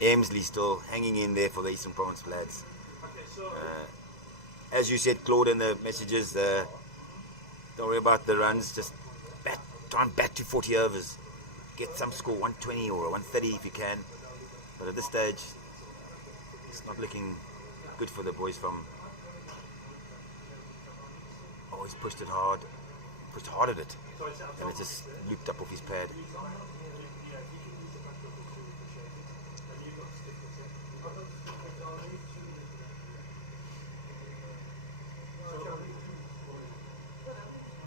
Emsley still hanging in there for the Eastern Province lads. As you said, Claude, in the messages, don't worry about the runs, just try and bat to 40 overs. Get some score, 120 or 130 if you can. But at this stage, it's not looking good for the boys from... Oh, he's pushed hard at it. And it just looped up off his pad.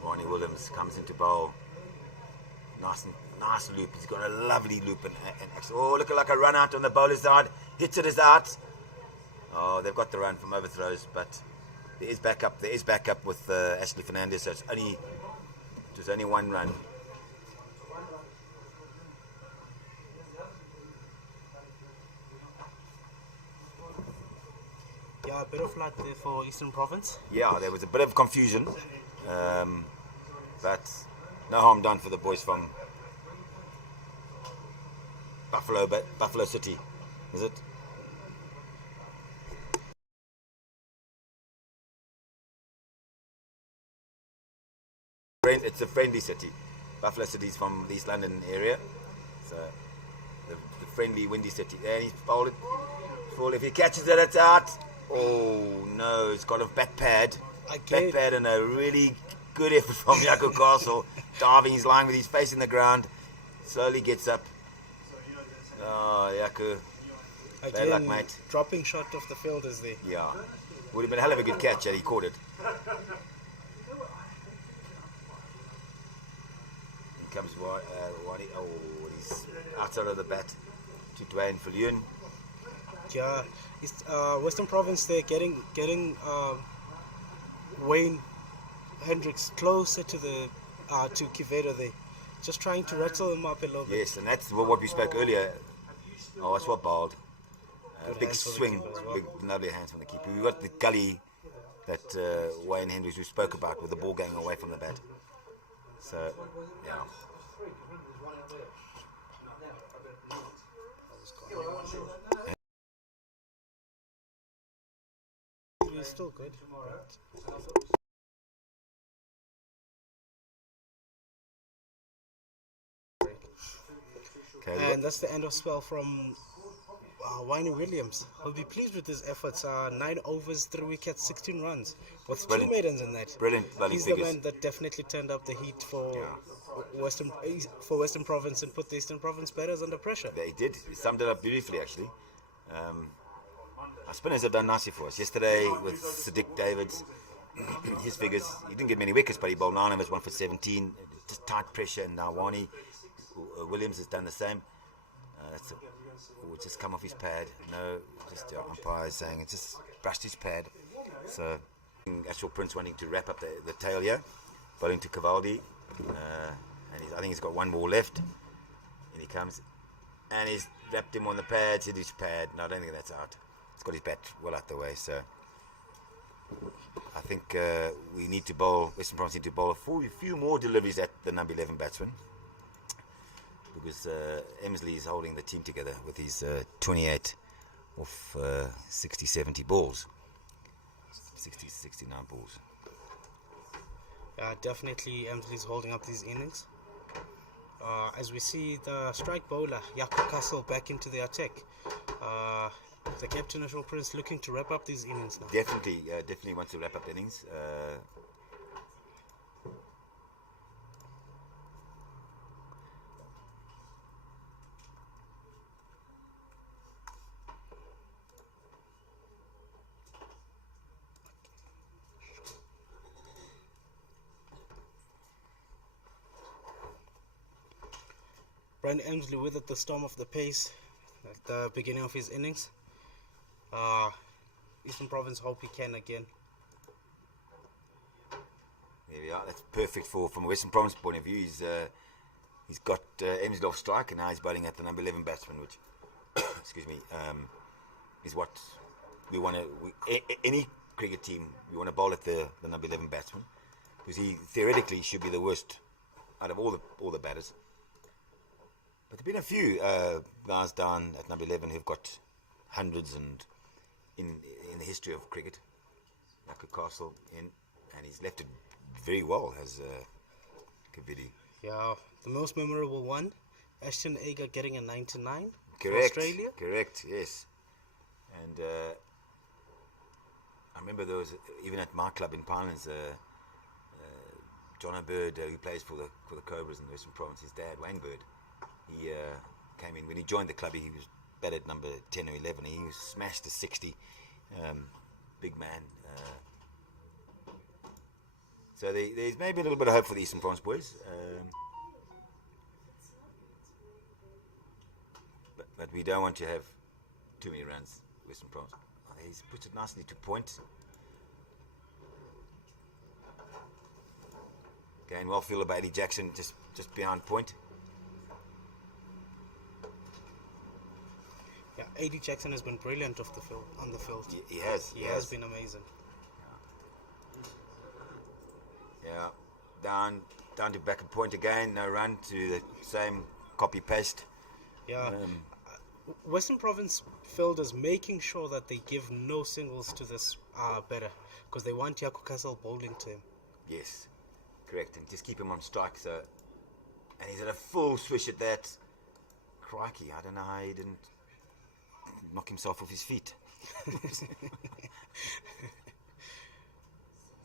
Ronnie Williams comes into bowl. Nice loop. He's got a lovely loop and oh, looking like a run out on the bowler's side. Hits it as out. Oh, they've got the run from overthrows, but there is backup. There is backup with Ashley Fernandez. So it was only one run. Yeah, a bit of luck there for Eastern Province. Yeah, there was a bit of confusion, but no harm done for the boys from Buffalo City, is it? It's a friendly city. Buffalo City is from the East London area, so the friendly, windy city. And he's bowled it full. If he catches it, it's out. Oh no, it's got a back pad. Back pad and a really good effort from Jaco Castle. Diving, he's lying with his face in the ground. Slowly gets up. Oh, Jaco. Bad luck, mate. Dropping shot off the field is there. Yeah. Would have been a hell of a good catch had he caught it. Here comes Wani. Oh, he's outside of the bat to Dwayne Viljoen. Yeah, Western Province there getting Wayne Hendricks closer to Quevedo there, just trying to rattle him up a little bit. Yes, and that's what we spoke earlier. Oh, that's what bowled. Big swing, well. Big lovely hands from the keeper. We got the gully that Wayne Hendricks we spoke about with the ball going away from the bat. So, yeah. He's still good. Okay, and that's the end of spell from Wayne Williams. I'll be pleased with his efforts. 9 overs, 3 wickets, 16 runs, with brilliant. 2 maidens in that. Brilliant. He's the man that definitely turned up the heat for Western Province and put the Eastern Province batters under pressure. They did. He summed it up beautifully, actually. Our spinners have done nicely for us. Yesterday with Sadiq Davids, his figures, he didn't get many wickets, but he bowled 9 overs, 1 for 17. Just tight pressure, and now Wani Williams has done the same. Just come off his pad. No, just umpire saying it just brushed his pad. So, actual Prince wanting to wrap up the tail here, bowling to Cavaldi, and I think he's got 1 more left. And he comes, and he's wrapped him on the pads, hit his pad. No, I don't think that's out. He's got his bat well out the way. So, I think we need to bowl. Western Province need to bowl a few more deliveries at the number 11 batsman. Because Emsley is holding the team together with his 28 of 60, 70 balls. 60, 69 balls. Definitely Emsley's holding up these innings. As we see the strike bowler, Jaco Castle, back into the attack. The captain, Ashwell Prince, looking to wrap up these innings now. Definitely wants to wrap up the innings. Brian Emsley with at the storm of the pace at the beginning of his innings. Eastern Province hope he can again. There we are. That's perfect from a Western Province point of view. He's got Emsley off strike, and now he's bowling at the number 11 batsman, which, excuse me, is what we want to. Any cricket team, we want to bowl at the number 11 batsman, because he theoretically should be the worst out of all the batters. But there've been a few guys down at number 11 who've got hundreds and in the history of cricket, like Castle and he's left it very well as Kavidi. Yeah, the most memorable one, Ashton Agar getting a 99 for Correct. Australia. Correct. Yes. And I remember there was even at my club in Pinelands, John Bird, who plays for the Cobras in the Western Province. His dad, Wayne Bird. He came in when he joined the club. He was batted number 10 or 11. He was smashed to 60. Big man. So there's maybe a little bit of hope for the Eastern Province boys. But we don't want to have too many runs, Western Province. He's put it nicely to point. Going well fielded by Eddie Jackson, just behind point. Yeah, A.D. Jackson has been brilliant on the field. He has. He has been amazing. Yeah, down to back at point again. No run to the same copy paste. Yeah, Western Province fielders making sure that they give no singles to this batter, because they want Jaco Castle bowling to him. Yes, correct, and just keep him on strike. So, and he's at a full swish at that. Crikey, I don't know how he didn't knock himself off his feet.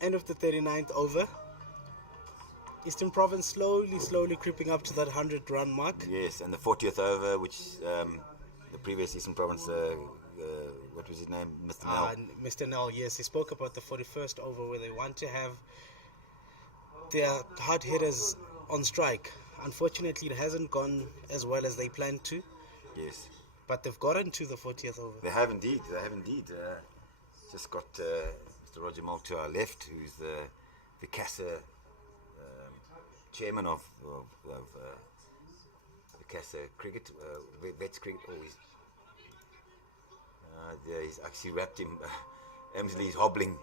End of the 39th over. Eastern Province slowly creeping up to that 100-run mark. Yes, and the 40th over, which the previous Eastern Province, what was his name? Mr. Nell. Mr. Nell, yes. He spoke about the 41st over where they want to have their hard hitters on strike. Unfortunately, it hasn't gone as well as they planned to. Yes. But they've gotten to the 40th over. They have indeed. Just got Mr. Roger Moult to our left, who's the Vicasa chairman of Vicasa Cricket, Vets Cricket. He's actually wrapped him. Emsley's hobbling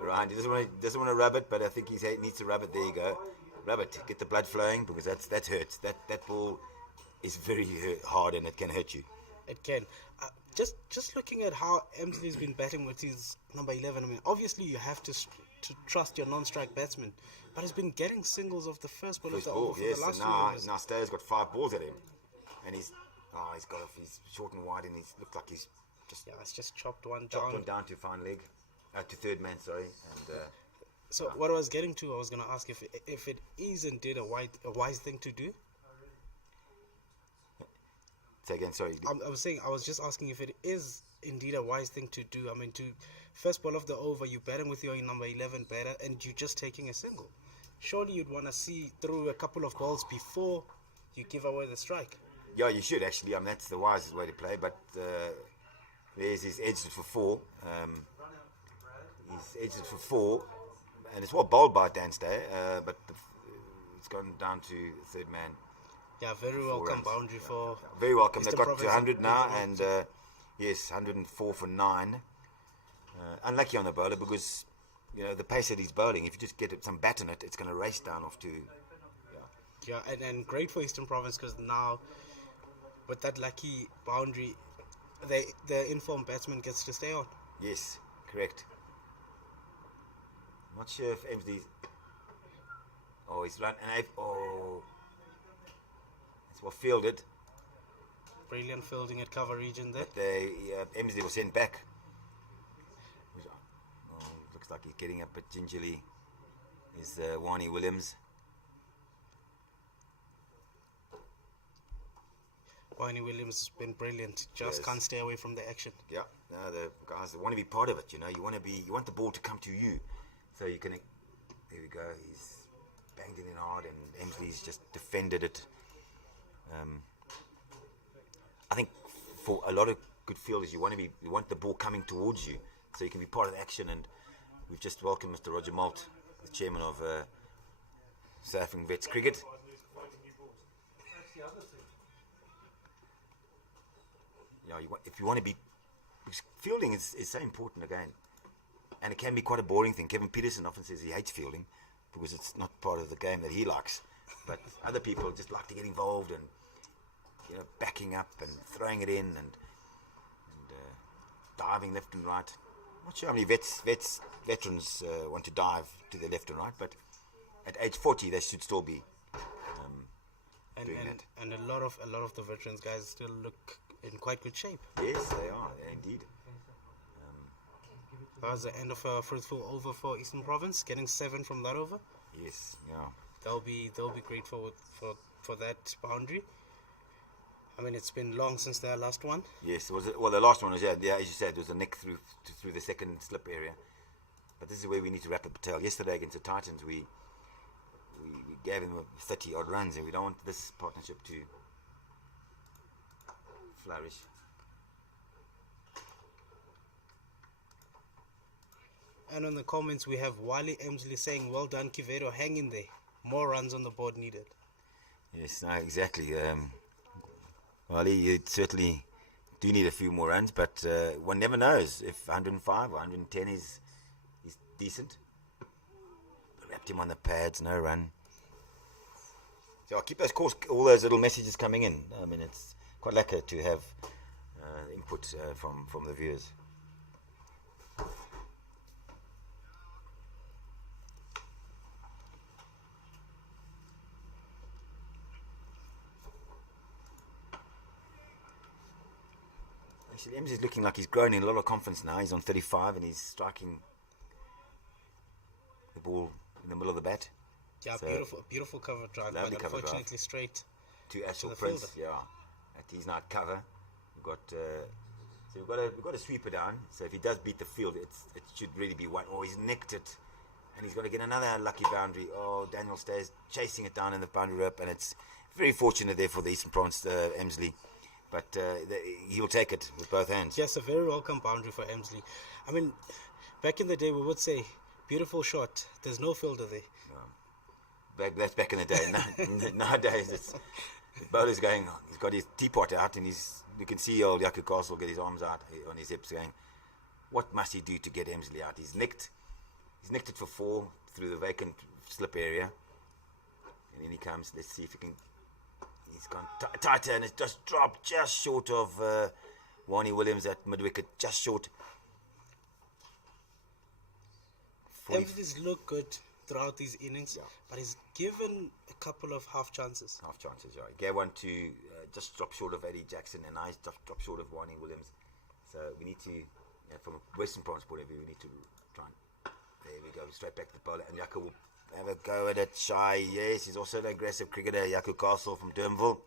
around. He doesn't want to rub it, but I think he needs to rub it. There you go. Rub it. Get the blood flowing, because that hurts. That ball is very hard and it can hurt you. It can. Just looking at how Emsley's been batting with his number 11, I mean, obviously you have to trust your non-strike batsman, but he's been getting singles of the first ball of the over for yes, the last few and overs. now Stayer's got 5 balls at him, and he's got off. He's short and wide, and he's looked like he's just it's just chopped one down to fine leg, to third man. Sorry, and so what I was getting to, I was going to ask if it is indeed a wise thing to do. Say again, sorry. I was just asking if it is indeed a wise thing to do. I mean, to first ball of the over, you're batting with your number 11 batter, and you're just taking a single. Surely you'd want to see through a couple of balls before you give away the strike. Yeah, you should actually. I mean, that's the wisest way to play. But he's edged it for 4. He's edged it for 4, and it's well bowled by Dan Stayer, but it's gone down to third man. Yeah, very welcome boundary for very welcome. Eastern They've got to Province 100 now, and yes, 104 for 9. Unlucky on the bowler, because the pace that he's bowling, if you just get some bat in it, it's going to race down off to. Yeah, and great for Eastern Province, because now with that lucky boundary, the informed batsman gets to stay on. Yes, correct. I'm not sure if Emsley's. Oh, he's run and it's well fielded. Brilliant fielding at cover region there. They Emsley was sent back. Oh, looks like he's getting up a bit gingerly. Is Wani Williams. Barney Williams has been brilliant. Just Yes. can't stay away from the action. Yeah, no, the guys want to be part of it. You know, you want the ball to come to you, so you can. There we go. He's banged it in hard, and Emsley's just defended it. I think for a lot of good fielders, you want the ball coming towards you, so you can be part of the action. And we've just welcomed Mr. Roger Malt, the chairman of South African Vets Cricket. Yeah, if you want to be, because fielding is so important again, and it can be quite a boring thing. Kevin Peterson often says he hates fielding because it's not part of the game that he likes, but other people just like to get involved and backing up and throwing it in and diving left and right. I'm not sure how many veterans want to dive to the left and right, but at age 40 they should still be doing that. And a lot of the veterans guys still look in quite good shape. Yes, they are indeed. That was the end of a fruitful over for Eastern Province, getting 7 from that over. Yes, yeah. They'll be grateful for that boundary. I mean, it's been long since their last one. Yes, the last one was as you said, it was a nick through the second slip area. But this is where we need to wrap up the tail. Yesterday against the Titans, we gave them 30 odd runs, and we don't want this partnership to flourish. And on the comments, we have Wally Emsley saying, "Well done, Kivedo, hang in there. More runs on the board needed." Yes, no, exactly. Wally, you certainly do need a few more runs, but one never knows if 105 or 110 is decent. Wrapped him on the pads, no run. So I'll keep all those little messages coming in. I mean, it's quite lekker to have input from the viewers. Actually, Ems is looking like he's grown in a lot of confidence now. He's on 35 and he's striking the ball in the middle of the bat. Yeah, So, beautiful cover drive, lovely but cover drive. unfortunately straight. To Ashel the Prince, fielder. yeah. He's not cover. We've got to sweep it down. So if he does beat the field, it should really be one. Oh, he's nicked it, and he's got to get another unlucky boundary. Oh, Daniel stays chasing it down in the boundary rope, and it's very fortunate there for the Eastern Province, Emsley. But he'll take it with both hands. Yes, a very welcome boundary for Emsley. I mean, back in the day, we would say, beautiful shot. There's no fielder there. That's back in the day. Nowadays, the bowler's going. He's got his teapot out, and you can see old Yaku Castle get his arms out on his hips, going, "What must he do to get Emsley out?" He's nicked it for 4 through the vacant slip area, and then he comes. Let's see if he can. He's gone tighter, and it's just dropped just short of Wani Williams at mid wicket, just short. Emsley's looked good throughout these innings, but he's given a couple of half chances. Half chances, yeah. He gave one to just drop short of Eddie Jackson, and I drop short of Wani Williams. So we need to, from a Western Province point of view, we need to try and. There we go, straight back to the bowler, and Yaku will have a go at it. Shy, yes, he's also an aggressive cricketer. Yaku Castle from Durhamville.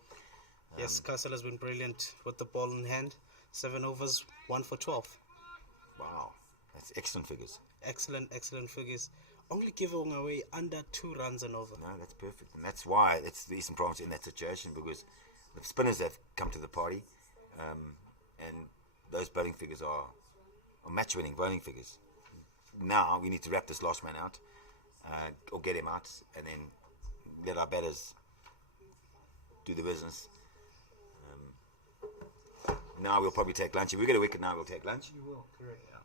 Yes, Castle has been brilliant with the ball in hand. 7 overs, 1 for 12. Wow, that's excellent figures. Excellent figures. Only giving away under 2 runs and over. No, that's perfect, and that's why it's the Eastern Province in that situation, because the spinners have come to the party, and those bowling figures are match-winning bowling figures. Now we need to wrap this last man out, or get him out, and then let our batters do the business. Now we'll probably take lunch. If we get a wicket now, we'll take lunch. You will, correct, yeah.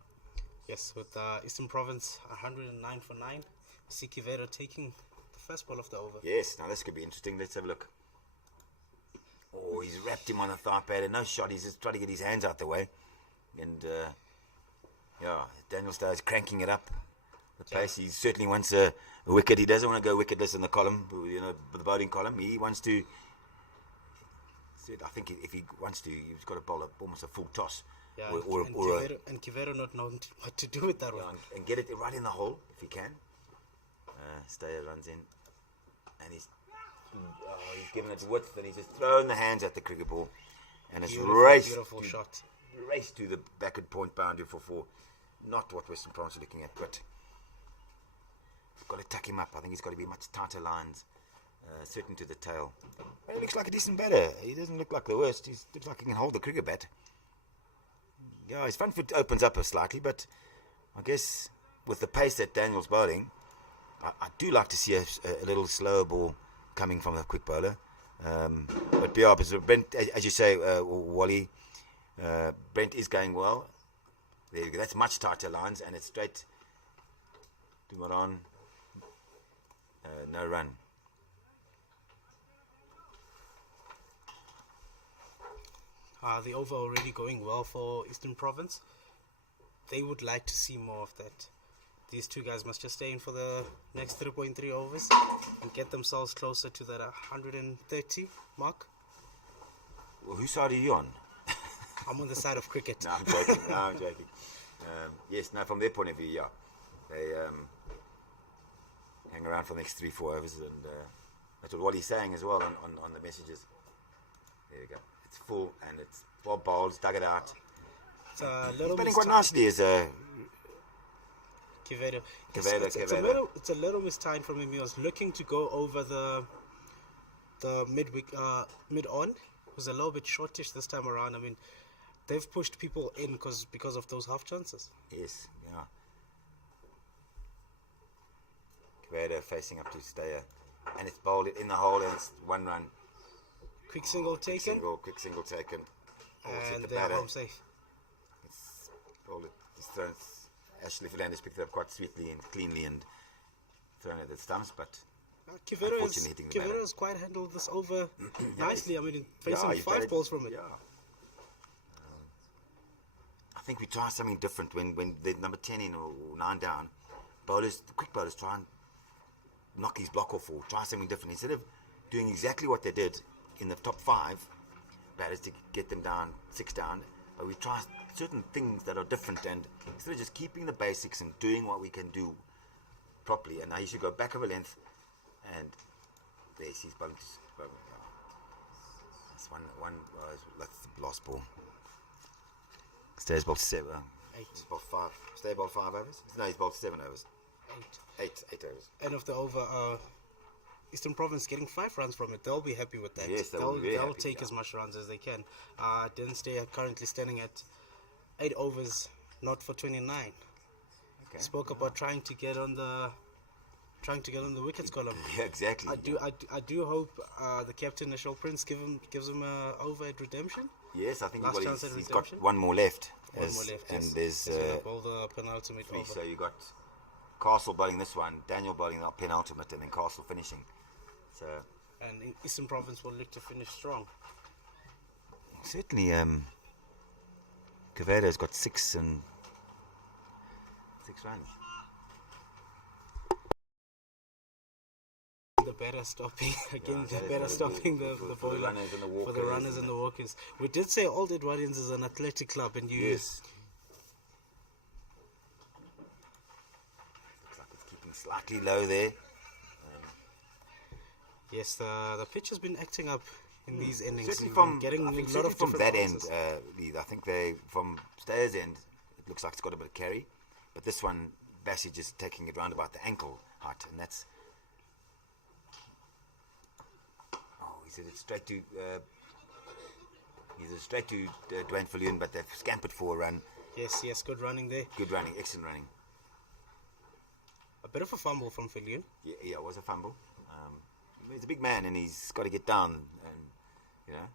Yes, with Eastern Province 109 for 9. Siki Vera taking the first ball of the over. Yes, now this could be interesting. Let's have a look. Oh, he's wrapped him on the thigh pad, and no shot. He's just trying to get his hands out the way. And, Daniel Starr's cranking it up. The pace. He certainly wants a wicket. He doesn't want to go wicketless in the column, the bowling column. He wants to I think if he wants to, he's got to bowl almost a full toss. Yeah, or and Quevedo not knowing what to do with that one. and get it right in the hole if he can. Stayer runs in, and he's given it width, and he's just thrown the hands at the cricket ball, and it's Beautiful shot. Race to the backward point boundary for 4. Not what Western Province are looking at, but got to tuck him up. I think he's got to be much tighter lines, certain to the tail. But he looks like a decent batter. He doesn't look like the worst. He looks like he can hold the cricket bat. Yeah, his front foot opens up slightly, but I guess with the pace that Daniel's bowling, I do like to see a little slower ball coming from the quick bowler. But yeah, Brent, as you say, Wally, Brent is going well. There you go. That's much tighter lines, and it's straight to Moran. No run. The over already going well for Eastern Province. They would like to see more of that. These two guys must just stay in for the next 3.3 overs and get themselves closer to that 130 mark. Well, whose side are you on? I'm on the side of cricket. No, I'm joking. Yes, no, from their point of view, yeah. They hang around for the next 3-4 overs, and that's what he's saying as well on the messages. There you go. It's full, and it's well bowled, dug it out. It's a little He's quite nicely as a Quevedo. Quevedo. It's a little mistimed from him. He was looking to go over the mid on. It was a little bit shortish this time around. I mean, they've pushed people in because of those half chances. Yes, yeah. Quevedo facing up to Stayer, and it's bowled in the hole, and it's 1 run. Quick single taken. Quick single taken. And they're home safe. It's bowled. It's thrown. Ashley Fernandez picked it up quite sweetly and cleanly and thrown at the stumps, but Quevedo has quite handled this over nicely. I mean, facing 5 balls from it. Yeah. I think we try something different when they're number 10 in or 9 down. The quick bowlers try and knock his block off or try something different. Instead of doing exactly what they did in the top 5 batters to get them down 6 down, but we try certain things that are different, and instead of just keeping the basics and doing what we can do properly, and now he should go back of a length, and there's his bowling. That's that's the last ball. Stays bowled 7. 8. He's bowled 5. Stay bowled 5 overs? No, he's bowled 7 overs. 8 overs. End of the over. Eastern Province getting 5 runs from it. They'll be happy with that. Yes, they'll take as much runs as they can. Denstay are currently standing at 8 overs, not for 29. Okay. Spoke about trying to get on the wickets column. Yeah, exactly. I do hope the captain, Nashal Prince, gives him a over at redemption. Yes, I think Last chance he's at got redemption. one more left. One more left, and yes. there's All the penultimate 3. over. So you got Castle bowling this one, Daniel bowling the penultimate, and then Castle finishing. So and Eastern Province will look to finish strong. certainly, Quevedo's got 6 runs. The batter stopping again. The batter stopping the bowler for the runners and the walkers. We did say Old Edwardians is an athletic club, and Yes. Looks like it's keeping slightly low there. Yes, the pitch has been acting up in these innings. Certainly from getting a lot certainly of from different that end, bounces. I think from Stayer's end, it looks like it's got a bit of carry, but this one, Bassage is taking it round about the ankle height, and that's. Oh, he said it's straight to. He's straight to Dwayne Falloon, but they've scampered for a run. Yes, good running there. Good running, excellent running. A bit of a fumble from Falloon. Yeah, it was a fumble. He's a big man, and he's got to get down, and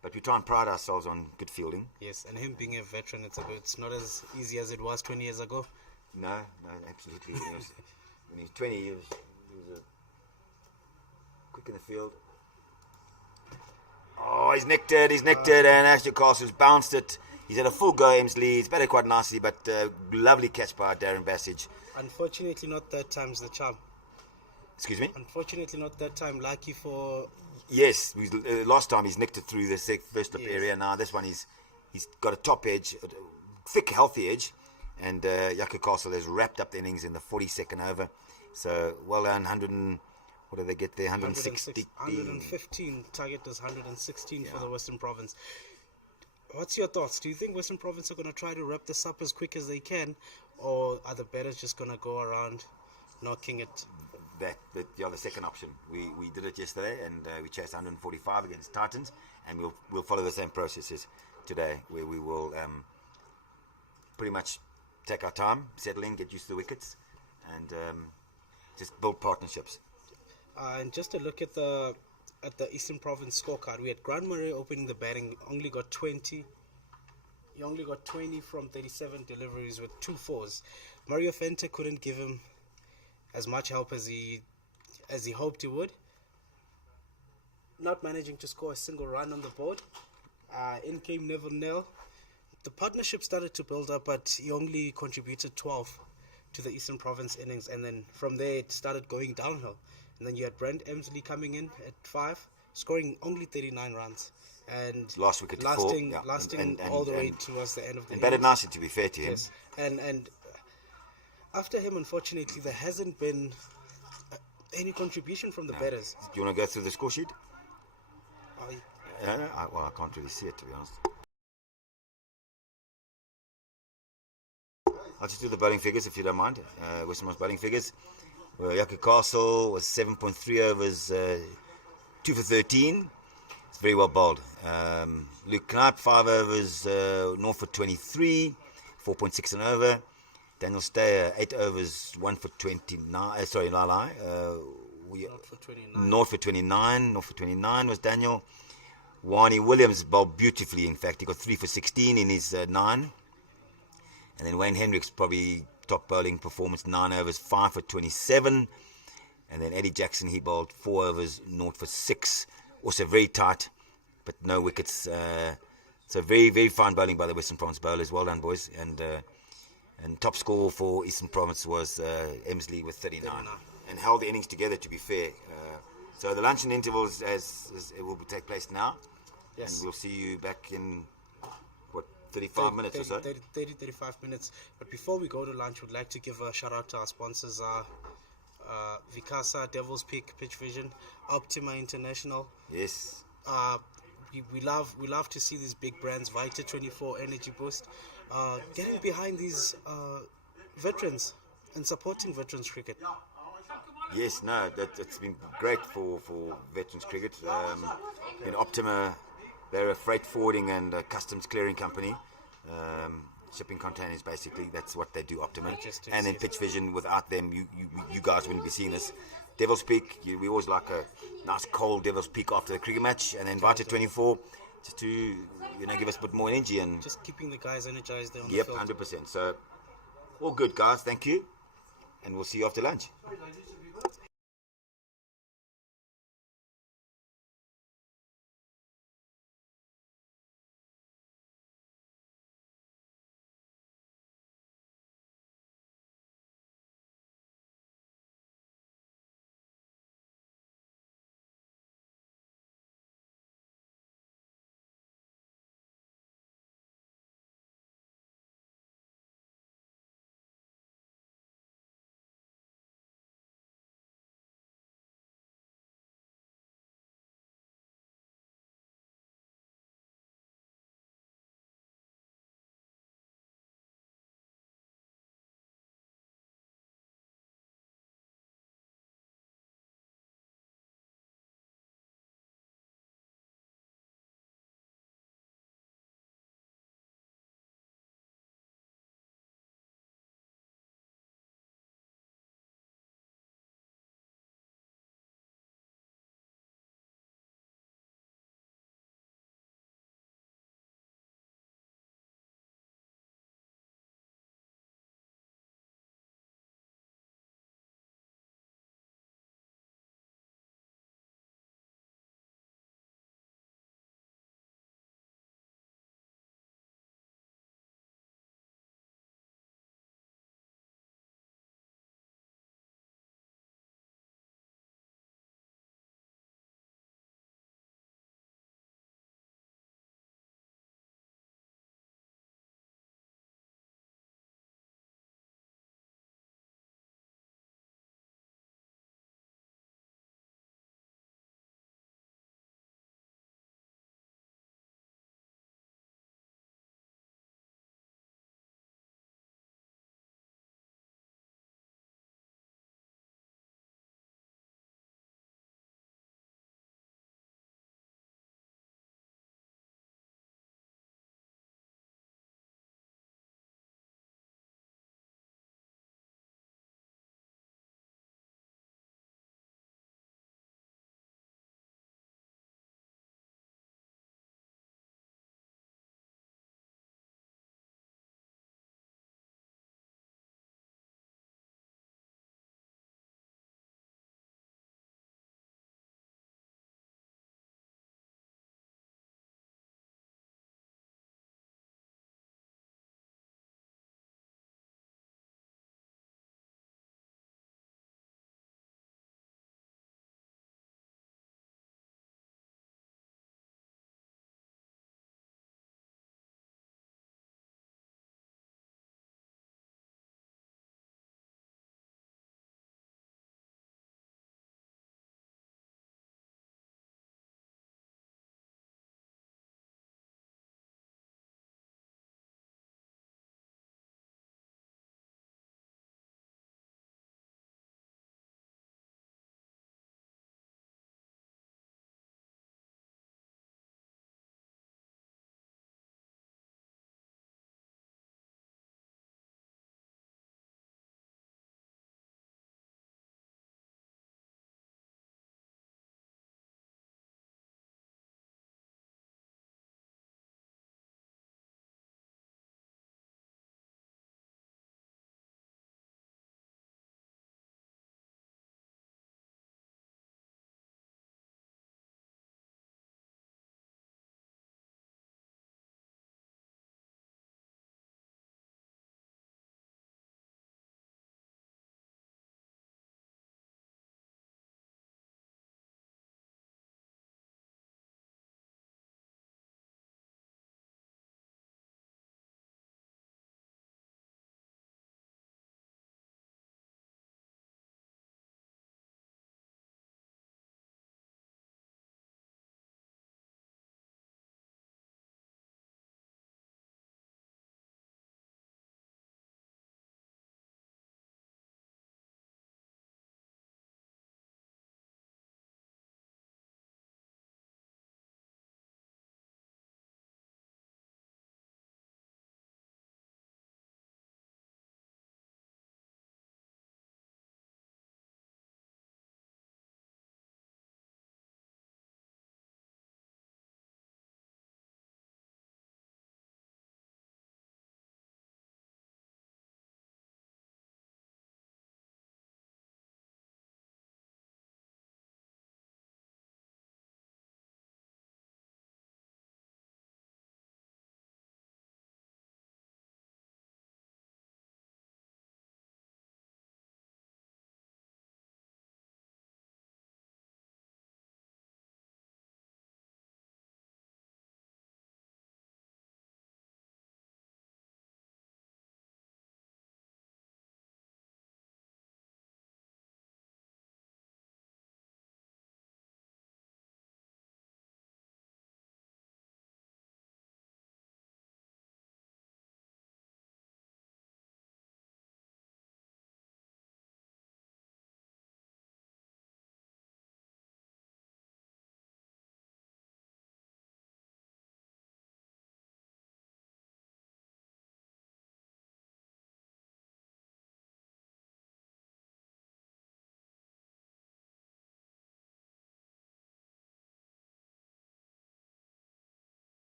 But we try and pride ourselves on good fielding. Yes, and him being a veteran, it's not as easy as it was 20 years ago. No, absolutely. When he was 20, he was quick in the field. Oh, he's nicked it, and Ashley Castle's bounced it. He's had a full go, Emsley. He's batted quite nicely, but lovely catch by Darren Bassage. Unfortunately, not third time's the charm. Excuse me? Unfortunately, not that time. Lucky for Yes, last time he's nicked it through the first lip Yes. area. Now this one he's got a top edge, a thick, healthy edge, and Yaka Castle has wrapped up the innings in the 42nd over. So well done, 100 and what do they get there? 160. 115. Target is 116 for the Western Province. What's your thoughts? Do you think Western Province are going to try to wrap this up as quick as they can, or are the batters just going to go around knocking it? The second option. We did it yesterday, and we chased 145 against Titans, and we'll follow the same processes today, where we will pretty much take our time, settle in, get used to the wickets, and just build partnerships. And just to look at the Eastern Province scorecard, we had Grant Murray opening the batting. Only got 20. He only got 20 from 37 deliveries with 2 fours. Mario Fente couldn't give him as much help as he hoped he would. Not managing to score a single run on the board. In came Neville Nell. The partnership started to build up, but he only contributed 12 to the Eastern Province innings, and then from there it started going downhill. And then you had Brent Emsley coming in at 5, scoring only 39 runs, and Last wicket to lasting fall, yeah. lasting And all the way towards the end of the and batted innings. nicely, to be fair to him. Yes, and after him, unfortunately, there hasn't been any contribution from the batters. Do you want to go through the score sheet? Uh, I can't really see it, to be honest. I'll just do the bowling figures if you don't mind. Western bowling figures. Yaka Castle was 7.3 overs, 2 for 13. It's very well bowled. Luke Knipe, 5 overs, 0 for 23, 4.6 an over. Daniel Steyer, 8 overs, 1 for 29. Sorry, not for 29. 0 for 29. 0 for 29 was Daniel. Wani Williams bowled beautifully, in fact. He got 3 for 16 in his 9. And then Wayne Hendricks, probably top bowling performance, 9 overs, 5 for 27. And then Eddie Jackson, he bowled 4 overs, 0 for 6. Also very tight, but no wickets. So very, very fine bowling by the Western Province bowlers. Well done, boys. And top score for Eastern Province was Emsley with 39. And held the innings together, to be fair. So the luncheon intervals it will take place now. Yes. And we'll see you back in 35 minutes or so. 35 minutes. But before we go to lunch, we'd like to give a shout out to our sponsors, Vicasa, Devil's Peak, Pitch Vision, Optima International. Yes. We love to see these big brands, Vita 24, Energy Boost, getting behind these veterans and supporting veterans cricket. Yes, no, it's been great for veterans cricket. Optima, they're a freight forwarding and customs clearing company. Shipping containers, basically, that's what they do, Optima. Logistics, And then yes. Pitch Vision, without them, you guys wouldn't be seeing this. Devil's Peak, we always like a nice cold Devil's Peak after the cricket match, and then Vita 24, just to give us a bit more energy and Just keeping the guys energized there on yep, the field. 100%. So all good, guys. Thank you, and we'll see you after lunch.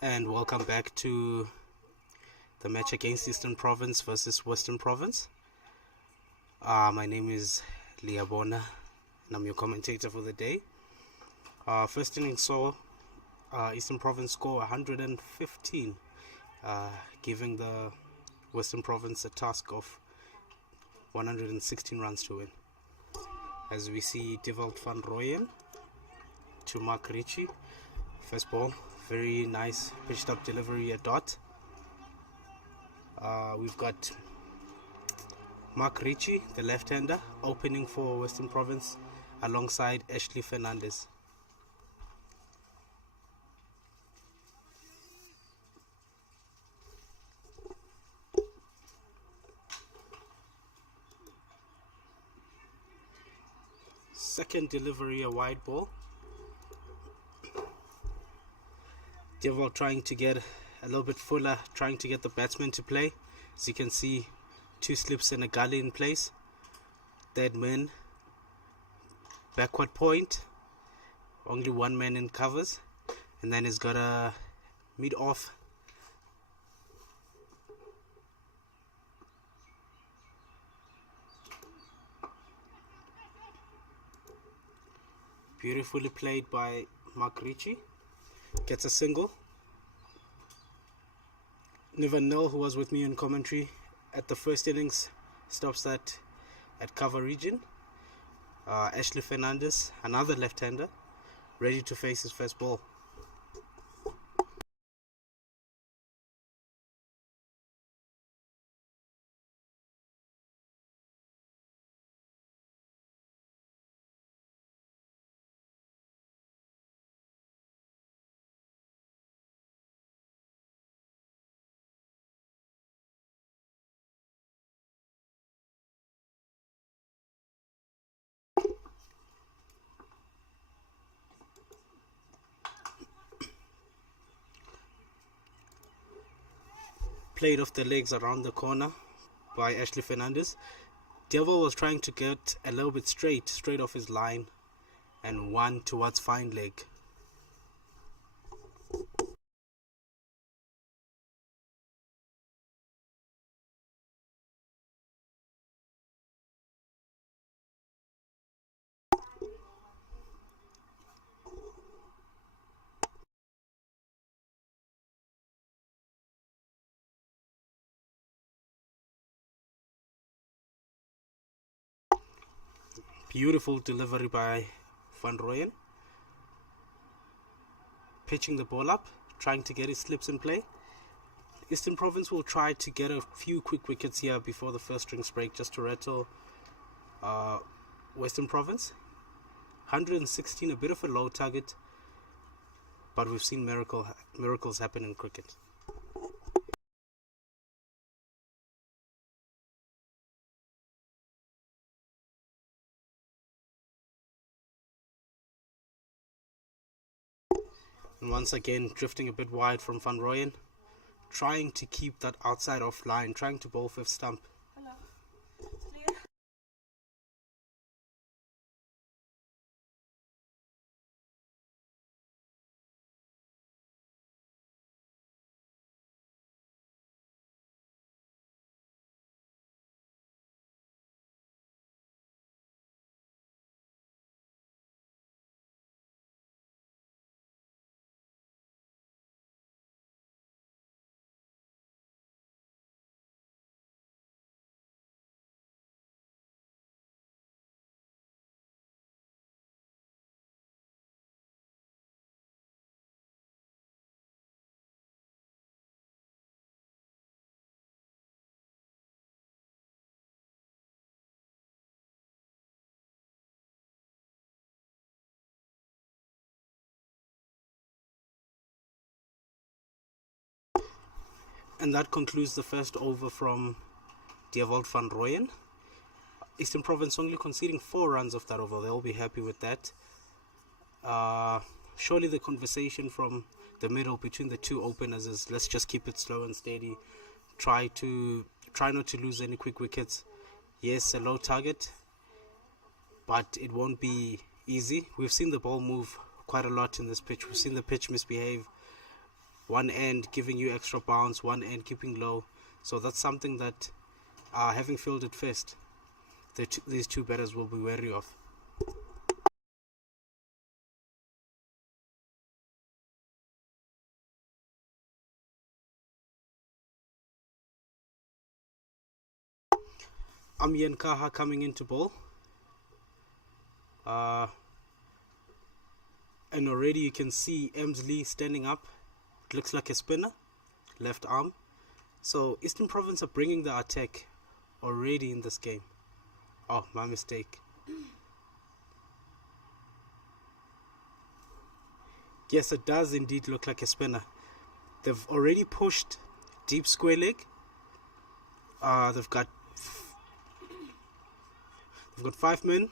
and welcome back to the match against Eastern Province versus Western Province. My name is Liabona and I'm your commentator for the day. First inning saw Eastern Province score 115, giving the Western Province a task of 116 runs to win. As we see Develd van Rooyen to Mark Ritchie. First ball, very nice pitched up delivery, a dot. We've got Mark Ritchie, the left-hander, opening for Western Province alongside Ashley Fernandez. Second delivery, a wide ball. Develd trying to get a little bit fuller, trying to get the batsman to play. As you can see, 2 slips and a gully in place. Third man, backward point. Only 1 man in covers. And then he's got a mid-off. Beautifully played by Mark Ritchie. Gets a single. Nivan Nel, who was with me in commentary at the first innings, stops that at cover region. Ashley Fernandez, another left-hander, ready to face his first ball. Played off the legs around the corner by Ashley Fernandez. Devil was trying to get a little bit straight off his line, and one towards fine leg. Beautiful delivery by Van Rooyen. Pitching the ball up, trying to get his slips in play. Eastern Province will try to get a few quick wickets here before the first strings break, just to rattle Western Province. 116, a bit of a low target, but we've seen miracles happen in cricket. And once again, drifting a bit wide from Van Rooyen, trying to keep that outside off line, trying to bowl fifth stump. And that concludes the first over from Develd van Rooyen. Eastern Province only conceding 4 runs of that over. They'll be happy with that. Surely the conversation from the middle between the two openers is, let's just keep it slow and steady. Try not to lose any quick wickets. Yes, a low target, but it won't be easy. We've seen the ball move quite a lot in this pitch. We've seen the pitch misbehave. one end giving you extra bounce, one end keeping low. So that's something that, having fielded first, these two batters will be wary of. Amien Kaha coming into ball. And already you can see Emsley standing up. It looks like a spinner, left arm. So Eastern Province are bringing the attack already in this game. Oh, my mistake. Yes, it does indeed look like a spinner. They've already pushed deep square leg. They've got 5 men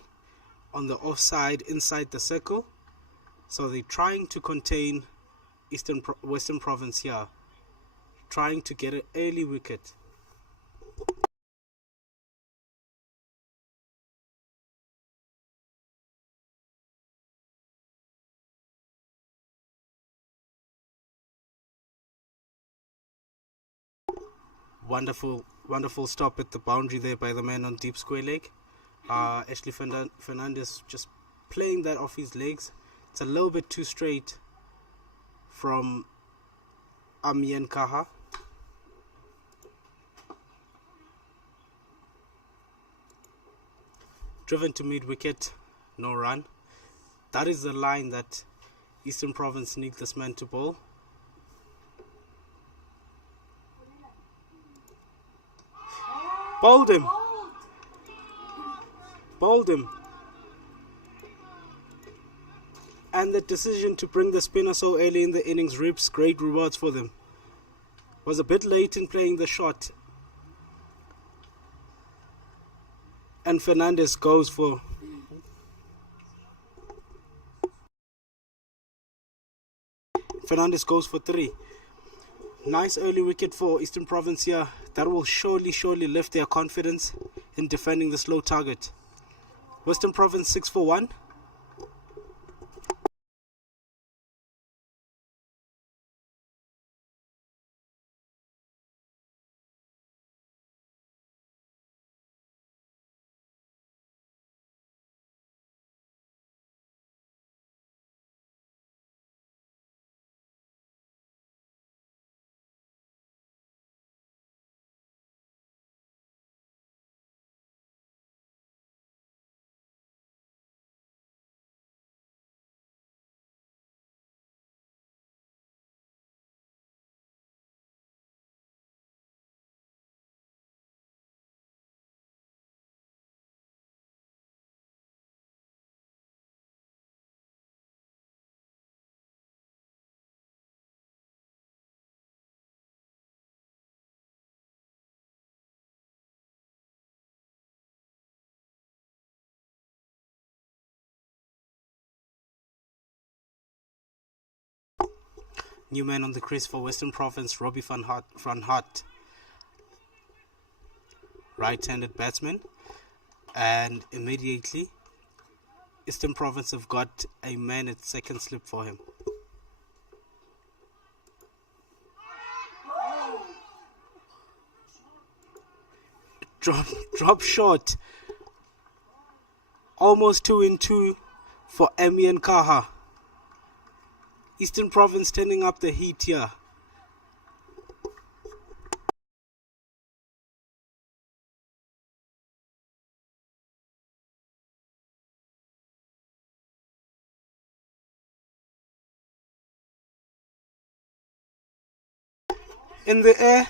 on the offside inside the circle. So they're trying to contain Western Province here, trying to get an early wicket. Wonderful stop at the boundary there by the man on deep square leg. Ashley Fernandez just playing that off his legs. It's a little bit too straight from Amien Kaha. Driven to mid wicket, no run. That is the line that Eastern Province need this man to bowl. Bowled him. And the decision to bring the spinner so early in the innings reaps great rewards for them. Was a bit late in playing the shot. And Fernandez goes for Fernandez goes for 3. Nice early wicket for Eastern Province here. That will surely lift their confidence in defending the slow target. Western Province 6 for 1. New man on the crease for Western Province, Robbie van Hart. Right-handed batsman. And immediately, Eastern Province have got a man at second slip for him. Drop short. Almost 2 in 2 for Amien Kaha. Eastern Province turning up the heat here. In the air,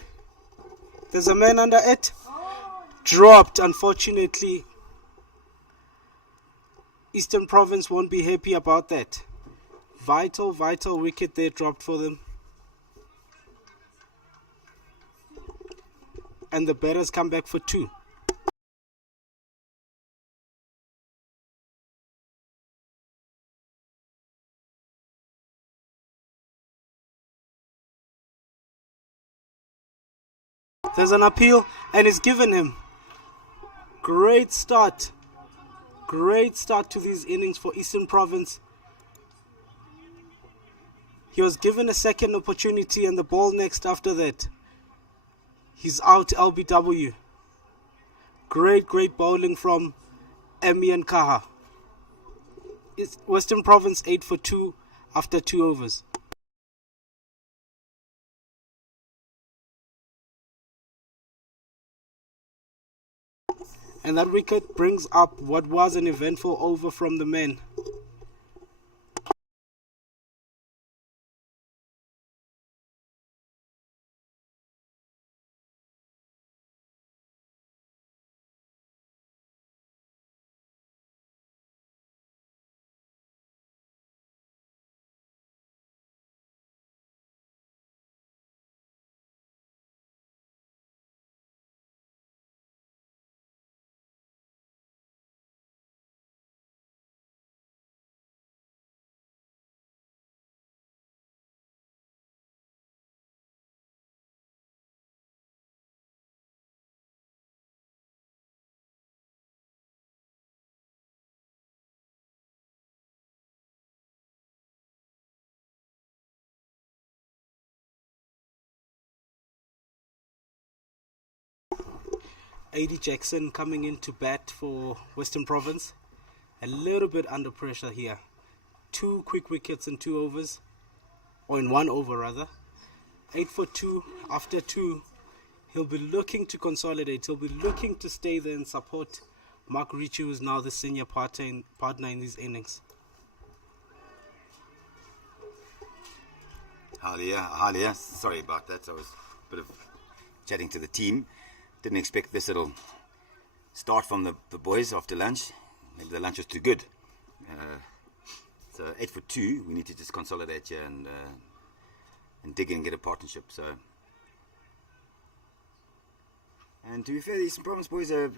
there's a man under it. Dropped, unfortunately. Eastern Province won't be happy about that. Vital wicket there dropped for them. And the batters come back for 2. There's an appeal and it's given him. Great start to these innings for Eastern Province. He was given a second opportunity and the ball next after that. He's out LBW. Great bowling from Emian Kaha. It's Western Province 8 for 2 after 2 overs. And that wicket brings up what was an eventful over from the men. A.D. Jackson coming in to bat for Western Province. A little bit under pressure here. 2 quick wickets in 2 overs. Or in 1 over rather. 8 for 2 after 2. He'll be looking to consolidate. He'll be looking to stay there and support Mark Ritchie, who is now the senior partner in these innings. Hi, sorry about that. I was a bit of chatting to the team. Didn't expect this little start from the boys after lunch. Maybe the lunch was too good. So 8 for 2. We need to just consolidate here and dig in and get a partnership. So, and to be fair, the Eastern Province boys are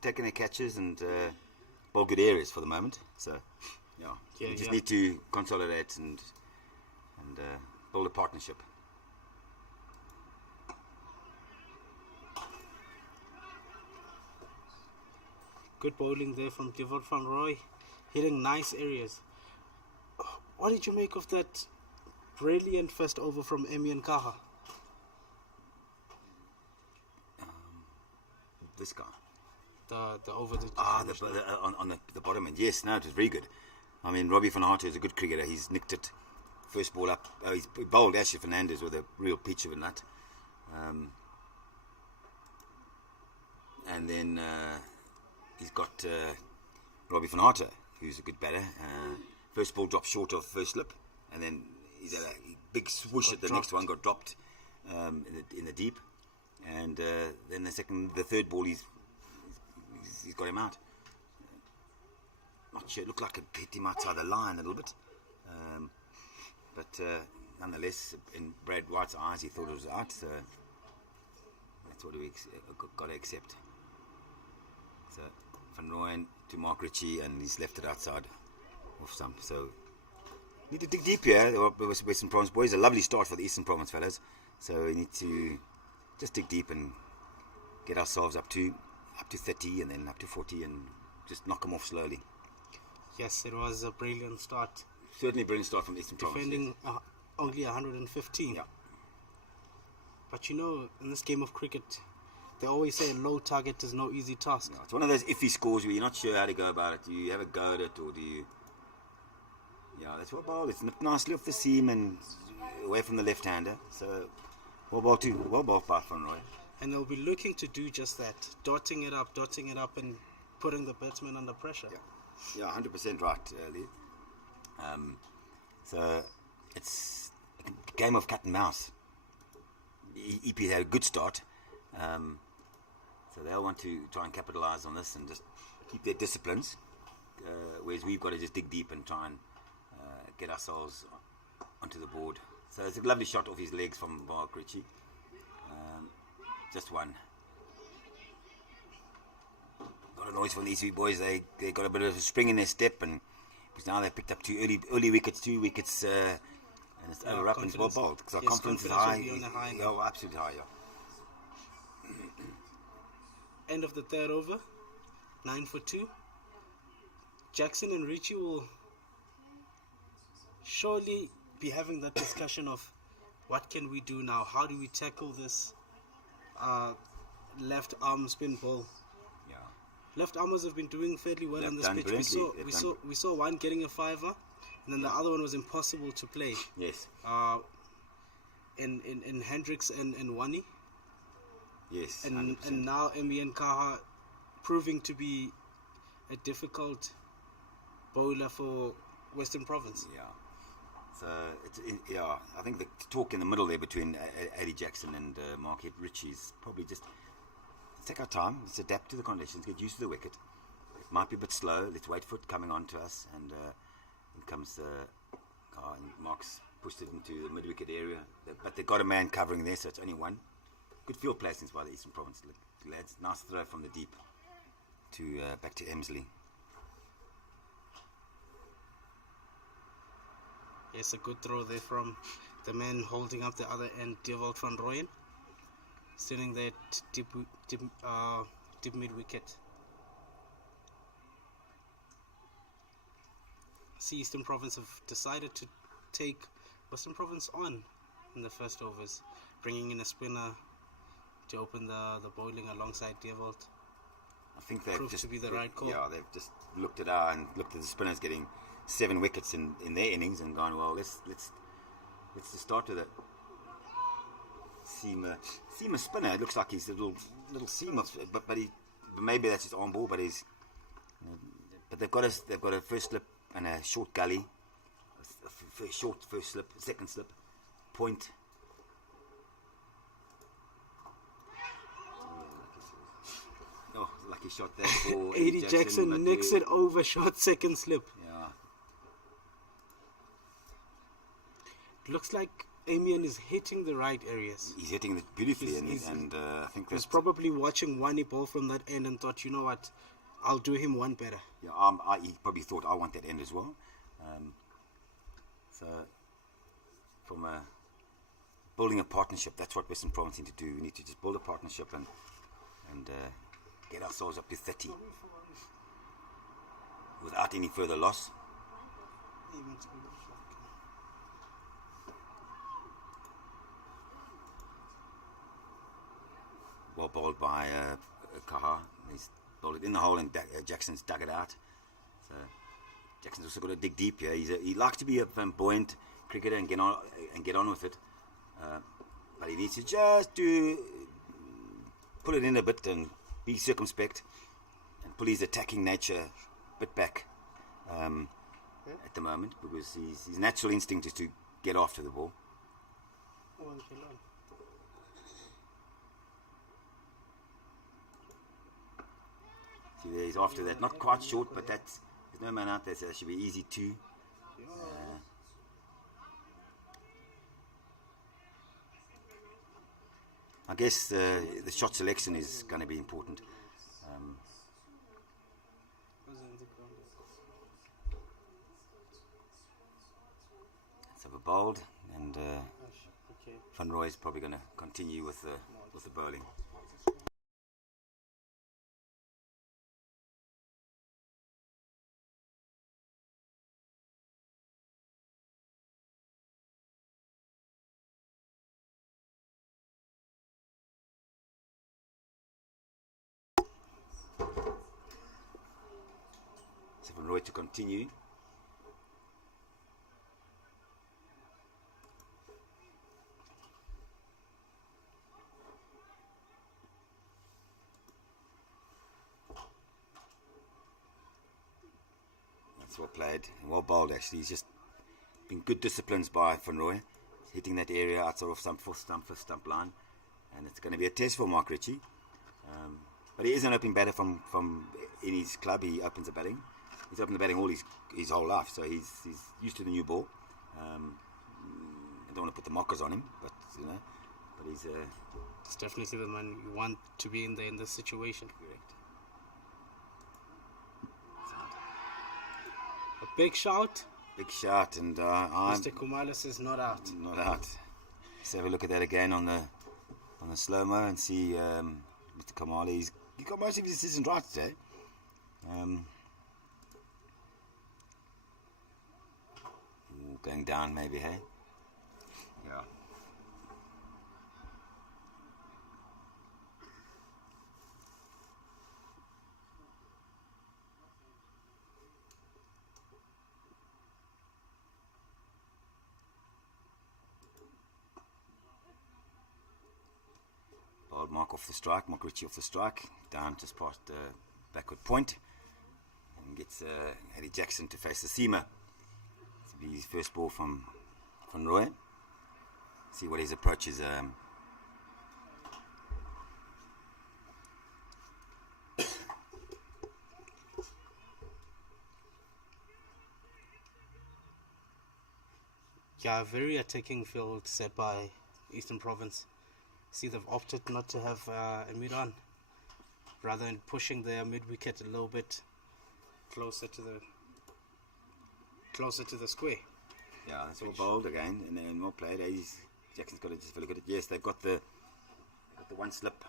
taking their catches and all good areas for the moment. So we just need to consolidate and build a partnership. Good bowling there from Devon van Roy, hitting nice areas. What did you make of that brilliant first over from Emian Kaha? This guy. The over the on the bottom end. Yes, no, it was very good. I mean, Robbie van Harte is a good cricketer. He's nicked it first ball up. He's bowled Ashley Fernandez with a real peach of a nut. And then he's got Robbie van Harte, who's a good batter. First ball dropped short of first slip, and then he's had a big swoosh at the next one, got dropped in the deep, and then the third ball he's got him out. Not sure, it looked like it hit him outside the line a little bit, but nonetheless, in Brad White's eyes, he thought it was out. So that's what we got to accept. So Van Rooyen to Mark Ritchie, and he's left it outside off stump. So need to dig deep here. The Western Province boys, a lovely start for the Eastern Province fellas. So we need to just dig deep and get ourselves up to 30 and then up to 40 and just knock them off slowly. Yes, it was a brilliant start. Certainly a brilliant start from the Eastern Province. Defending only 115. Yeah. But you know, in this game of cricket, they always say a low target is no easy task. No, it's one of those iffy scores where you're not sure how to go about it. Do you have a go at it, or do you... Yeah, that's well bowled. It's nipped nicely off the seam and away from the left-hander. So, well bowled by Van Roy. And they'll be looking to do just that. Dotting it up and putting the batsman under pressure. Yeah, 100% right, Lee. So, it's a game of cat and mouse. EP had a good start. So they'll want to try and capitalise on this and just keep their disciplines, whereas we've got to just dig deep and try and get ourselves onto the board. So it's a lovely shot off his legs from Mark Ritchie. Just one. Got a noise from these two boys. They got a bit of a spring in their step, and because now they picked up 2 early wickets, 2 wickets, and it's over up and it's well bowled. Because our confidence is high. Absolutely high. Yeah. End of the third over, 9 for 2. Jackson and Ritchie will surely be having that discussion of what can we do now? How do we tackle this left arm spin ball? Yeah. Left armers have been doing fairly well They've on this done pitch. brilliantly. We saw one getting a fiver, and then the other one was impossible to play. Yes. In Hendricks and Wani. Yes. And 100%. now Mbien Kaha proving to be a difficult bowler for Western Province. Yeah. So yeah, I think the talk in the middle there between Eddie Jackson and Mark Ritchie is probably just let's take our time, let's adapt to the conditions, get used to the wicket. It might be a bit slow. Let's wait for it coming on to us, and in comes and Mark's pushed it into the mid-wicket area, but they've got a man covering there, so it's only one. Good field placings by the Eastern Province lads. Nice throw from the deep to back to Emsley. Yes, a good throw there from the man holding up the other end, Dewald van Rooyen, stealing that deep mid-wicket. See, Eastern Province have decided to take Western Province on in the first overs, bringing in a spinner to open the bowling alongside Dewald. I think they've Proved just to be the right call. Yeah, they've just looked at the spinners getting 7 wickets in their innings and gone, well, let's just start with it. Seamer spinner. It looks like he's a little seamer, but maybe that's his arm ball. But but they've got a first slip and a short gully, a short first slip, second slip, point. Oh, lucky shot there for Eddie Jackson nicks it over short second slip. Yeah. It looks like Amian is hitting the right areas. He's hitting it beautifully, He's- and I think He was that's probably watching Wani ball from that end and thought, you know what, I'll do him one better. yeah. He probably thought I want that end as well. So from building a partnership, that's what Western Province need to do. We need to just build a partnership and get ourselves up to 30 without any further loss. Well bowled by Kaha. He's bowled it in the hole, and Jackson's dug it out. So Jackson's also got to dig deep here. He likes to be a flamboyant cricketer and get on with it, but he needs to just pull it in a bit and be circumspect and pull his attacking nature a bit back at the moment, because his natural instinct is to get after the ball. See, there he's after that. Not quite short, but there's no man out there, so that should be easy too. I guess the shot selection is going to be important. Let's have a bowled, and Van Rooyen is probably going to continue with the bowling. So Van Rooyen to continue. That's well played and well bowled, actually. He's just been good disciplines by Van Rooyen. He's hitting that area outside of some fourth stump line, and it's going to be a test for Mark Ritchie. But he is an opening batter from in his club. He opens the batting. He's opened the batting all his whole life, so he's used to the new ball. I don't want to put the mockers on him, but he's It's definitely the man you want to be in this situation. correct. A big shout. Big shot, and Mr. Kumalo says not out. not out. Let's have a look at that again on the slow-mo and see Mr. Kamali. He's got most of his decisions right today. Going down maybe, hey? Yeah. Bold mark off the strike, Mark Ritchie off the strike, down just past the backward point, and gets Eddie Jackson to face the seamer. This will be his first ball from Roy. See what his approach is. Yeah, very attacking field set by Eastern Province. See, they've opted not to have a mid on, rather than pushing their mid wicket a little bit closer to the square. Yeah, that's all bold again, and then more played. Jackson's got to just look at it. Yes, they've got the one slip.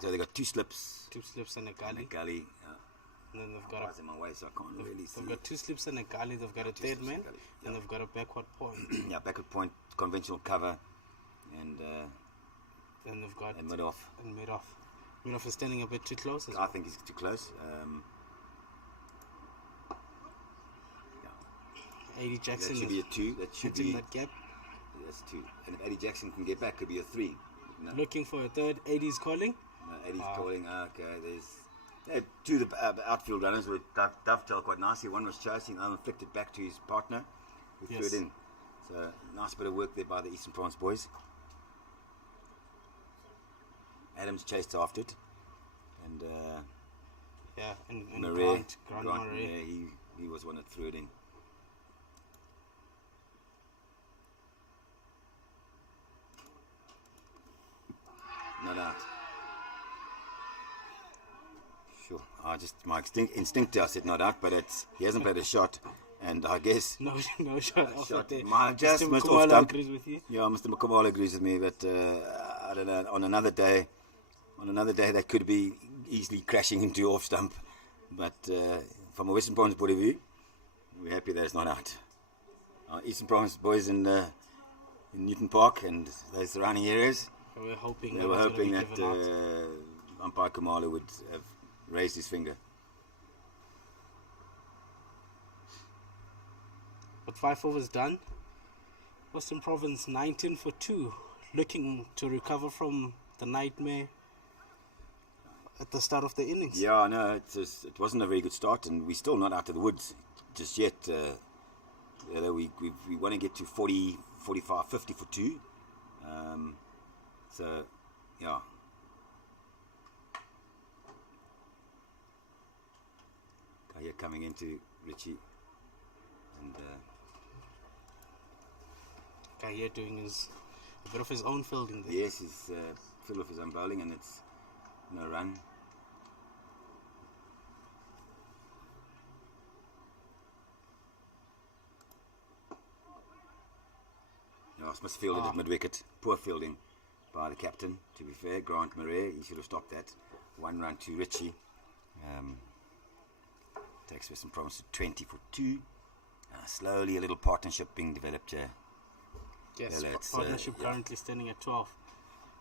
So they got two slips. Two slips and a And a gully. gully. And then they've got Car's in my way, so I can't really see. they've got two slips and a gully. They've got a Two third slips man, and a gully, and yeah. they've got a backward point. Yeah, backward point, conventional cover, and And they've got mid off. and mid off. Mid off is standing a bit too close. As I well. think he's too close. AD That Jackson should be is a 2. That should hitting be. that gap, That's 2. And if Eddie Jackson can get back, could be a 3. No, looking for a third. AD is calling. Eddie's calling. Okay, there's two of the outfield runners would dovetail quite nicely. One was chasing, the other flicked it back to his partner, who threw Yes. it in. So nice bit of work there by the Eastern Province boys. Adams chased after it, and Yeah, and Murray, Grant Grant, Murray. yeah, he was one that threw it in. Not out. Sure. My instinct I said not out, but he hasn't played a shot, and I guess No shot off shot. there. My just Mr. missed Kumalo off stump. agrees with you. Yeah, Mr. Makamala agrees with me, but I don't know. On another day, that could be easily crashing into off stump. But from a Western Province point of view, we're happy that it's not out. Eastern Province boys in Newton Park and those surrounding areas, We're hoping they were was gonna hoping be that given out. umpire Kamala would have raised his finger. But 5 overs done. Western Province 19 for 2, looking to recover from the nightmare at the start of the innings. Yeah, no, it wasn't a very good start, and we're still not out of the woods just yet. We want to get to 40, 45, 50 for 2. So, yeah. Here coming into Richie, and Guy here doing a bit of his own fielding there. yes, he's full of his own bowling, and it's no run. No, Smith fielded at mid-wicket. Poor fielding by the captain, to be fair. Grant Murray, he should have stopped that. 1 run to Richie. Takes Western Province to 20 for 2. Slowly a little partnership being developed here. Yes, Yeah, let's, partnership yeah. currently standing at 12.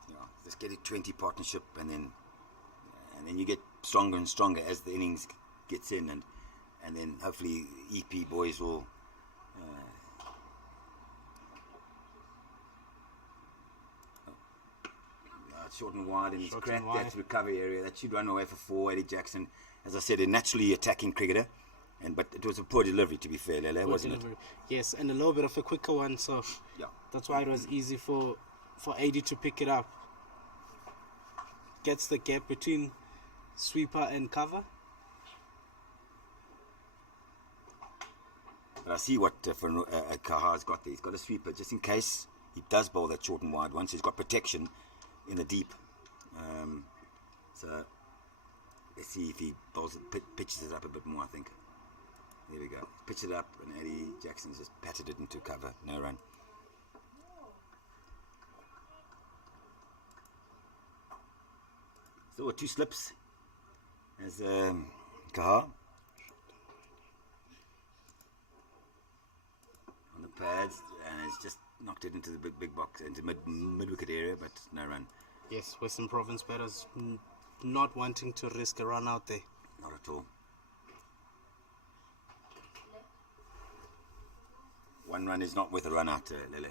Yeah, let's get a 20 partnership, and then you get stronger and stronger as the innings gets in, and then hopefully EP boys will short and wide, and he's Short cracked and wide. that recovery area. That should run away for 4. Eddie Jackson, as I said, a naturally attacking cricketer, but it was a poor delivery, to be fair, Lele, Good wasn't delivery. Yes, and a little bit of a quicker one, so it? Yeah. that's why it was easy for AD to pick it up. Gets the gap between sweeper and cover. But I see what Kaha's got there. He's got a sweeper just in case he does bowl that short and wide one, so he's got protection in the deep. So let's see if he bowls it, pitches it up a bit more, I think. There we go. Pitch it up, and Eddie Jackson's just patted it into cover. No run. Still with 2 slips as Kaha. On the pads, and it's just knocked it into the big box, into mid wicket area, but no run. Yes, Western Province batters not wanting to risk a run out there. Not at all. One run is not worth a run out, Lele.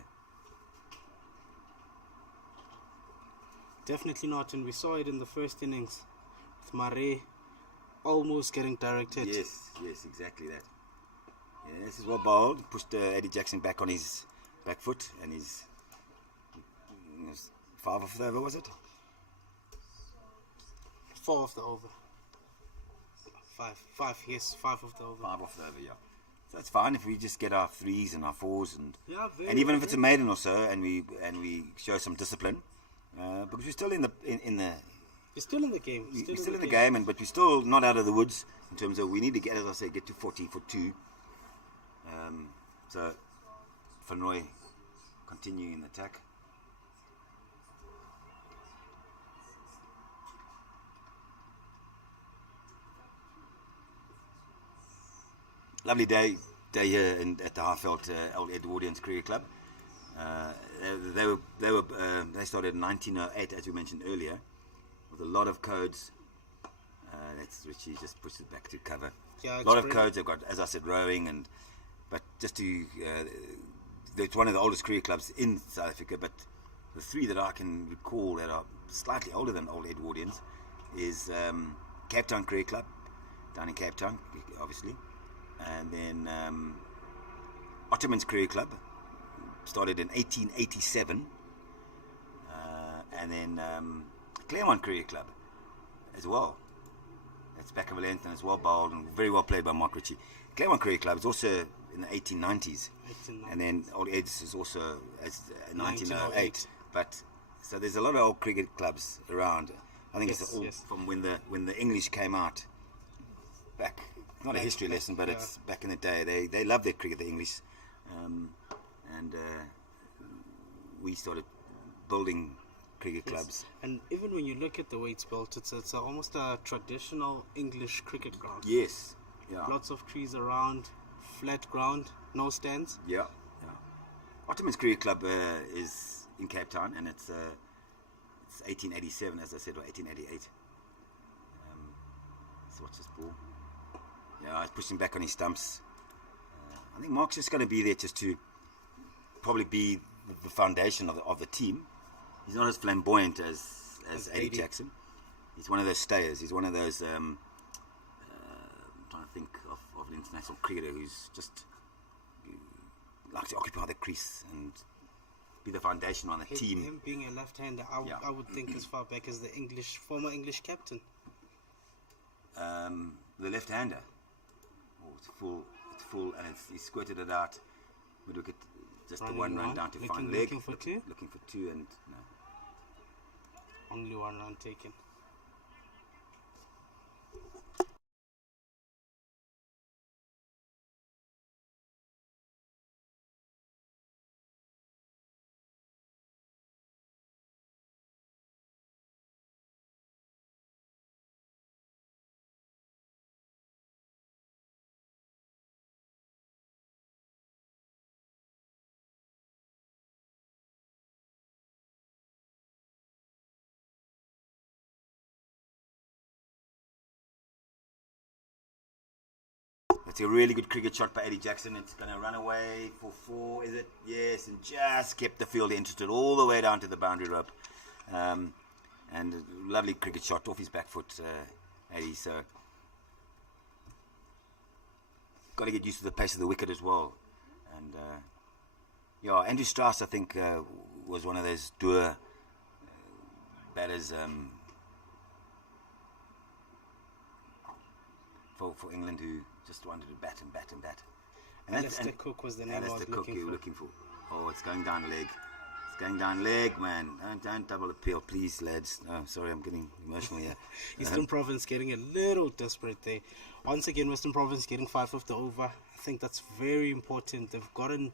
Definitely not, and we saw it in the first innings with Mare almost getting directed. Yes, exactly that. Yeah, this is well bowled. Pushed Eddie Jackson back on his back foot, and he's 5 off the over, was it? 4 off the over. 5, yes, 5 off the over. 5 off the over, yeah. So that's fine if we just get our 3s and our 4s, and even if it's a maiden or so, and we show some discipline, because we're still in the You're still in the game. We're still in the game, but we're still not out of the woods in terms of we need to get, as I say, get to 40 for 2. So Van Roy continuing in the attack. Lovely day here at the Highveld Old Edwardians Cricket Club. They started in 1908, as we mentioned earlier, with a lot of codes. That's Richie just pushed it back to cover. Yeah, a lot of codes. They've got, as I said, rowing but just to it's one of the oldest cricket clubs in South Africa. But the 3 that I can recall that are slightly older than Old Edwardians is Cape Town Cricket Club down in Cape Town, obviously. And then Ottoman's Cricket Club started in 1887, and then Claremont Cricket Club as well. That's back of a length and it's well bowled and very well played by Mark Ritchie. Claremont Cricket Club is also in the 1890s, and then Old Eds is also as 1908. But so there's a lot of old cricket clubs around. I think it's all from when the English came out back. Not a history lesson, but it's back in the day. They love their cricket, the English, and we started building cricket clubs. And even when you look at the way it's built, it's almost a traditional English cricket ground. Yes, yeah. Lots of trees around, flat ground, no stands. Yeah. Ottoman's Cricket Club is in Cape Town, and it's 1887, as I said, or 1888. Let's watch this ball. Yeah, he's pushing back on his stumps. I think Mark's just going to be there just to probably be the foundation of the team. He's not as flamboyant as Eddie Jackson. He's one of those stayers. He's one of those. I'm trying to think of an international cricketer who's just likes to occupy the crease and be the foundation on the team. Him being a left-hander, I would think as far back as the former English captain. The left-hander. It's full, and he squirted it out. We look at just the one run down to find leg. Looking for 2? Looking for 2, and no. Only 1 run taken. It's a really good cricket shot by Eddie Jackson. It's going to run away for 4, is it? Yes, and just kept the field interested all the way down to the boundary rope. And a lovely cricket shot off his back foot, Eddie. So, got to get used to the pace of the wicket as well. And, Andrew Strauss, I think, was one of those doer batters for England who just wanted to bat. And Alistair Cook was the name I was looking for. Oh, it's going down leg. It's going down leg, man. Don't double appeal, please, lads. No, sorry, I'm getting emotional here. Eastern Province getting a little desperate there. Once again, Western Province getting 5 off the over. I think that's very important. They've gotten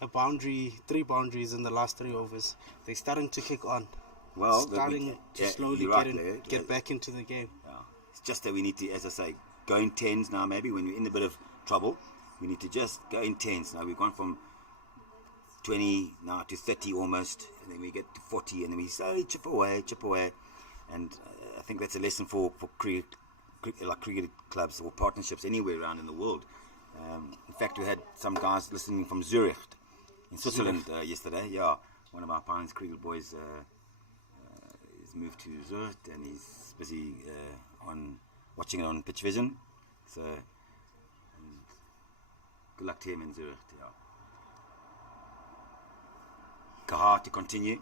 a boundary, 3 boundaries in the last 3 overs. They're starting to kick on. Well, starting to slowly get back into the game. Yeah. It's just that we need to, as I say, go in tens now. Maybe when we're in a bit of trouble, we need to just go in tens. Now we've gone from 20, now to 30 almost, and then we get to 40, and then we slowly chip away, and I think that's a lesson for cricket clubs or partnerships anywhere around in the world. In fact, we had some guys listening from Zurich in Switzerland yesterday. Yeah, one of our Pines cricket boys has moved to Zurich, and he's busy on watching it on Pitch Vision. So good luck to him in Zurich. Yeah. Kaha to continue.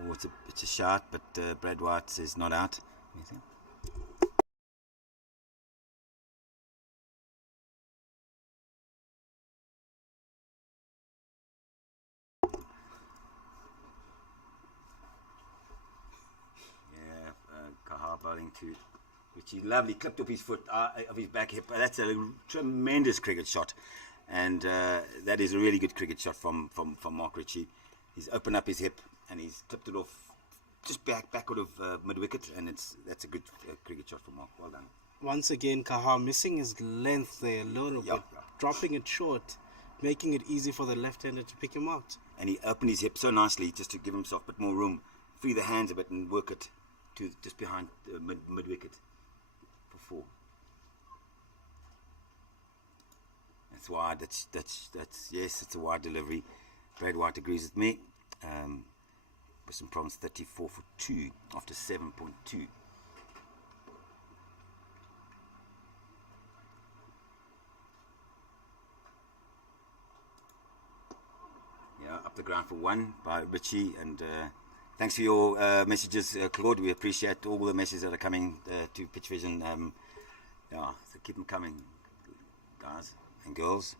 Oh, it's a shot, but Brad White says not out. Kaha bowling to Richie. Lovely, clipped up his foot, of his back hip. That's a tremendous cricket shot, and that is a really good cricket shot from Mark Ritchie. He's opened up his hip and he's clipped it off just backward of mid wicket, and that's a good cricket shot from Mark. Well done. Once again, Kaha missing his length there a little bit, dropping it short, making it easy for the left-hander to pick him out. And he opened his hip so nicely just to give himself a bit more room, free the hands a bit, and work it to just behind mid wicket for 4. That's wide. That's yes, it's a wide delivery. Brad White agrees with me. Western Province 34 for 2 after 7.2. Up the ground for 1 by Richie, and thanks for your messages, Claude. We appreciate all the messages that are coming to Pitch Vision. So keep them coming, guys and girls.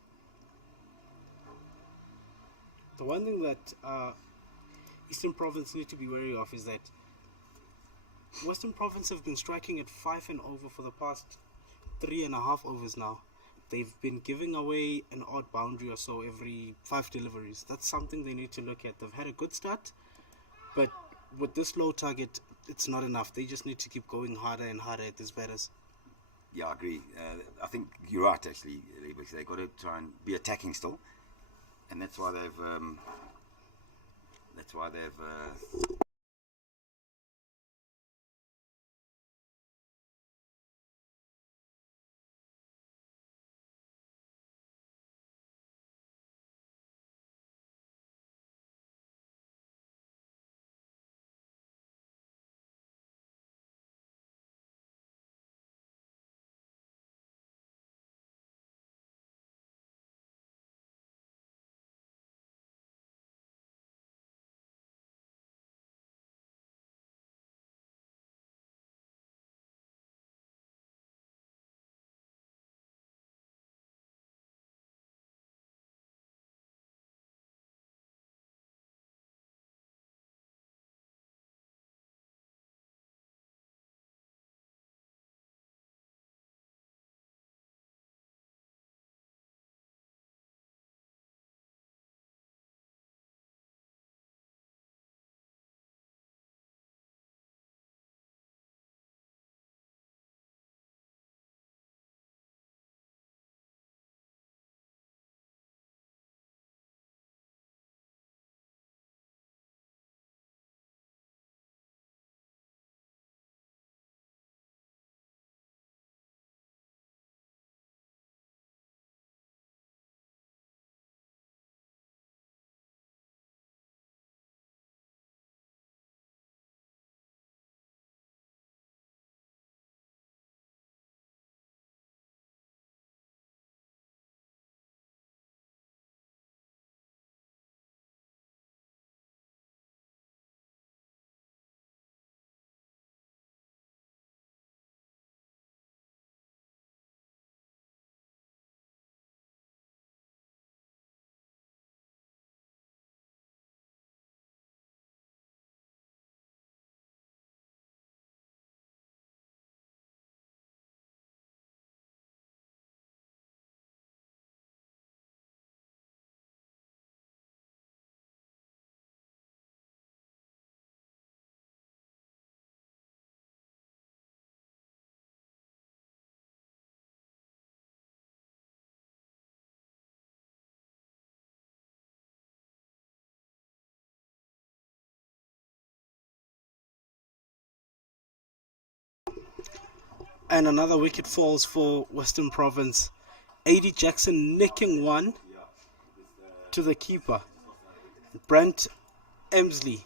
The one thing that Eastern Province need to be wary of is that Western Province have been striking at 5 and over for the past 3.5 overs now. They've been giving away an odd boundary or so every 5 deliveries. That's something they need to look at. They've had a good start, but with this low target, it's not enough. They just need to keep going harder and harder at these batters. Yeah, I agree. I think you're right, actually. They've got to try and be attacking still, and that's why they've And another wicket falls for Western Province. AD Jackson nicking one to the keeper, Brent Emsley.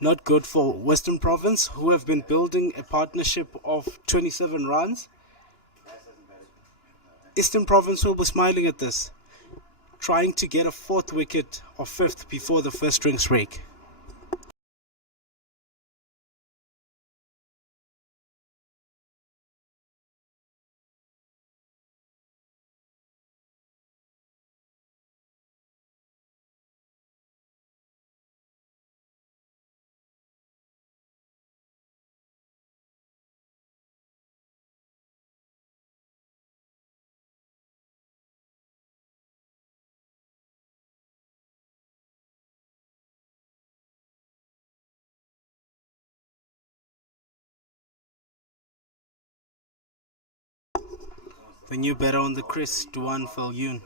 Not good for Western Province, who have been building a partnership of 27 runs. Eastern Province will be smiling at this, trying to get a fourth wicket or fifth before the first drinks break. The new batter on the crease, Duan Falyun.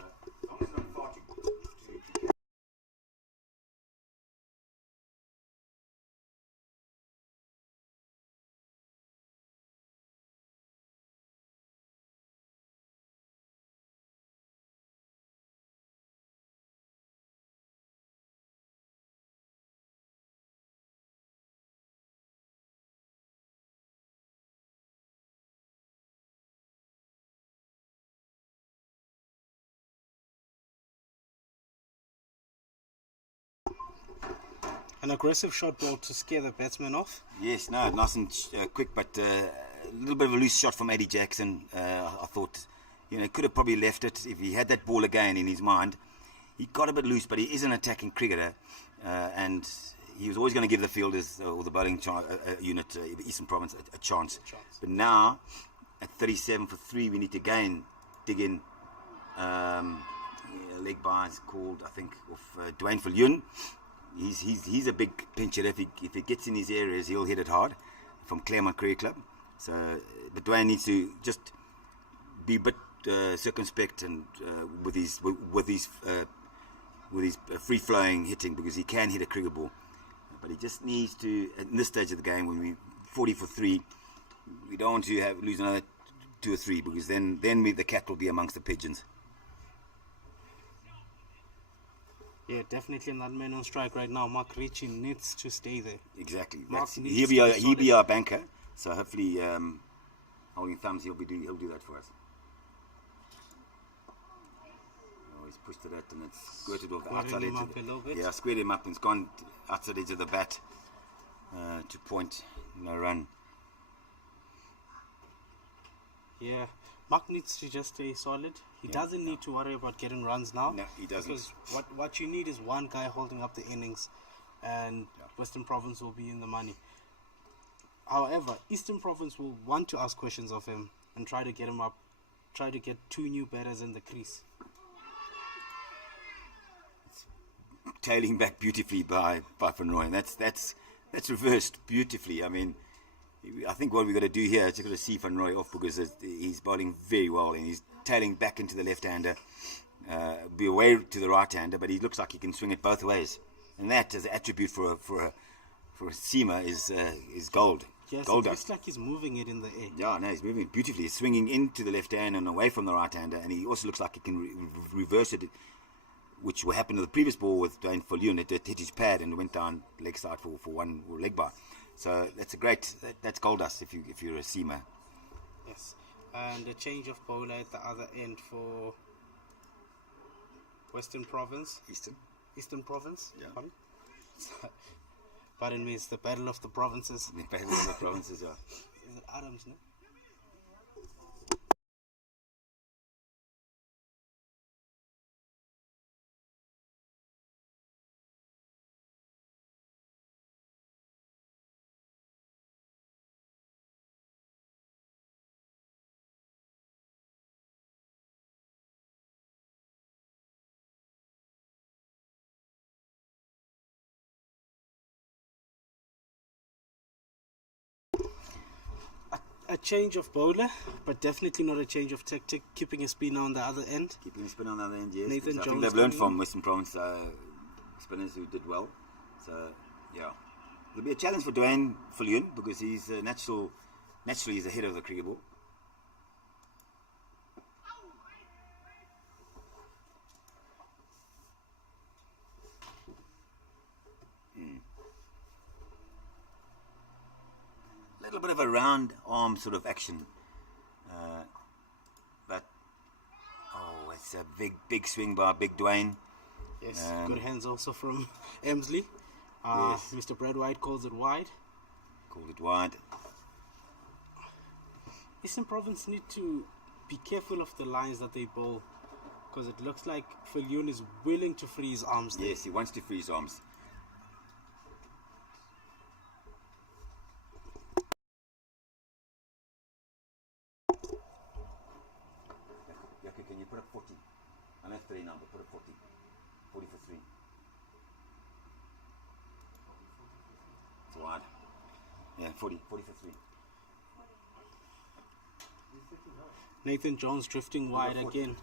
An aggressive shot ball to scare the batsman off. Yes, no, nice and quick, but a little bit of a loose shot from AD Jackson. I thought, could have probably left it if he had that ball again in his mind. He got a bit loose, but he is an attacking cricketer, and he was always going to give the fielders or the bowling unit, Eastern Province, a chance. But now, at 37 for 3, we need to again dig in. Leg by is called, I think, of Duan Falyun. He's a big pincher. If he gets in his areas, he'll hit it hard from Claremont Cricket Club. So, but Duan needs to just be a bit circumspect and with his free flowing hitting, because he can hit a cricket ball. But he just needs to, at this stage of the game, when we're 40 for 3, we don't want to lose another 2 or 3, because then the cat will be amongst the pigeons. Yeah, definitely not man on strike right now. Mark Ritchie needs to stay there. Exactly. He'll be our banker. So hopefully, holding thumbs, he'll do that for us. Oh, he's pushed it out and it's squirted off the outside edge. Yeah, squared him up and it's gone outside edge of the bat to point, no run. Yeah, Mark needs to just stay solid. He doesn't need to worry about getting runs now. No, he doesn't. Because what you need is one guy holding up the innings, and Western Province will be in the money. However, Eastern Province will want to ask questions of him and try to get him up, try to get 2 new batters in the crease. It's tailing back beautifully by Van Rooyen. That's reversed beautifully. I mean, I think what we've got to do here is just got to see Van Rooyen off, because he's bowling very well and he's tailing back into the left-hander, be away to the right-hander, but he looks like he can swing it both ways, and that as an attribute for a seamer is gold. Yes, gold it dust. looks like he's moving it in the air. Yeah, no, he's moving it beautifully. He's swinging into the left hand and away from the right-hander, and he also looks like he can reverse it, which will happen to the previous ball with Duan Falyun. It hit his pad and went down leg side for one leg bar. So that's that's gold dust if you're a seamer. Yes, and a change of bowler at the other end for Western Province. Eastern Province. Yeah. Pardon me, it's the battle of the provinces. The battle of the provinces, yeah. Is it Adams, no? A change of bowler, but definitely not a change of tactic. Keeping a spinner on the other end. Keeping a spinner on the other end, yes. Nathan I Jones think they've learned from Western Province spinners who did well. So, yeah. It'll be a challenge for Dwayne Viljoen because he's naturally he's ahead of the cricket ball. Little bit of a round arm sort of action, but it's a big swing by Big Dwayne. Yes, good hands also from Emsley. Yes. Mr. Brad White calls it wide. Called it wide. Eastern Province need to be careful of the lines that they bowl, because it looks like Viljoen is willing to free his arms there. Yes, he wants to free his arms. Yaki, can you put up 40? I know 3 now, but put up 40. 40 for 3. It's wide. Yeah, 40 for 3. Nathan Jones drifting wide again.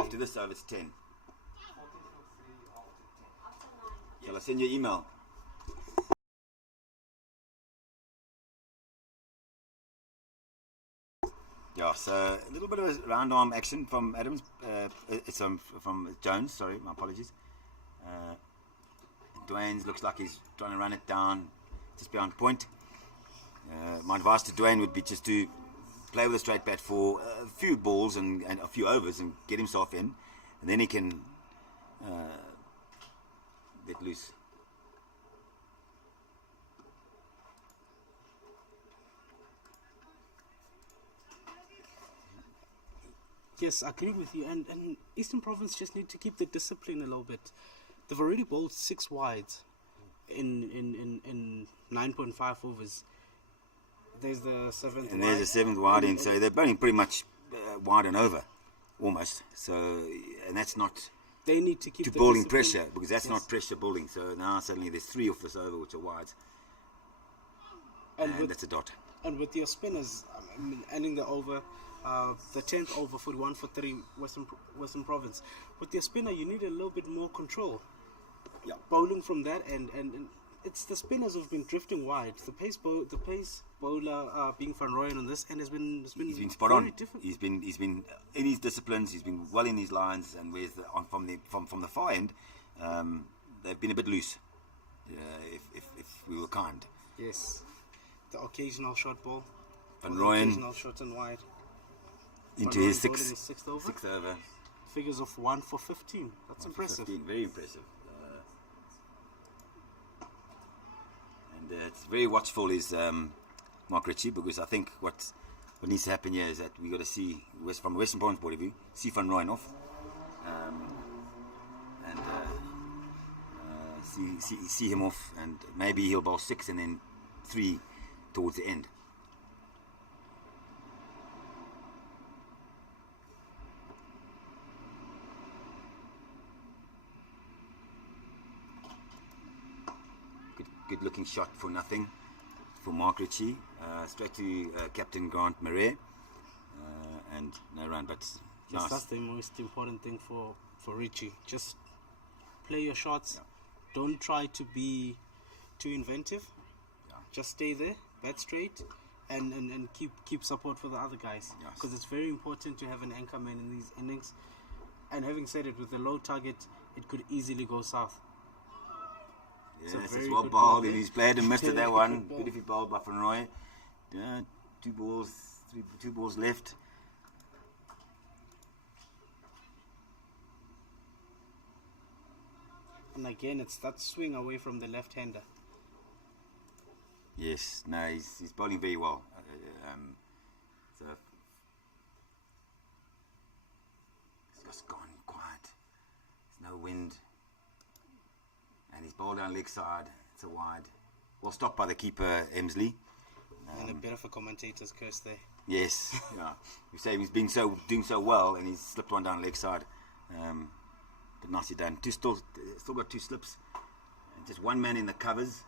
After this over, it's 10. Shall I send you an email? Yeah, so a little bit of a round arm action from Adams. It's from Jones. Sorry, my apologies. Dwayne's looks like he's trying to run it down just beyond point. My advice to Dwayne would be just to play with a straight bat for a few balls and a few overs and get himself in, and then he can let loose. Yes, I agree with you. And Eastern Province just need to keep the discipline a little bit. They've already bowled 6 wides in 9.5 overs. There's the 7th And wide. there's a 7th wide in, so they're bowling pretty much wide and over, almost. So, and that's not They need to keep to the bowling discipline. pressure, because that's not pressure bowling. So now suddenly there's 3 off this over which are wides, and that's a dot. And with your spinners, ending the over, the 10th over, 41 for 3, Western Province. With your spinner, you need a little bit more control. Yeah. Bowling from that, and it's the spinners who've been drifting wide. The pace bowler being Van Rooyen on this, and he's been spot very on. different. He's been in his disciplines. He's been well in his lines, and from the far end, they've been a bit loose. If we were kind. Yes, the occasional short ball, Van the Rooyen occasional short and wide. into Van his Rooyen bowling his 6th over. 6th over. Figures of 1 for 15. That's impressive. 15, very impressive. And it's very watchful is Mark Ritchie, because I think what needs to happen here is that we got to see from Western Province point of view, see Van Rooyen off, and see him off, and maybe he'll bowl 6 and then 3 towards the end. Good looking shot for nothing for Mark Ritchie, straight to Captain Grant Murray, and no run, but Yes, nice. that's the most important thing for Richie. Just play your shots. Yeah. Don't try to be too inventive. Yeah. Just stay there, bat straight, and keep support for the other guys. Yes. Because it's very important to have an anchor man in these innings. And having said it, with the low target, it could easily go south. Yes, a it's very well good bowled, ball. and he's played and missed it, that Very one. good ball. Beautifully bowled by Van Rooyen. 2 balls left. And again, it's that swing away from the left-hander. Yes, no, he's bowling very well. So it's just gone quiet. There's no wind, and he's bowled down leg side. It's a wide. Well stopped by the keeper, Emsley. And a bit of a commentator's curse there. Yes, yeah. You say he's doing so well, and he's slipped one down leg side. But nicely done. Still got 2 slips. And just one man in the covers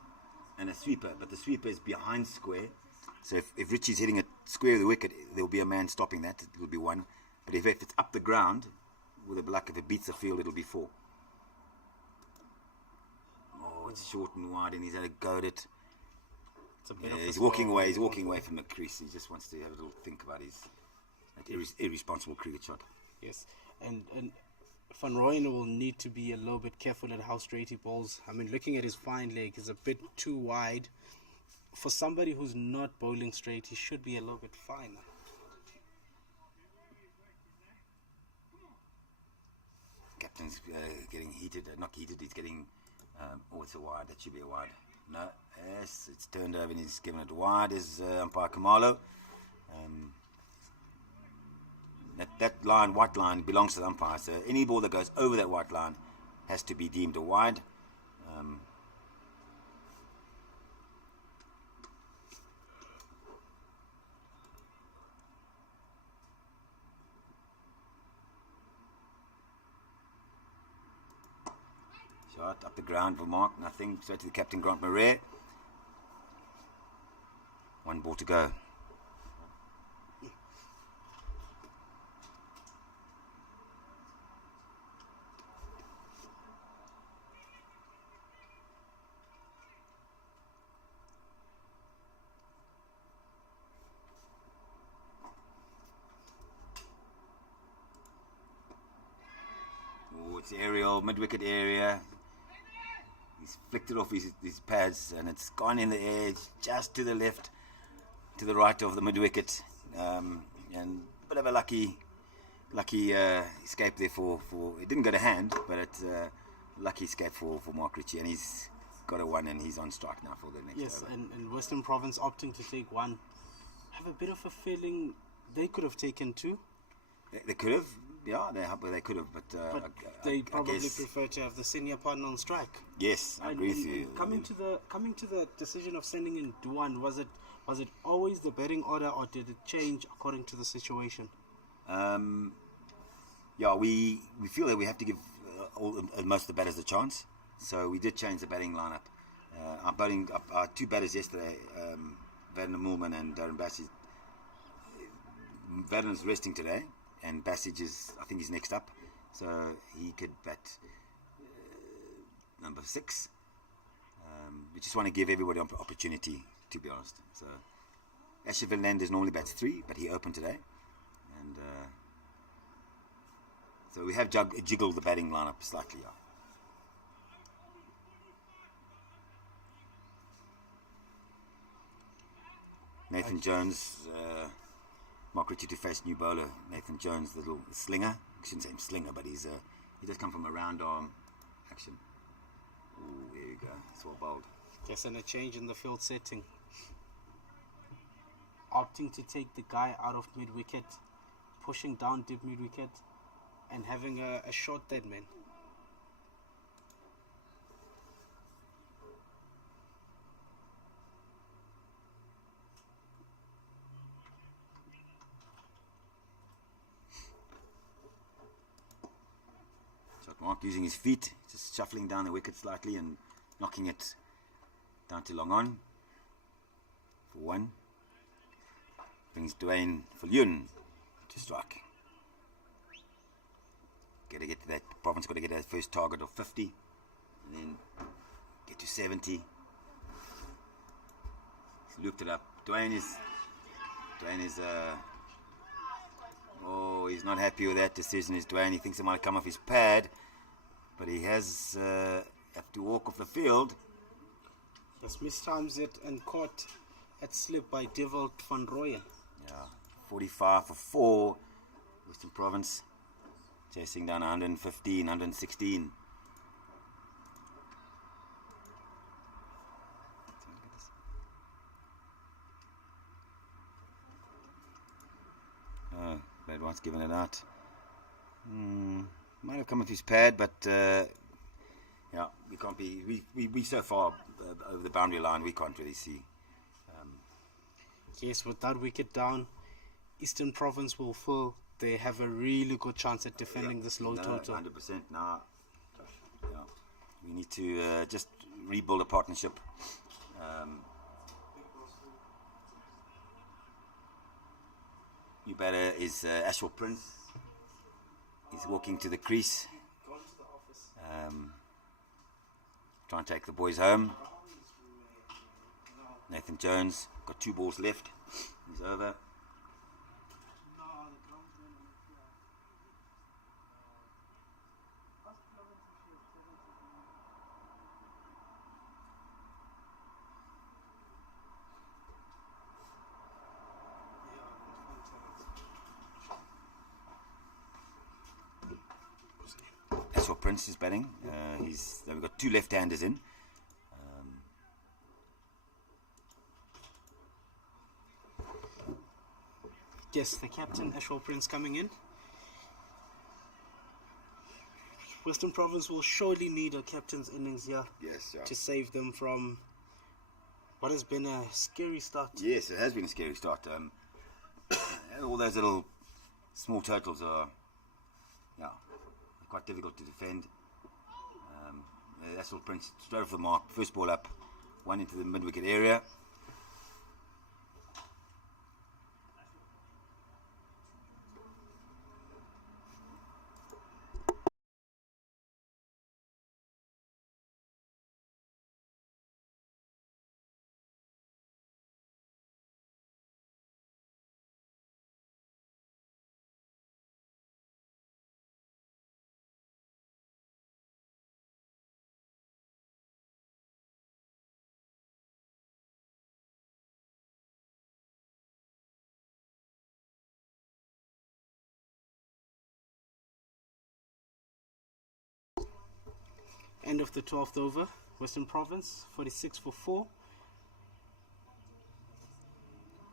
and a sweeper. But the sweeper is behind square. So if Richie's hitting a square of the wicket, there'll be a man stopping that. It'll be one. But if it's up the ground, with a luck, if it beats the field, it'll be 4. Oh, it's short and wide, and he's had a go at it. It's a bit Yeah, of a he's walking slow- away. He's walking away from the crease. He just wants to have a little think about his irresponsible cricket shot. Yes, and Van Rooyen will need to be a little bit careful at how straight he bowls. I mean, looking at his fine leg, is a bit too wide. For somebody who's not bowling straight, he should be a little bit finer. Captain's getting heated. Not heated. He's getting. Oh, it's a wide. That should be a wide. No. Yes, it's turned over and he's given it wide. Is umpire Kamalo. That line, white line, belongs to the umpire. So any ball that goes over that white line has to be deemed a wide. Shot up the ground for Mark. Nothing. Straight to the captain, Grant Murray. 1 ball to go. Oh, it's aerial, mid-wicket area. He's flicked it off his pads and it's gone in the edge, just to the left, to the right of the mid-wicket. And a bit of a lucky escape there for it didn't go to hand, but it's lucky escape for Mark Ritchie, and he's got a 1 and he's on strike now for the next Yes, over. and Western Province opting to take 1. Have a bit of a feeling they could have taken 2, They could have, yeah, they could have, but they I probably guess, prefer to have the senior partner on strike. yes, I agree with you. Coming to the decision of sending in Duan, was it always the batting order, or did it change according to the situation? Yeah, we feel that we have to give most of the batters a chance, so we did change the batting lineup. Our 2 batters yesterday, Vaden Moolman and Darren Bassage. Vaden's resting today, and Bassage I think he's next up, so he could bat number 6. We just want to give everybody an opportunity, to be honest. So Asher Villanders normally bats 3, but he opened today, and so we have jiggled the batting lineup slightly. Yeah. Nathan Jones, Mark Ritchie to face new bowler. Nathan Jones, the little slinger. I shouldn't say him slinger, but he does come from a round arm action. Ooh, there you go. It's well bowled. Yes, and a change in the field setting. Opting to take the guy out of mid-wicket, pushing down deep mid-wicket, and having a short dead man. Shot Mark using his feet, just shuffling down the wicket slightly and knocking it down to long on for 1. Brings Dwayne Viljoen to strike. Got to get to that. Province got to get that first target of 50, and then get to 70. He's looped it up. Dwayne is. Oh, he's not happy with that decision. Is Dwayne? He thinks it might come off his pad, but he has have to walk off the field. Yes, mistimes it and caught at slip by Devil Van Rooyen. Yeah, 45 for 4. Western Province chasing down 115, 116. Oh, Bad White's given it out. Might have come with his pad, but yeah, we can't be. We so far over the boundary line, we can't really see. Yes, with that wicket down, Eastern Province will feel they have a really good chance at defending this low total. 100%. Nah. Yeah. We need to just rebuild a partnership. New batter is Ashwell Prince. He's walking to the crease. Try and take the boys home. Nathan Jones got 2 balls left. He's over. That's what Prince is batting. We've got 2 left-handers in. Yes, the captain, Ashwell Prince, coming in. Western Province will surely need a captain's innings here to save them from what has been a scary start. Yes, it has been a scary start. All those little small totals are quite difficult to defend. Ashwell Prince straight off the mark, first ball up, 1 into the mid-wicket area. End of the 12th over. Western Province, 46 for 4.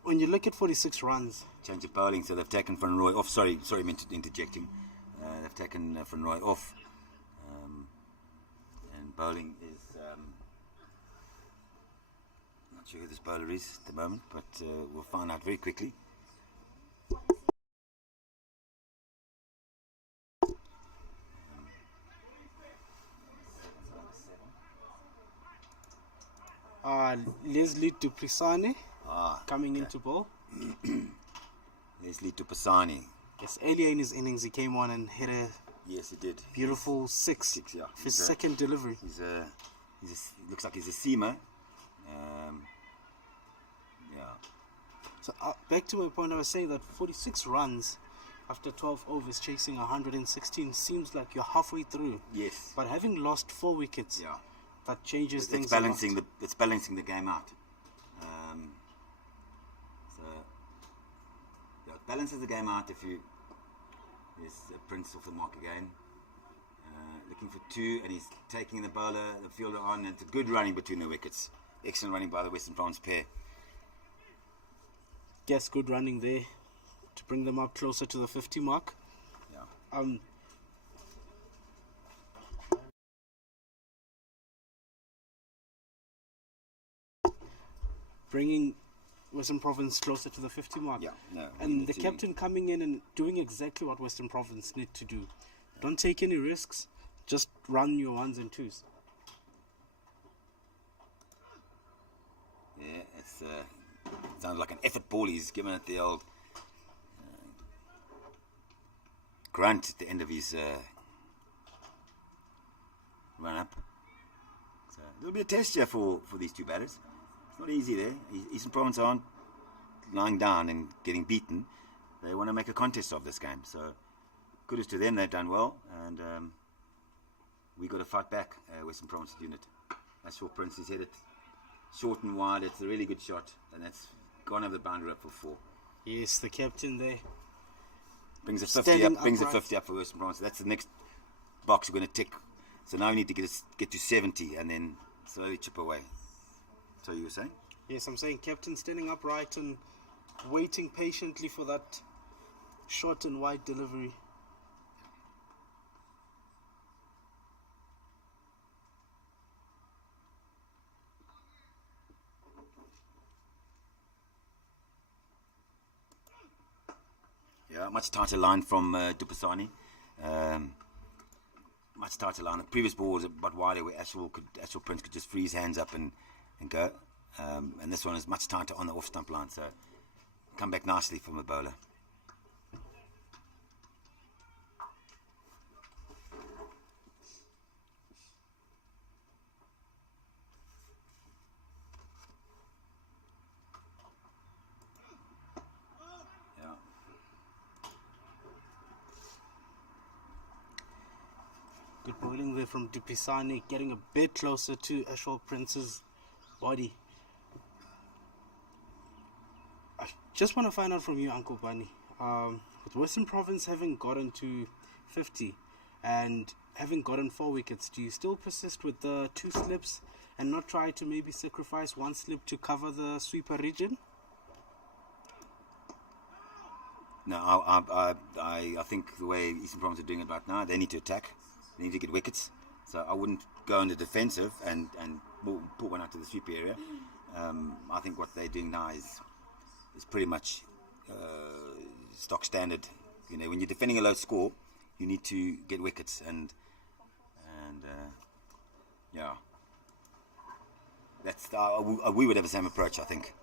When you look at 46 runs... Change of bowling, so they've taken Van Roy off. Sorry, I'm interjecting. They've taken Van Roy off. And bowling is... not sure who this bowler is at the moment, but we'll find out very quickly. Leslie Duprisane coming into ball. Leslie Duprisane. Yes, earlier in his innings he came on and hit a Yes, he did. beautiful six Yeah. for his second delivery. Looks like he's a seamer. So back to my point, I was saying that 46 runs after 12 overs chasing 116 seems like you're halfway through. Yes. But having lost 4 wickets, that changes things. It's balancing the game out. It balances the game out if you... There's Prince off the mark again. Looking for 2, and he's taking the fielder on, and it's a good running between the wickets. Excellent running by the Western Province pair. Yes, good running there to bring them up closer to the 50 mark. Yeah. Bringing Western Province closer to the 50 mark. Yeah, no. And the captain coming in and doing exactly what Western Province need to do. Don't take any risks. Just run your 1s and 2s. Yeah, it's sounds like an effort ball. He's given it the old grunt at the end of his run up. So there'll be a test here for these 2 batters. It's not easy there. Eastern Province aren't lying down and getting beaten. They want to make a contest of this game. So kudos to them. They've done well, and we got to fight back. Western Province unit. Ashwell Prince is headed short and wide. It's a really good shot, and that's gone over the boundary up for 4. Yes, the captain there. Brings a 50 up. Brings a 50 up for Western Province. That's the next box we're going to tick. So now we need to get to 70, and then slowly chip away. So you were saying? Yes, I'm saying captain standing upright and waiting patiently for that short and wide delivery. Yeah, much tighter line from Duprisane. Much tighter line. The previous ball was a bit wider where Ashwell Prince could just free his hands up and go. And this one is much tighter on the off stump line, so come back nicely from the bowler. Good bowling there from Dupisani, getting a bit closer to Ashwell Prince's body. I just want to find out from you, Uncle Bunny. With Western Province having gotten to 50 and having gotten 4 wickets, do you still persist with the 2 slips and not try to maybe sacrifice 1 slip to cover the sweeper region? No, I think the way Eastern Province are doing it right now, they need to attack. They need to get wickets. So I wouldn't go on the defensive and pull one out to the sweep area. I think what they're doing now is pretty much stock standard. You know, when you're defending a low score, you need to get wickets, and yeah, that's we would have the same approach, I think.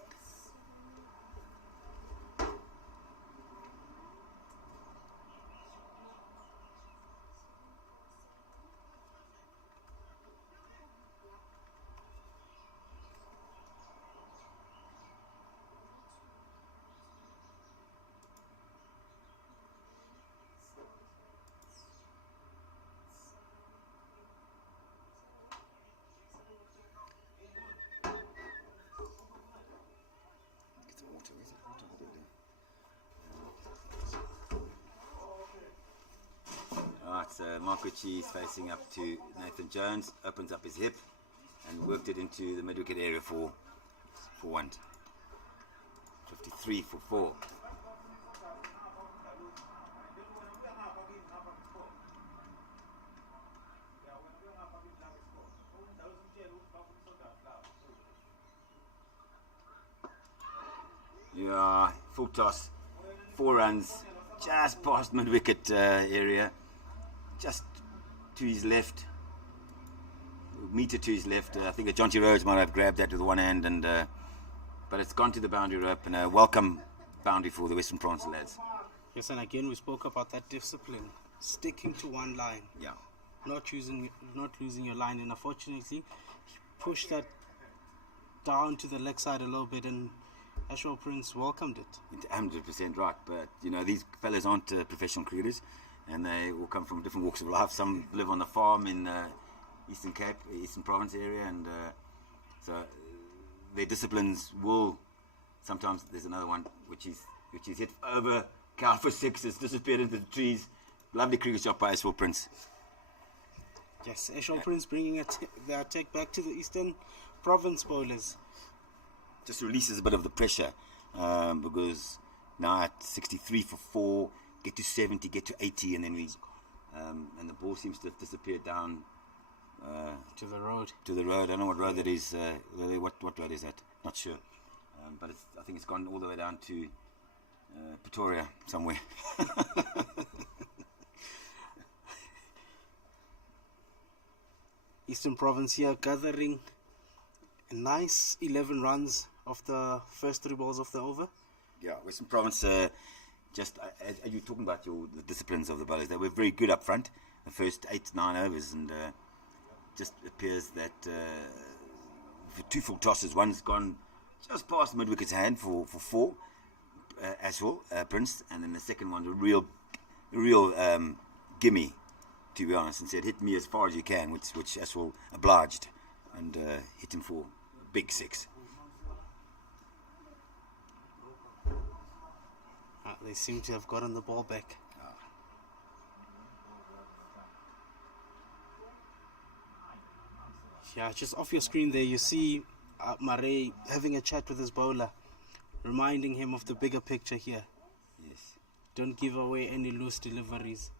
So Mark Ritchie is facing up to Nathan Jones, opens up his hip and worked it into the mid-wicket area for 1. 53 for 4. Yeah, full toss, 4 runs, just past mid-wicket area. Just to his left, meter to his left. I think that John T. Rhodes might have grabbed that with one hand, but it's gone to the boundary rope, and a welcome boundary for the Western Province lads. Yes, and again we spoke about that discipline, sticking to one line. Yeah. Not losing your line, and unfortunately, he pushed that down to the leg side a little bit, and Ashwell Prince welcomed it. 100% right, but you know these fellas aren't professional cricketers. And they all come from different walks of life. Some live on the farm in Eastern Cape, Eastern Province area, and so their disciplines will. Sometimes there's another one which is hit over cow for 6, has disappeared into the trees. Lovely cricket shot by Ashwell Prince. Yes, Ashwell Prince bringing the attack back to the Eastern Province bowlers. Just releases a bit of the pressure because now at 63 for 4. Get to 70, get to 80, and then and the ball seems to have disappeared down to the road. I don't know what road that is. What road is that? Not sure. But I think it's gone all the way down to Pretoria somewhere. Eastern Province here gathering a nice 11 runs of the first 3 balls of the over. Yeah, Western Province. Just as you're talking about the disciplines of the bowlers, they were very good up front, the first 8-9 overs, and just appears that for 2 full tosses, one's gone just past mid-wicket's hand for 4, Ashwell Prince, and then the second one, a real gimme, to be honest, and said, hit me as far as you can, which Ashwell obliged, and hit him for a big 6. They seem to have gotten the ball back. Yeah, just off your screen there, you see Murray having a chat with his bowler, reminding him of the bigger picture here. Yes. Don't give away any loose deliveries.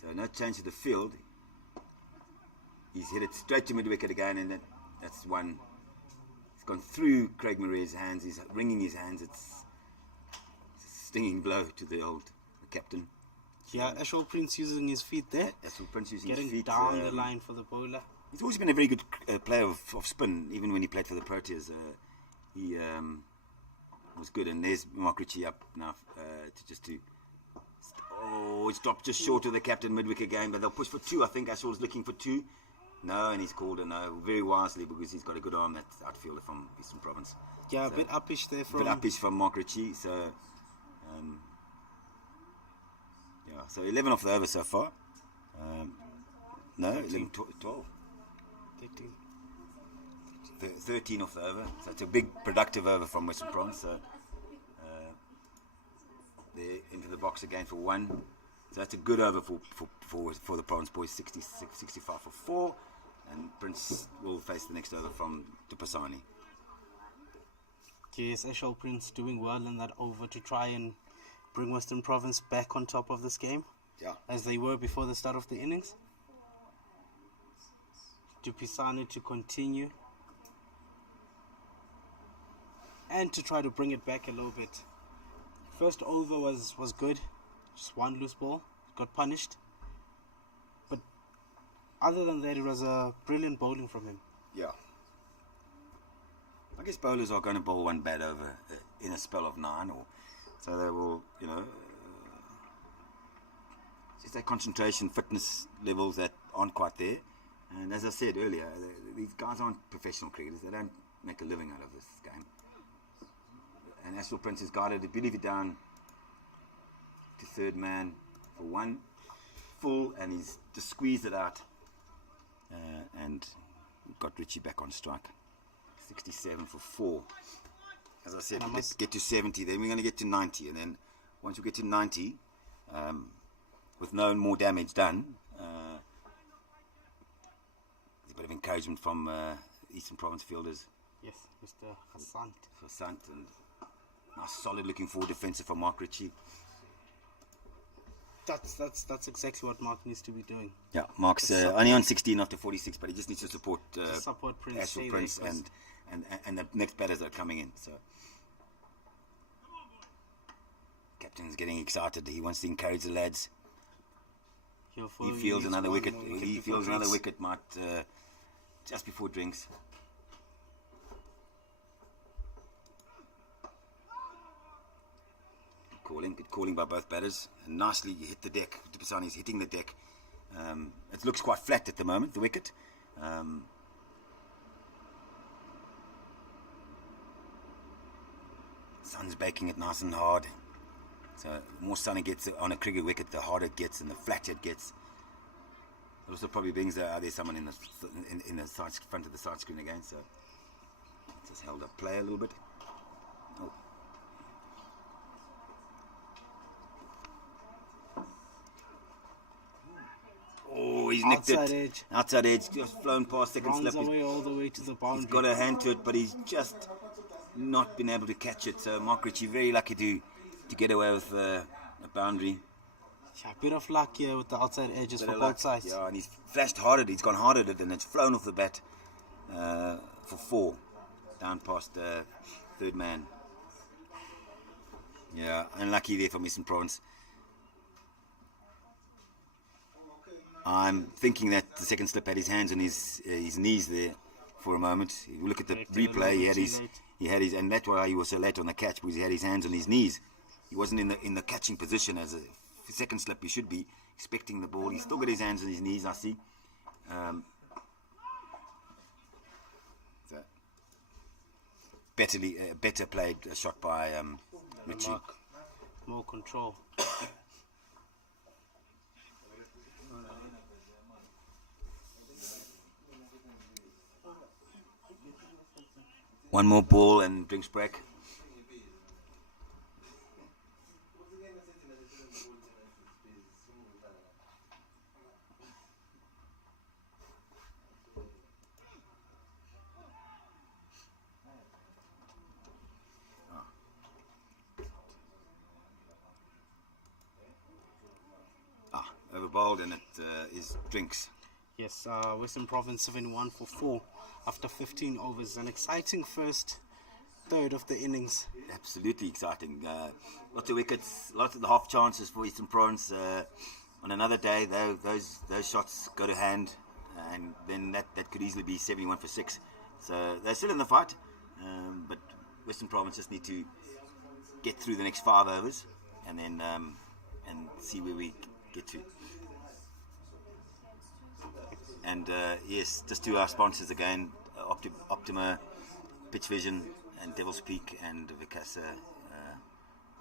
So no change to the field. He's hit it straight to mid-wicket again, and that's one. It's gone through Craig Murray's hands. He's wringing his hands. It's a stinging blow to the captain. Yeah, Ashwell Prince using his feet there. Ashwell Prince using his feet. Getting down the line for the bowler. He's always been a very good player of spin, even when he played for the Proteas. He was good, and there's Mark Ritchie up now it stopped just short of the captain mid-wicket game, but they'll push for 2. I think Ashwell's looking for 2. No, and he's called a no very wisely because he's got a good arm, that outfielder from Eastern Province. Yeah, So, a bit uppish there a from... bit uppish from Mark Ritchie. So, yeah, so 11 off the over so far. No, 11, 12. 13. 13 off the over. So it's a big productive over from Western Province. So they're into the box again for 1. So that's a good over for the Province boys, 65 for 4. And Prince will face the next over from Tupasani. Yes, Eshel Prince doing well in that over to try and bring Western Province back on top of this game. Yeah. As they were before the start of the innings. Dupisani to continue. And to try to bring it back a little bit. First over was good. Just one loose ball. Got punished. But other than that, it was a brilliant bowling from him. Yeah. I guess bowlers are going to bowl one bad over in a spell of 9. So they will, just their concentration, fitness levels that aren't quite there. And as I said earlier, these guys aren't professional cricketers. They don't make a living out of this game. And Ashwell Prince has guided it beautifully down to third man for 1 full, and he's just squeezed it out and got Richie back on strike. 67 for 4. As I said, let's get to 70, then we're going to get to 90, and then once we get to 90, with no more damage done, there's a bit of encouragement from Eastern Province fielders. Yes, Mr. Hassant, and nice solid looking forward defensive from Mark Ritchie. That's exactly what Mark needs to be doing. Yeah, Mark's only on 16 after 46, but he just needs to support Prince, Ashwell Prince and the next batters that are coming in. So captain's getting excited. He wants to encourage the lads. He feels another wicket. He feels another wicket might just before drinks. Good calling by both batters, and nicely hit the deck. Tupasani's hitting the deck. It looks quite flat at the moment, the wicket. Sun's baking it nice and hard. So the more sun it gets on a cricket wicket, the harder it gets and the flatter it gets. It also probably brings there's someone in the side, front of the side screen again. So just held up play a little bit. Oh, he's nicked Outside it. edge. Outside edge, just flown past second Runs slip. away all the way to the boundary. He's got a hand to it, but he's just not been able to catch it. So Mark Ritchie very lucky to get away with a boundary. Yeah, a bit of luck here with the outside edges for both sides. Yeah, and he's flashed hard at it. He's gone hard at it, and it's flown off the bat for 4, down past third man. Yeah, unlucky there from Eastern Province. I'm thinking that the second slip had his hands on his knees there for a moment. You look at the replay. He had his, and that's why he was so late on the catch, because he had his hands on his knees. He wasn't in the catching position as a second slip. He should be expecting the ball. He's still got his hands on his knees, I see. So better played shot by Ritchie. More control. One more ball and drinks break. Over bowled, and it is drinks. Yes, Western Province 71 for 4 after 15 overs. An exciting first third of the innings. Absolutely exciting. Lots of wickets, lots of the half chances for Eastern Province. On another day, those shots go to hand, and then that could easily be 71 for 6. So they're still in the fight, but Western Province just need to get through the next 5 overs, and then and see where we get to. And yes, just to our sponsors again, Optima, Pitch Vision, and Devil's Peak, and Vicasa,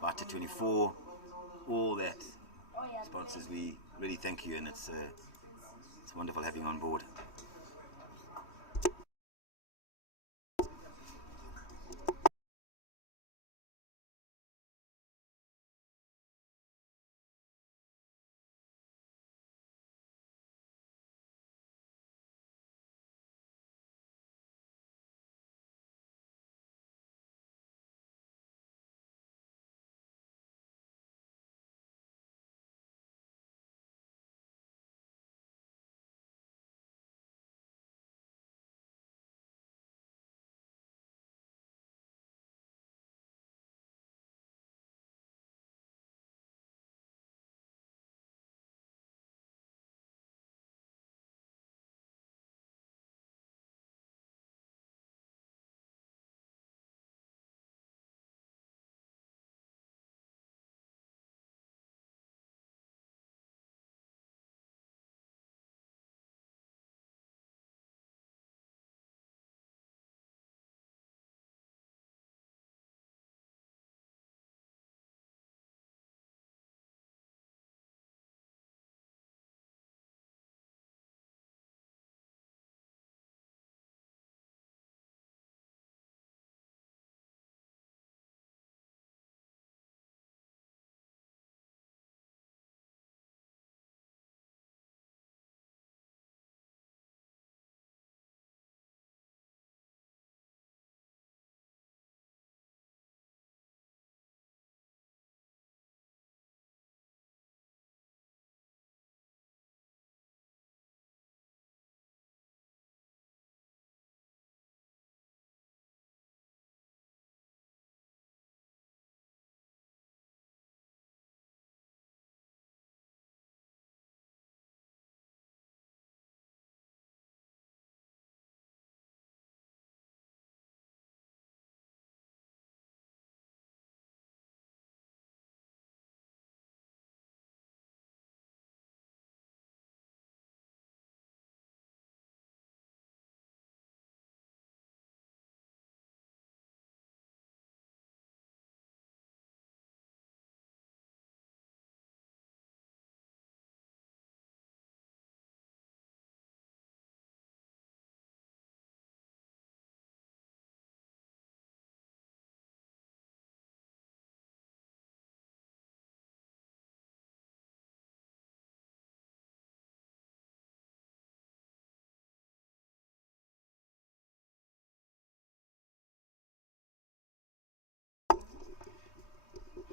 Vita 24, all that sponsors. We really thank you, and it's wonderful having you on board.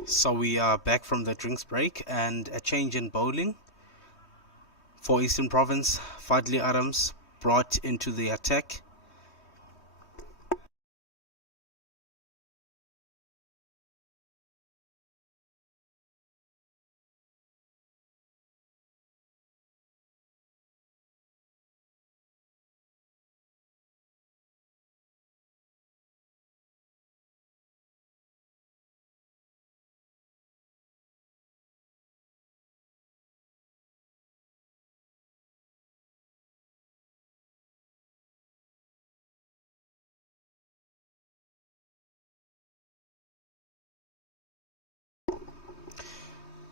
So we are back from the drinks break, and a change in bowling for Eastern Province. Fadli Adams brought into the attack.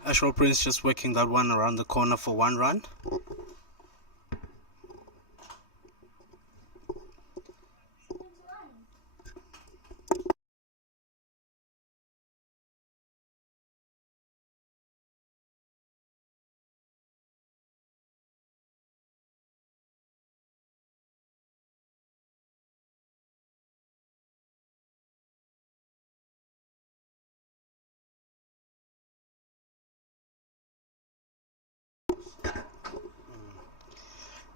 Ashwell Prince just working that one around the corner for 1 run.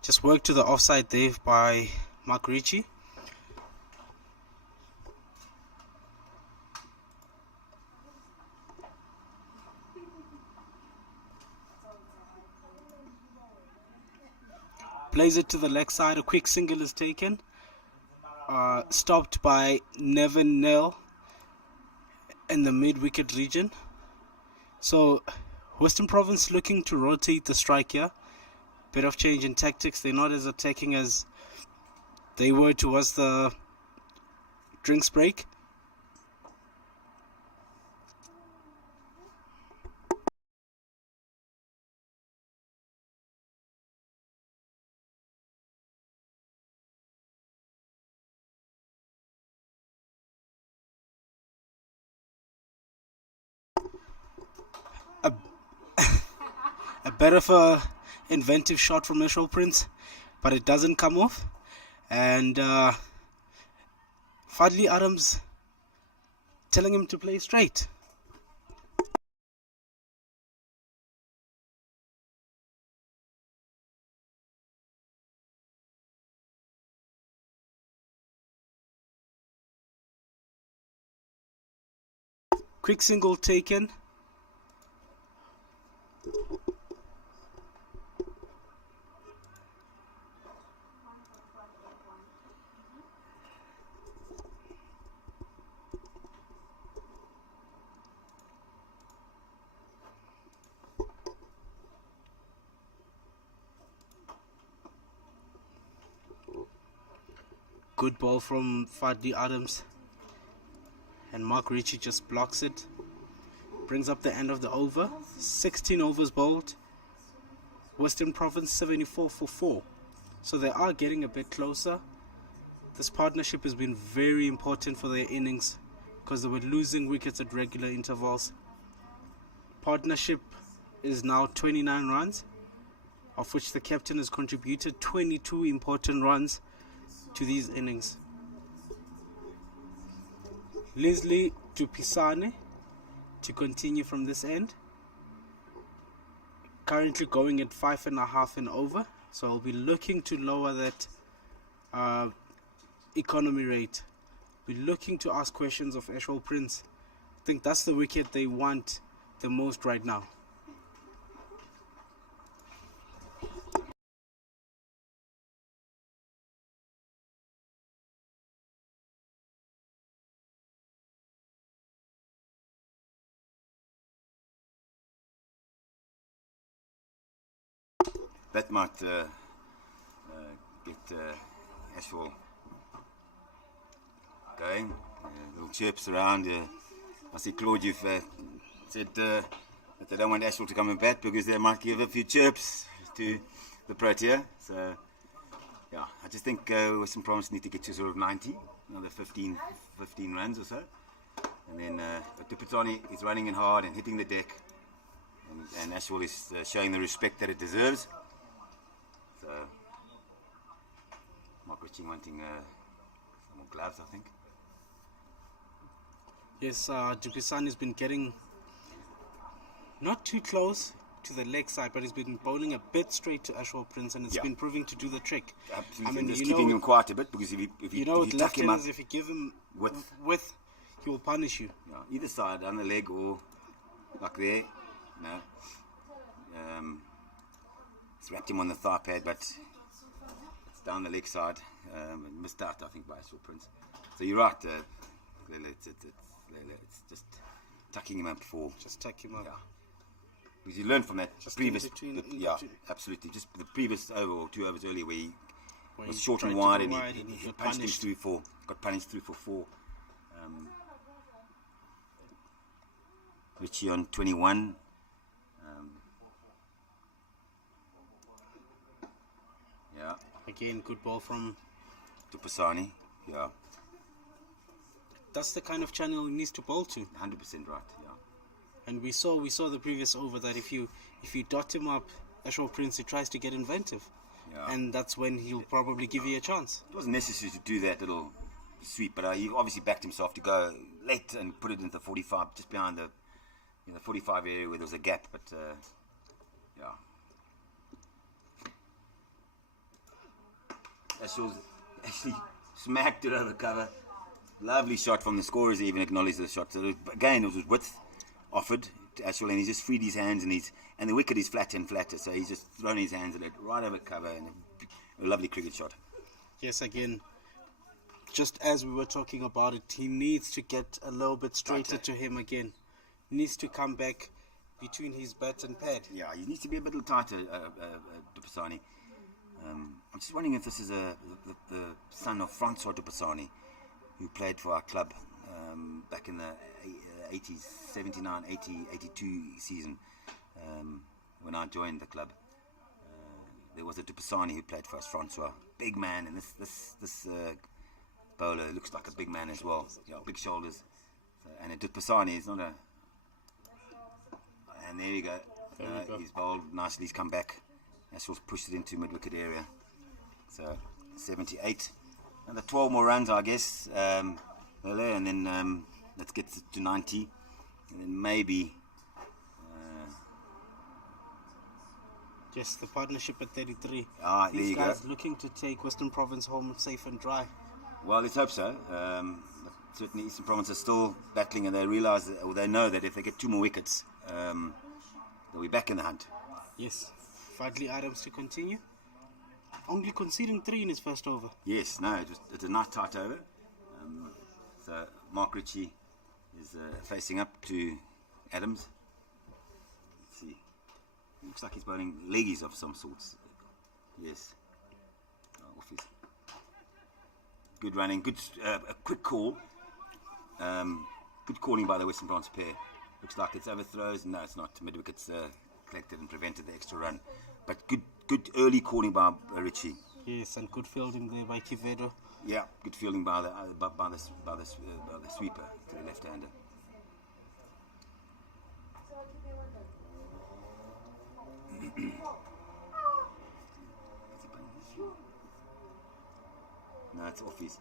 Just work to the offside there by Mark Ricci. Plays it to the leg side. A quick single is taken. Stopped by Nevin Nell in the mid-wicket region. So Western Province looking to rotate the strike here. bit of change in tactics. They're not as attacking as they were towards the drinks break. A bit of a inventive shot from Ashwell Prince, but it doesn't come off. And Fadli Adams telling him to play straight. Quick single taken. Good ball from Fadli Adams, and Mark Ritchie just blocks it. Brings up the end of the over. 16 overs bowled. Western Province 74 for 4. So they are getting a bit closer. This partnership has been very important for their innings because they were losing wickets at regular intervals. Partnership is now 29 runs, of which the captain has contributed 22 important runs to these innings. Leslie Dupisane to continue from this end. Currently going at 5.5 and over, so I'll be looking to lower that economy rate. We're looking to ask questions of Ashwell Prince. I think that's the wicket they want the most right now. That might get Ashwell going. Little chirps around. I see Claude, you've said that they don't want Ashwell to come and bat because they might give a few chirps to the Protea. So, yeah, I just think Western Province need to get to sort of 90, another 15 runs or so. And then Dupitani is running in hard and hitting the deck. And Ashwell is showing the respect that it deserves. So, Mark Ritchie wanting some more gloves, I think. Yes, Dupisani has been getting not too close to the leg side, but he's been bowling a bit straight to Ashwell Prince, and it's been proving to do the trick. Absolutely, I mean, just keeping him quiet a bit, because if you tuck him up, if you give him width, he will punish you. Yeah, either side, on the leg or like there. No. It's wrapped him on the thigh pad, but it's down the leg side. Missed out, I think, by Ashwell Prince. So you're right. It's just tucking him up for. Just tuck him up. Yeah. Because you learned from that just previous. Yeah, absolutely. Just the previous over or 2 overs earlier, where he was short and wide, and he punched him through for. Got punished through for 4. Richie on 21. Yeah. Again, good ball from Tupasani. Yeah. That's the kind of channel he needs to bowl to. 100% right. Yeah. And we saw the previous over that if you dot him up, Ashwell Prince, he tries to get inventive. Yeah. And that's when he'll probably give you a chance. It wasn't necessary to do that little sweep, but he obviously backed himself to go late and put it into the 45, just behind the 45 area where there was a gap. But yeah. Ashwell's actually smacked it over cover. Lovely shot from the scorers. They even acknowledged the shot. So again, it was width offered to Ashwell, and he just freed his hands, and the wicket is flatter and flatter. So he's just thrown his hands at it right over cover, and a lovely cricket shot. Yes, again, just as we were talking about it, he needs to get a little bit straighter to him again. He needs to come back between his bat and pad. Yeah, he needs to be a bit tighter, Dupasani. I'm just wondering if this is the son of Francois Dupasani, who played for our club back in the 80s, 79, 80, 82 season, when I joined the club. There was a Dupasani who played for us, Francois. Big man, and this bowler looks like a big man as well. Yeah, big shoulders. So, and a Dupasani is not a... And there you go. He's bowled nicely, he's come back. Ashwell's pushed it into mid-wicket area. So, 78. And the 12 more runs, I guess. And then let's get to 90. And then maybe... Just the partnership at 33. There These you guys go. looking to take Western Province home safe and dry. Well, let's hope so. But certainly Eastern Province are still battling, and they realise, or they know that if they get 2 more wickets, they'll be back in the hunt. Yes. Fadli Adams to continue. Only conceding 3 in his first over. Yes, no, it's a nice tight over. So Mark Ritchie is facing up to Adams. Let's see. Looks like he's bowling leggies of some sorts. Yes. Off his. Good running, good, a quick call. Good calling by the Western Province pair. Looks like it's overthrows. No, it's not. Mid-wickets collected and prevented the extra run. But good early calling by Ritchie. Yes, and good fielding there by Kivedo. Yeah, good fielding by the sweeper to the left-hander. No, it's off his.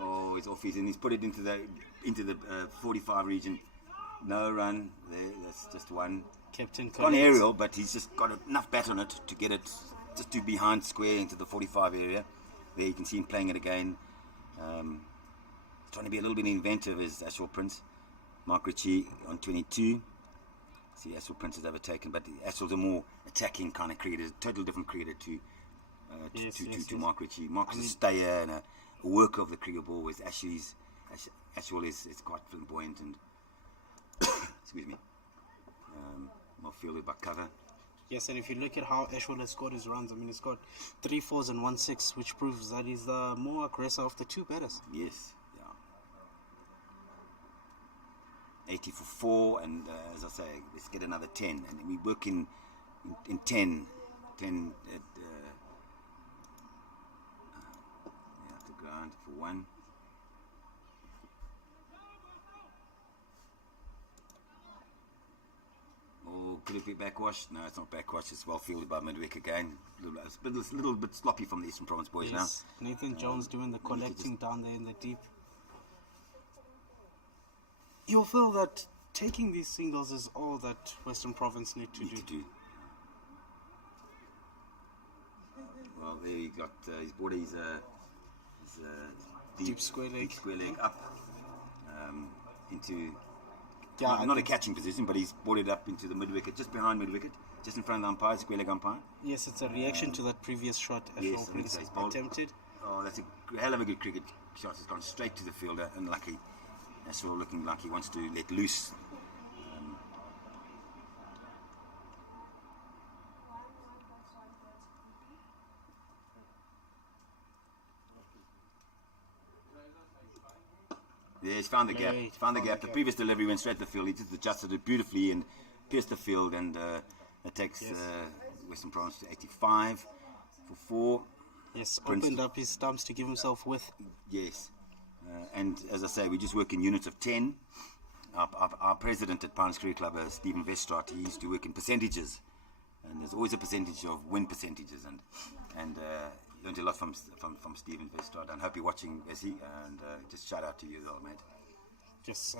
Oh, it's off his, and he's put it into the 45 region. No run there. That's just one. Captain On aerial, but he's just got enough bat on it to get it just to behind square into the 45 area. There you can see him playing it again. Trying to be a little bit inventive is Ashwell Prince. Mark Ritchie on 22. See, Ashwell Prince has overtaken, but Ashwell's a more attacking kind of cricketer, a total different cricketer to Mark Ritchie. Mark's a stayer and a worker of the cricket ball, whereas Ashwell is quite flamboyant and excuse me, more fielded by cover. Yes, and if you look at how Ashwell has scored his runs, I mean, he's got 3 4s and 1 6, which proves that he's the more aggressive of the 2 batters. Yes, yeah. 80 for 4, and as I say, let's get another 10, and then we work in 10 at the ground for 1. Oh, could it be backwash? No, it's not backwash. It's well fielded by midwick again. It's a little bit sloppy from the Eastern Province boys now. Nathan Jones doing the collecting down there in the deep. You'll feel that taking these singles is all that Western Province need to do. Well, there you got his body, his deep square leg up into not a catching position, but he's brought it up into the mid wicket, just behind mid wicket, just in front of the umpire, square leg umpire. Yes, it's a reaction to that previous shot Ashwell Prince attempted. Oh, that's a hell of a good cricket shot. It's gone straight to the fielder, and lucky. Ashwell looking like he wants to let loose. Yeah, he's found the gap. The previous delivery went straight to the field. He just adjusted it beautifully and pierced the field, and that takes Western Province to 85 for 4. Yes, opened up his stumps to give himself width. Yes, and as I say, we just work in units of 10. Our president at Pines Cricket Club, Stephen Vestraat, he used to work in percentages, and there's always a percentage of win percentages, and learned a lot from Stephen Vestraat, and hope you're watching, Bessie, and just shout out to you as well, mate. Just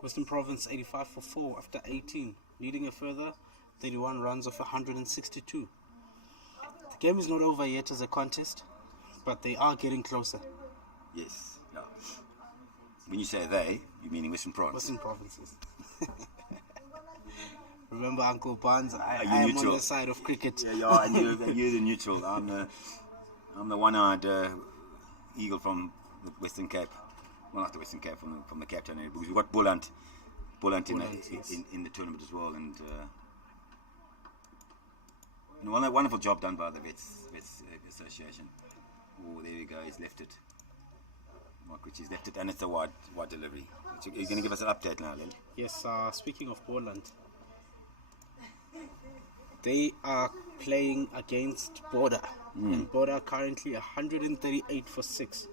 Western Province 85 for 4 after 18, leading a further 31 runs of 162. The game is not over yet as a contest, but they are getting closer. Yes. Yeah. When you say they, you meaning Western Province? Western Provinces. Remember Uncle Barnes? I am on the side of cricket. Yeah, and you're the neutral. I'm the one-eyed eagle from the Western Cape. Well, not the Western Cape, from the Cape Town area, because we've got Bullant Boland Boland, yes. in the tournament as well, and a wonderful job done by the Vets Association. Oh, there we go. He's left it. Mark Ritchie's left it, and it's a wide delivery. So you're going to give us an update now, Lil? Yes, speaking of Poland, they are playing against Border, and Border currently 138 for 6.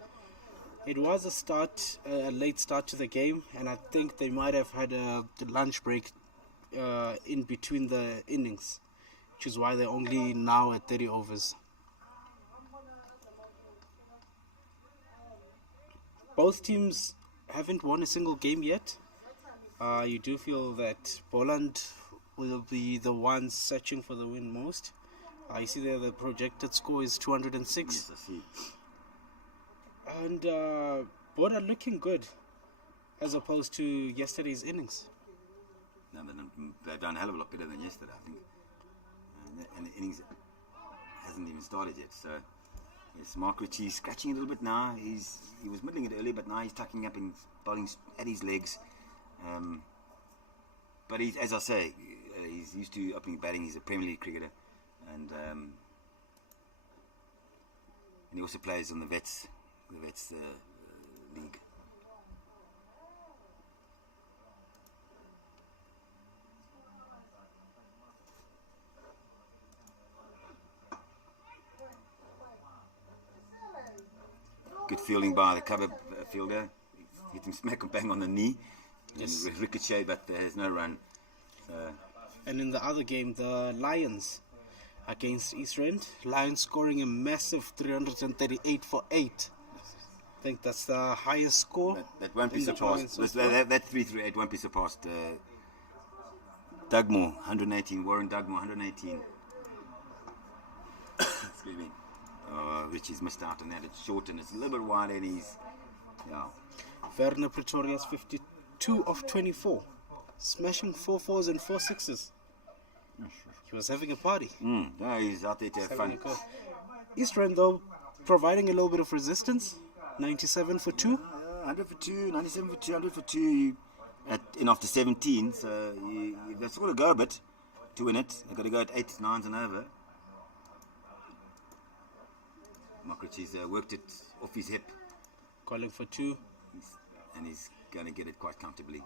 It was a late start to the game, and I think they might have had a lunch break in between the innings, which is why they're only now at 30 overs. Both teams haven't won a single game yet. You do feel that Poland will be the ones searching for the win most. You see there the projected score is 206. Yes, I see. And Border looking good as opposed to yesterday's innings. No, they've done a hell of a lot better than yesterday, I think. And the innings hasn't even started yet. So, yes, Mark Ritchie scratching a little bit now. He was middling it earlier, but now he's tucking up and bowling at his legs. But he's, as I say, he's used to opening batting. He's a Premier League cricketer, and he also plays on the Vets League. Good fielding by the cover fielder. Hit him smack and bang on the knee. Yes. And ricochet, but there's no run. So, And in the other game, the Lions against East Rand. Lions scoring a massive 338 for 8. I think that's the highest score. that won't be in the surpassed. tournament so far. That 338 won't be surpassed. Dugmore, 118. Warren Dugmore, 118. Excuse me. Richie's missed out on that. It's short and it's a little bit wide, and he's, yeah. Werner Pretorius 52 of 24, smashing 4 4s and 4 6s. He was having a party. No, he's out there to have fun. East Rand, though, providing a little bit of resistance. 97 for 2. 100 for 2, 97 for 2, 100 for 2 in after 17. So they've got to go a bit to win it. They've got to go at 8s, 9s and over. Mokrichi's worked it off his hip. Calling for 2. And he's going to get it quite comfortably.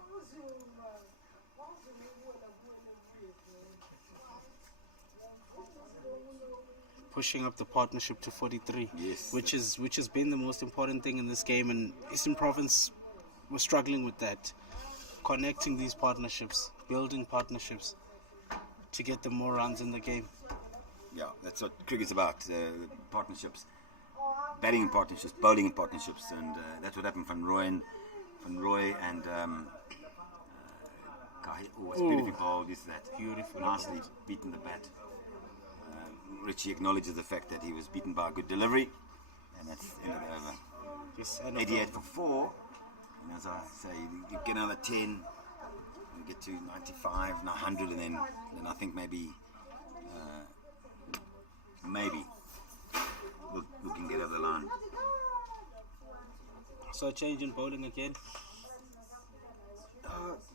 Pushing up the partnership to 43. Yes. Which has been the most important thing in this game, and Eastern Province was struggling with that. Connecting these partnerships, building partnerships to get them more runs in the game. Yeah, that's what cricket's about. Partnerships. Batting in partnerships, bowling in partnerships, and that's what happened from Roy and it's beautifully bowled. Is that Beautiful. nicely beaten the bat. Richie acknowledges the fact that he was beaten by a good delivery, and that's the end of the over. Yes, 88 for 4, and as I say, you get another 10, you get to 95, 100, and then I think maybe we can get over the line. So a change in bowling again.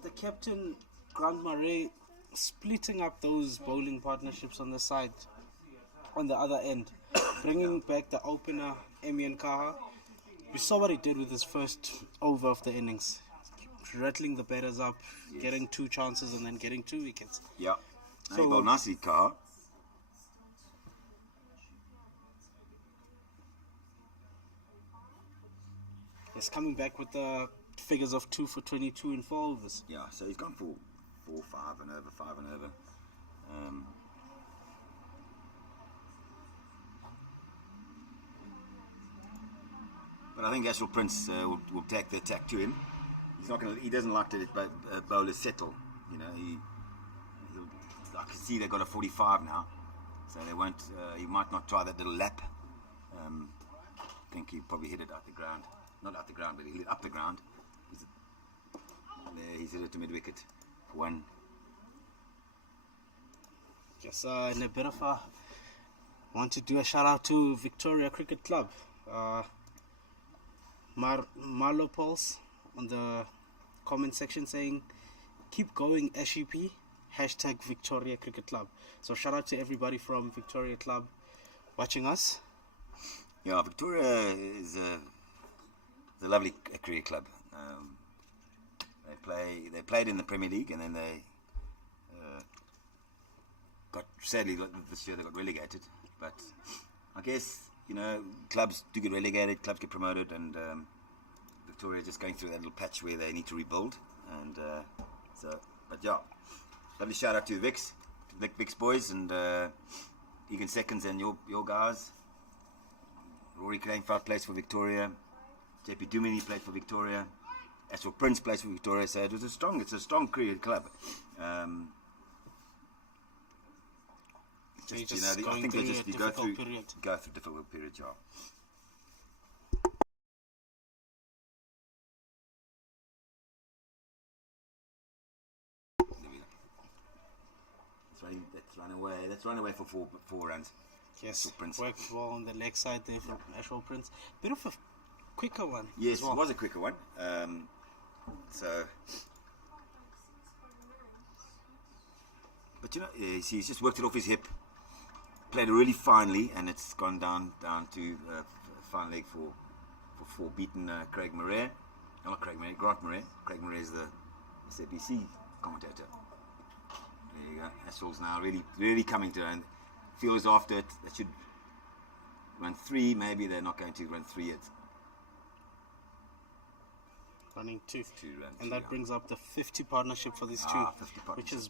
The captain, Grant Murray, splitting up those bowling partnerships on the side, on the other end, bringing back the opener, Emian Kaha. We saw what he did with his first over of the innings, rattling the batters up, getting 2 chances and then getting 2 wickets. Yeah, So- he bowled nicely, Kaha. He's coming back with the figures of 2 for 22 in 4 overs. Yeah, so he's gone for 4, 5 and over, 5 and over. But I think Ashwell Prince will take the attack to him. He's not going to. He doesn't like to let bowlers settle. You know, I can see they've got a 45 now, so they won't. He might not try that little lap. I think he probably hit it out the ground. Not out the ground, but he hit it up the ground. There, he's hit it to mid wicket for 1. Yes, in a bit of a want to do a shout out to Victoria Cricket Club. Marlo Pauls on the comment section saying keep going, SUP. Hashtag Victoria Cricket Club. So shout out to everybody from Victoria Club watching us. Yeah, Victoria is a lovely cricket club. They played in the Premier League, and then they sadly this year they got relegated. But I guess, you know, clubs do get relegated, clubs get promoted, and Victoria is just going through that little patch where they need to rebuild. And but yeah, lovely shout out to the Vic's boys, and Egan Seconds and your guys. Rory Kleinfout plays for Victoria. JP Dumini played for Victoria. Astral Prince plays for Victoria. So it's a strong cricket club. I think they just go through difficult periods. Yeah. That's run away for four runs. Yes, worked well on the leg side there for Ashwell Prince. Bit of a quicker one. Yes, well. It was a quicker one. But you know, he's just worked it off his hip. Played it really finely, and it's gone down to fine leg for beaten Craig Murray. Not Craig Murray, Grant Murray. Craig Murray is the SABC commentator. There you go. Astros now really coming to, and feels after it. They should run 3. Maybe they're not going to run 3 yet. Running 2. And that brings up the 50 partnership for these two, which has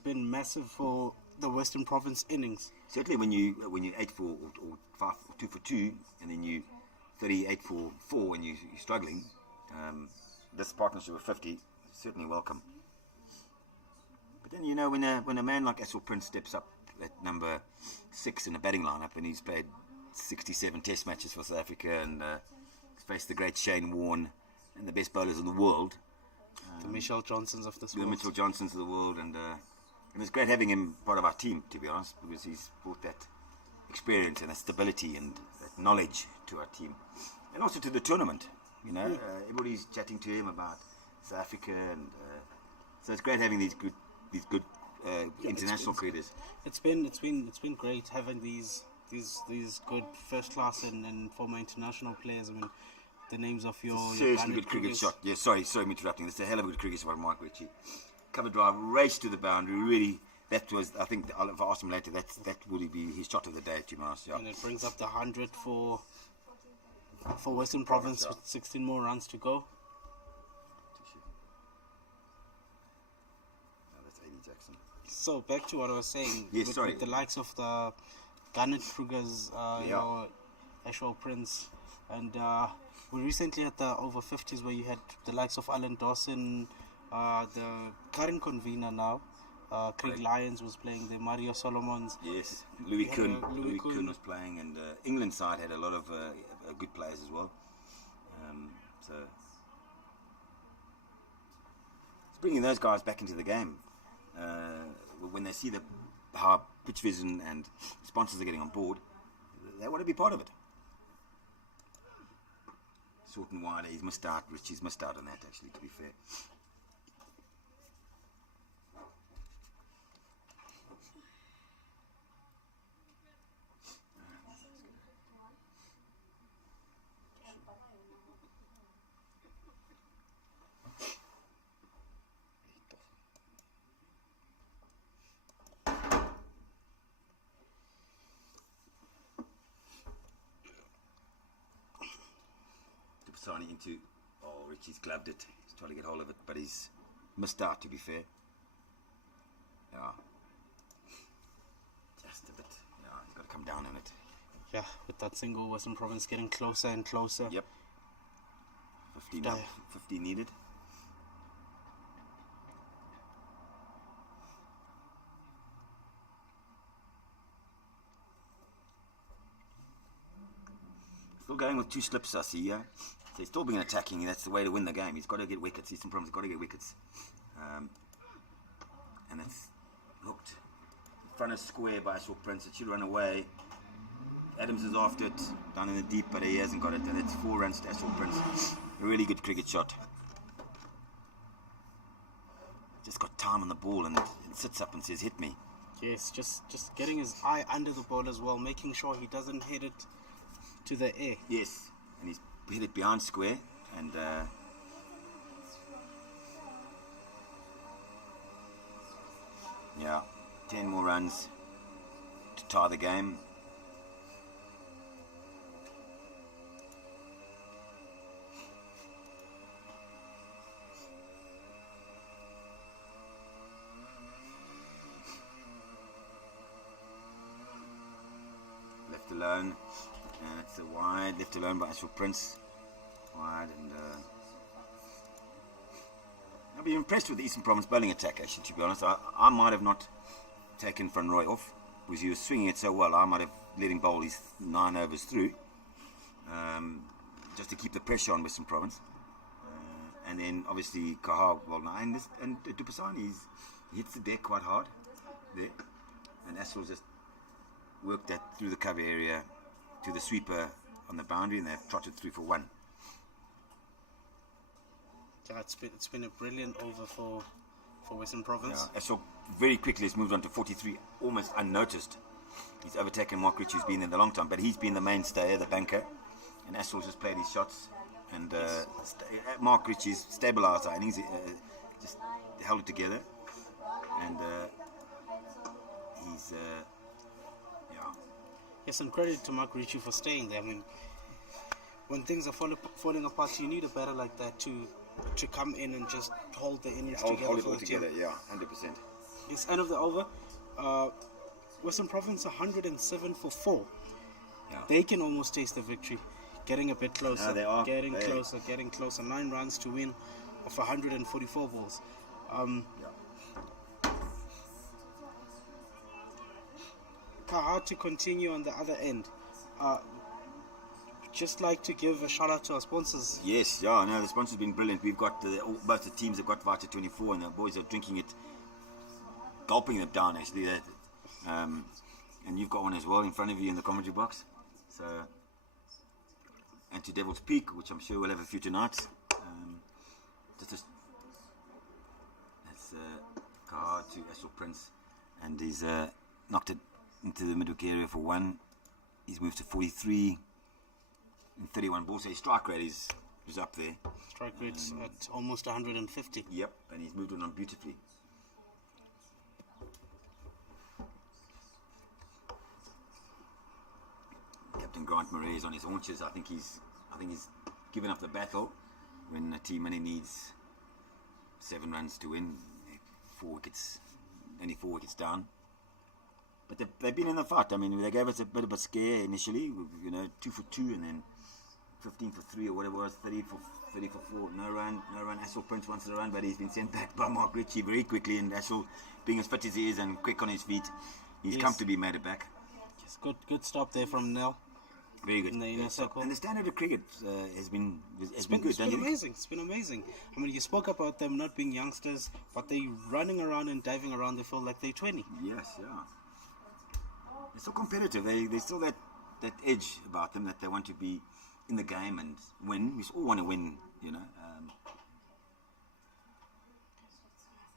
been massive for the Western Province innings. Certainly when you 8 for or 5 or 2 for 2, and then you 38 for 4 when you're struggling, this partnership of 50 is certainly welcome. But then, you know, when a man like Astral Prince steps up at number 6 in the batting lineup, and he's played 67 Test matches for South Africa, and faced the great Shane Warne and the best bowlers in the world, the Mitchell Johnsons of this world. The Mitchell Johnsons of the world, and it's great having him part of our team, to be honest, because he's brought that experience and that stability and that knowledge to our team, and also to the tournament. You know, everybody's chatting to him about South Africa, and so it's great having these good international cricketers. It's been great having these good first class and former international players. I mean, the names of your seriously good cricket shot. Yeah, sorry, I'm interrupting. It's a hell of a good cricket shot by Mark Ritchie. Cover drive, race to the boundary. Really, that was, I think, if I ask him later, that would be his shot of the day, to be honest. Yeah. And it brings up the 100 for Western Province with 16 more runs to go. So back to what I was saying, with the likes of the Garnet Krugers, your Ashwell Prince, and we recently had the over-50s where you had the likes of Alan Dawson, the current convener now, Craig Lyons was playing there, Mario Solomons. Yes, Louis Kuhn was playing, and England side had a lot of good players as well. So it's bringing those guys back into the game. When they see how Pitch Vision and sponsors are getting on board, they want to be part of it. Sorten Wilder, he's missed out. Richie's missed out on that, actually, to be fair. Signing into, Richie's gloved it. He's trying to get hold of it, but he's missed out, to be fair. Yeah. Just a bit. Yeah, he's got to come down on it. Yeah, with that single, Western Province getting closer and closer. Yep. 15 up, 15 needed. Still going with 2 slips, I see, yeah? So he's still being attacking. That's the way to win the game. He's got to get wickets. Eastern Province has got to get wickets. And it's hooked. In front of square by Ashwell Prince. It should run away. Adams is after it, down in the deep, but he hasn't got it. And it's 4 runs to Ashwell Prince. A really good cricket shot. just got time on the ball and sits up and says, hit me. Yes, just getting his eye under the ball as well, making sure he doesn't hit it to the air. Yes, and he's hit it behind square, and yeah, 10 more runs to tie the game. Left alone, and it's a wide, left alone by Ashwell Prince. Wide, and I've been impressed with the Eastern Province bowling attack, actually, to be honest. I might have not taken Van Roy off, because he was swinging it so well. I might have let him bowl his 9 overs through, just to keep the pressure on Western Province. And then, obviously, Kaha bowled 9, and Dupasani, he hits the deck quite hard there. And Ashwell just worked that through the cover area to the sweeper on the boundary, and they've trotted through for 1. Yeah, it's been a brilliant over for Western Province. Yeah, so very quickly has moved on to 43, almost unnoticed. He's overtaken Mark Ritchie, who's been there a long time, but he's been the mainstay, the banker, and Ashwell just played his shots, and Mark Ritchie's stabilised, I think, just held it together, and he's Yes, and credit to Mark Ritchie for staying there. I mean, when things are falling apart, you need a batter like that to come in and just hold the innings together. Hold it all together, yeah, 100%. It's end of the over. Western Province 107 for 4. Yeah. They can almost taste the victory. Getting a bit closer. No, they are. Getting closer. 9 runs to win of 144 balls. Hard to continue on the other end. Just like to give a shout out to our sponsors. Yes, yeah, no, the sponsors have been brilliant. We've got both the teams have got Vita 24, and the boys are drinking it, gulping it down actually. And you've got one as well in front of you in the commentary box. So, and to Devil's Peak, which I'm sure we'll have a few tonight. That's card to Ashwell Prince, and he's knocked it into the middle area for 1. He's moved to 43 in 31 balls. So his strike rate is up there. Strike rate's at almost 150. Yep, and he's moved it on beautifully. Captain Grant Murray is on his haunches. I think he's given up the battle when a team only needs 7 runs to win. 4 wickets, only 4 wickets down. But they've been in the fight. I mean, they gave us a bit of a scare initially, 2 for 2, and then 15 for 3 or whatever it was, 30 for 4. No run. Ashwell Prince wants to run, but he's been sent back by Mark Ritchie very quickly. And Ashwell, being as fit as he is and quick on his feet, he's comfortably made it back. Yes, good stop there from Nell. Very good. In the inner circle. And the standard of cricket has been good. It's been amazing. It's been amazing. I mean, you spoke about them not being youngsters, but they running around and diving around the field like they're 20. Yes, yeah. They're so competitive. They still that edge about them that they want to be in the game and win. We all want to win,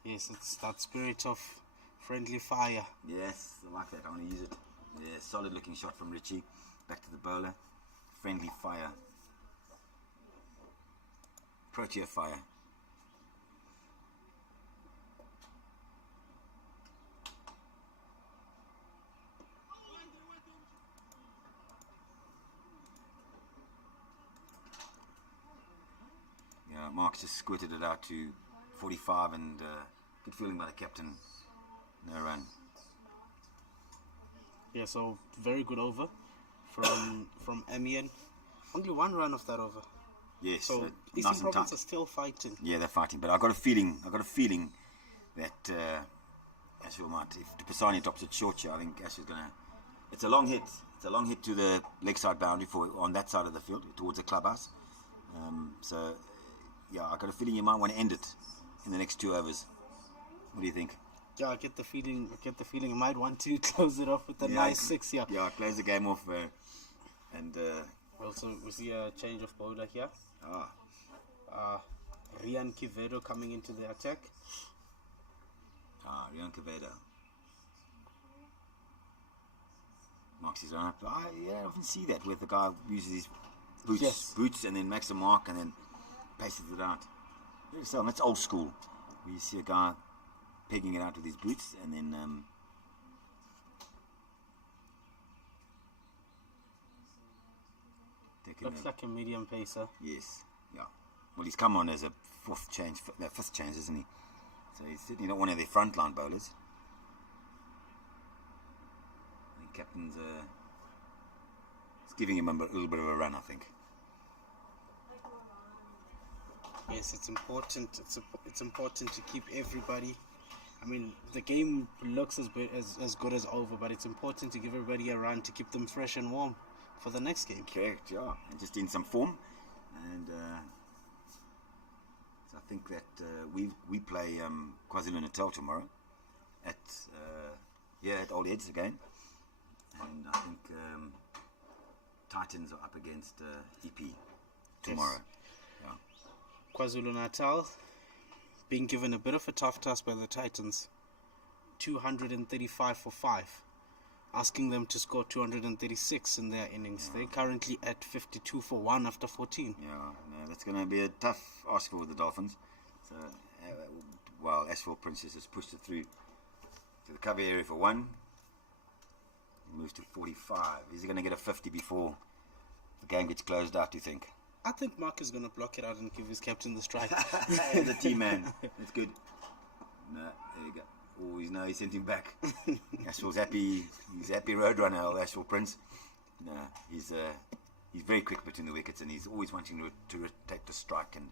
Yes, it's that spirit of friendly fire. Yes, I like that. I want to use it. Yeah, solid looking shot from Ritchie. Back to the bowler. Friendly fire. Protea fire. Yeah, Mark's just squirted it out to 45, and good feeling by the captain. No run. Yeah, so very good over from Amiens. Only 1 run of that over. Yes. So Eastern nice Province are still fighting. Yeah, they're fighting, but I got a feeling that Ashwell might. If Dupasani drops it short here, I think Ashwell's gonna. It's a long hit. It's a long hit to the leg side boundary on that side of the field towards the clubhouse. So, yeah, I got a feeling you might want to end it in the next 2 overs. What do you think? Yeah, I get the feeling you might want to close it off with a nice 6 here. Yeah, close the game off, and also we see a change of bowler here. Rian Kivedo coming into the attack. Rian Quevedo. Marks his own up. I often see that where the guy uses his boots and then makes a mark and then paces it out. Very seldom. That's old school. We see a guy pegging it out with his boots and then Looks like a medium pacer. Yes, yeah. Well, he's come on as a fifth change, isn't he? So he's certainly not one of their frontline bowlers. The captain's it's giving him a little bit of a run, I think. Yes, it's important. It's important to keep everybody. I mean, the game looks as good as over, but it's important to give everybody a run to keep them fresh and warm for the next game. Correct, yeah. And just in some form. And so I think that we play KwaZulu-Natal tomorrow at Old Heads again. And I think Titans are up against EP tomorrow. Yes. Yeah. KwaZulu-Natal being given a bit of a tough task by the Titans. 235 for 5. Asking them to score 236 in their innings. Yeah. They're currently at 52 for 1 after 14. Yeah, no, that's going to be a tough ask for the Dolphins. So, while Asphalt Princess has pushed it through to the cover area for 1, he moves to 45. Is he going to get a 50 before the game gets closed out, do you think? I think Mark is going to block it out and give his captain the strike. The team man. That's good. No, there you go. Oh, he's sent him back. Ashwell's happy. He's a happy roadrunner, Ashwell Prince. No, he's very quick between the wickets, and he's always wanting to take the strike. And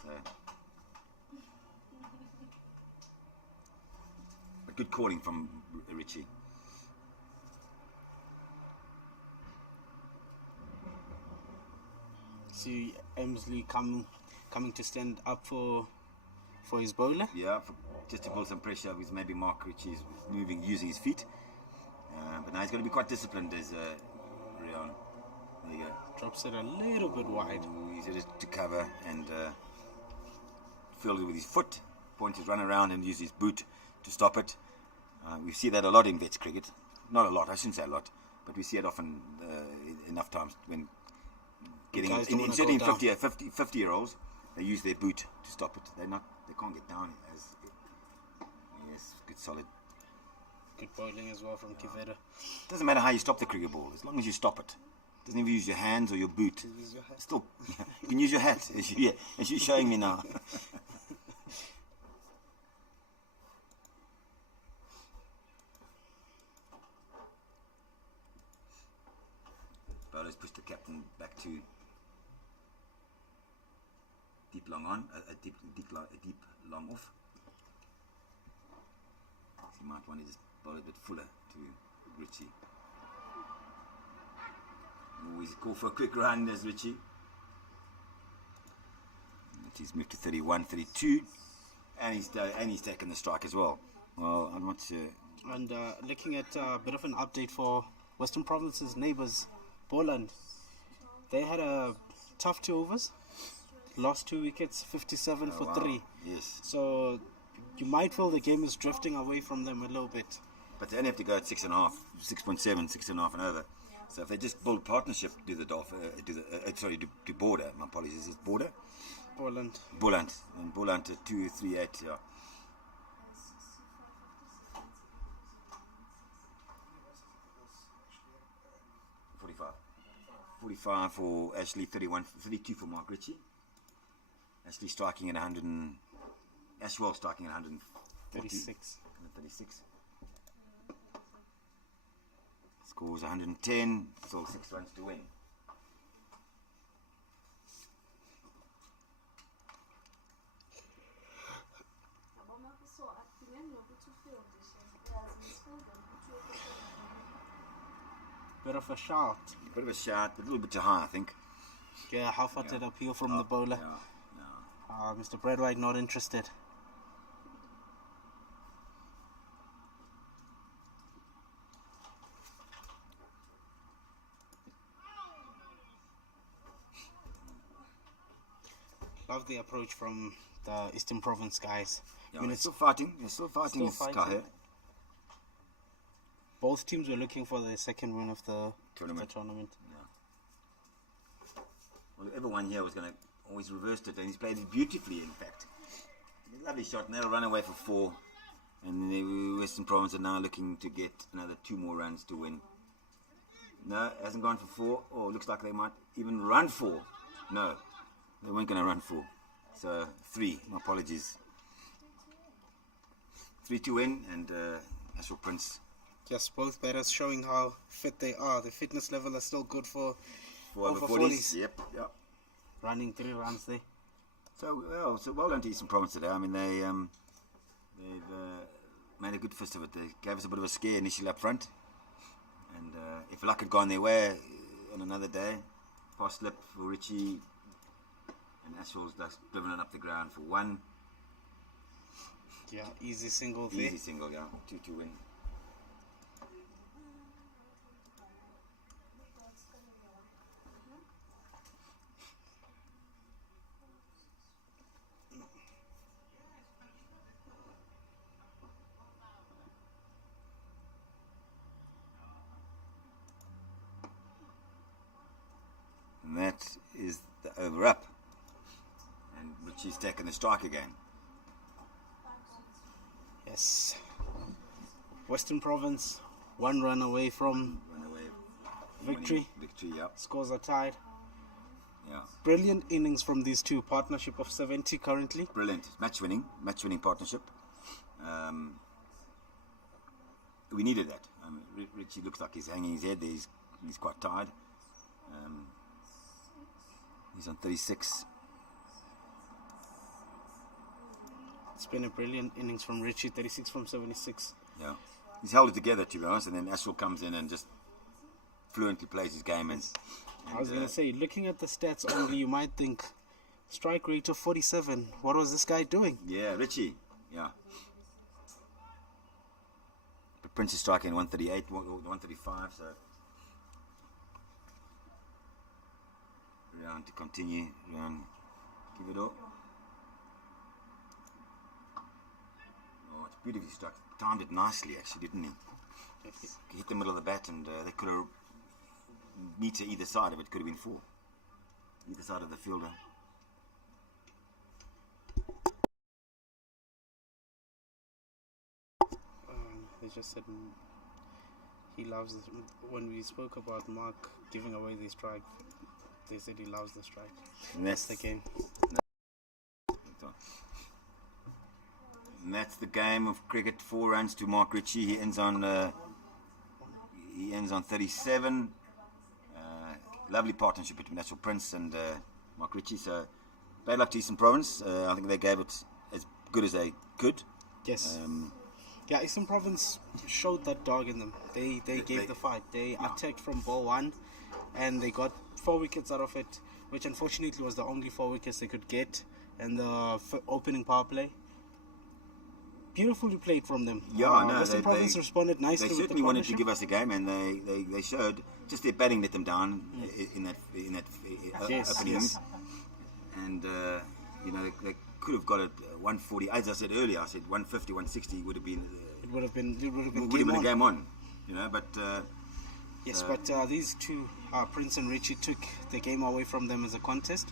so, but good calling from Richie. See Emsley coming to stand up for his bowler. Yeah, just to build some pressure with maybe Mark Ritchie is using his feet. But now he's going to be quite disciplined as Rian. There you go. Drops it a little bit wide. He's at it to cover and filled it with his foot. Point is run around and use his boot to stop it. We see that a lot in vets cricket. Not a lot, I shouldn't say a lot, but we see it often enough times when getting in certainly 50-year-olds, they use their boot to stop it. They can't get down as yes, good solid. Good bowling as well from Quevedo. Doesn't matter how you stop the cricket ball, as long as you stop it. Doesn't even use your hands or your boot. Still, you can use your hat, as you're showing me now. Bowlers push the captain back to deep long on, a deep long off. So you might want to just bowl a bit fuller to Richie. Always call for a quick run as Richie. He's moved to 31, 32, and he's taken the strike as well. Well, I'm not sure. And looking at a bit of an update for Western Province's neighbours, Boland. They had a tough 2 overs. Lost 2 wickets, 57 for 3. Yes. So you might feel the game is drifting away from them a little bit. But they only have to go at 6.5, 6.7, 6.5 and over. So if they just build partnership to the to Border. My apologies, it's Border. Boland. And Boland at 238. Yeah. $45 for Ashley, 32 for Mark Ritchie. Ashley striking at 100 and Ashwell striking at 136. Scores 110, still 6 runs to win. Bit of a shout. A little bit too high, I think. Yeah, half-hearted appeal from the bowler. Mr. Bradwhite not interested. love the approach from the Eastern Province guys. Yeah, they're still fighting. They're still fighting. Both teams were looking for their second win of the tournament. Yeah. Well, whoever won here was going to always reverse it, and he's played it beautifully, in fact. Lovely shot, and they'll run away for 4. And the Western Province are now looking to get another 2 more runs to win. No, hasn't gone for 4. Oh, looks like they might even run 4. No, they weren't going to run 4. So 3, my apologies. 3 to win, and Astral Prince. Yes, both batters showing how fit they are. The fitness level is still good for Over-40s. Yep. Running 3 runs there. So well done to Eastern Province today. I mean, they've made a good fist of it. They gave us a bit of a scare initially up front, and if luck had gone their way on another day, pass slip for Richie, and Astral's driven it up the ground for 1. Yeah, easy single there. Easy single, yeah, 2 to win. And that is the over up, and Richie's taken the strike again. Yes, Western Province 1 run away from victory. Victory, yeah. Scores are tied. Yeah. Brilliant innings from these two. Partnership of 70 currently. Brilliant. Match winning partnership. We needed that. Richie looks like he's hanging his head. He's quite tired. He's on 36. It's been a brilliant innings from Richie, 36 from 76. Yeah. He's held it together, to be honest, and then Astral comes in and just fluently plays his game. And I was going to say, looking at the stats only, you might think, strike rate of 47. What was this guy doing? Yeah, Richie. Yeah. But Prince is striking 138, 135, so... Round to continue. Round, give it all. Oh, it's beautifully struck. Timed it nicely, actually, didn't he? He hit the middle of the bat, and they could have meter either side of it. Could have been 4. Either side of the fielder. They just said he loves it. When we spoke about Mark giving away the strike, they said he loves the strike. And that's the game. And that's the game of cricket. 4 runs to Mark Ritchie. He ends on 37. Lovely partnership between Astral Prince and Mark Ritchie. So bad luck to Eastern Province. I think they gave it as good as they could. Yes. Yeah, Eastern Province showed that dog in them. They gave the fight. They attacked from ball 1, and they got 4 wickets out of it, which unfortunately was the only 4 wickets they could get in the opening power play. Beautifully played from them. Yeah, Western Province responded nicely. They certainly wanted to give us a game, and they showed. Just their batting let them down in that opening innings. And they could have got it 140. As I said earlier, I said 150, 160 would have been. It would have been a game on. But. Yes, but these two, Prince and Richie, took the game away from them as a contest.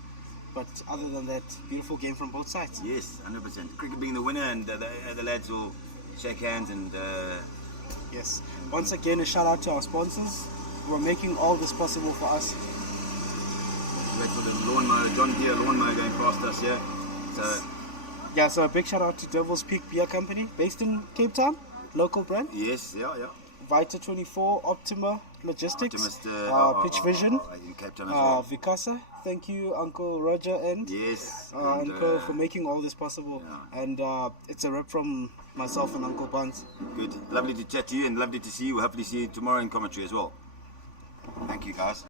But other than that, beautiful game from both sides. Yes, 100%. Cricket being the winner, and the lads will shake hands and... Yes. Once again, a shout out to our sponsors who are making all this possible for us. Wait for the lawnmower, John Deere lawnmower going past us here. So a big shout out to Devil's Peak Beer Company, based in Cape Town, local brand. Yes, yeah. Vita 24, Optima Logistics, Pitch Vision, in Cape Town as well. Vicasa. Thank you, Uncle Roger and Uncle for making all this possible. Yeah. And it's a rep from myself and Uncle Buns. Good. Lovely to chat to you, and lovely to see you. We'll hopefully see you tomorrow in commentary as well. Thank you, guys.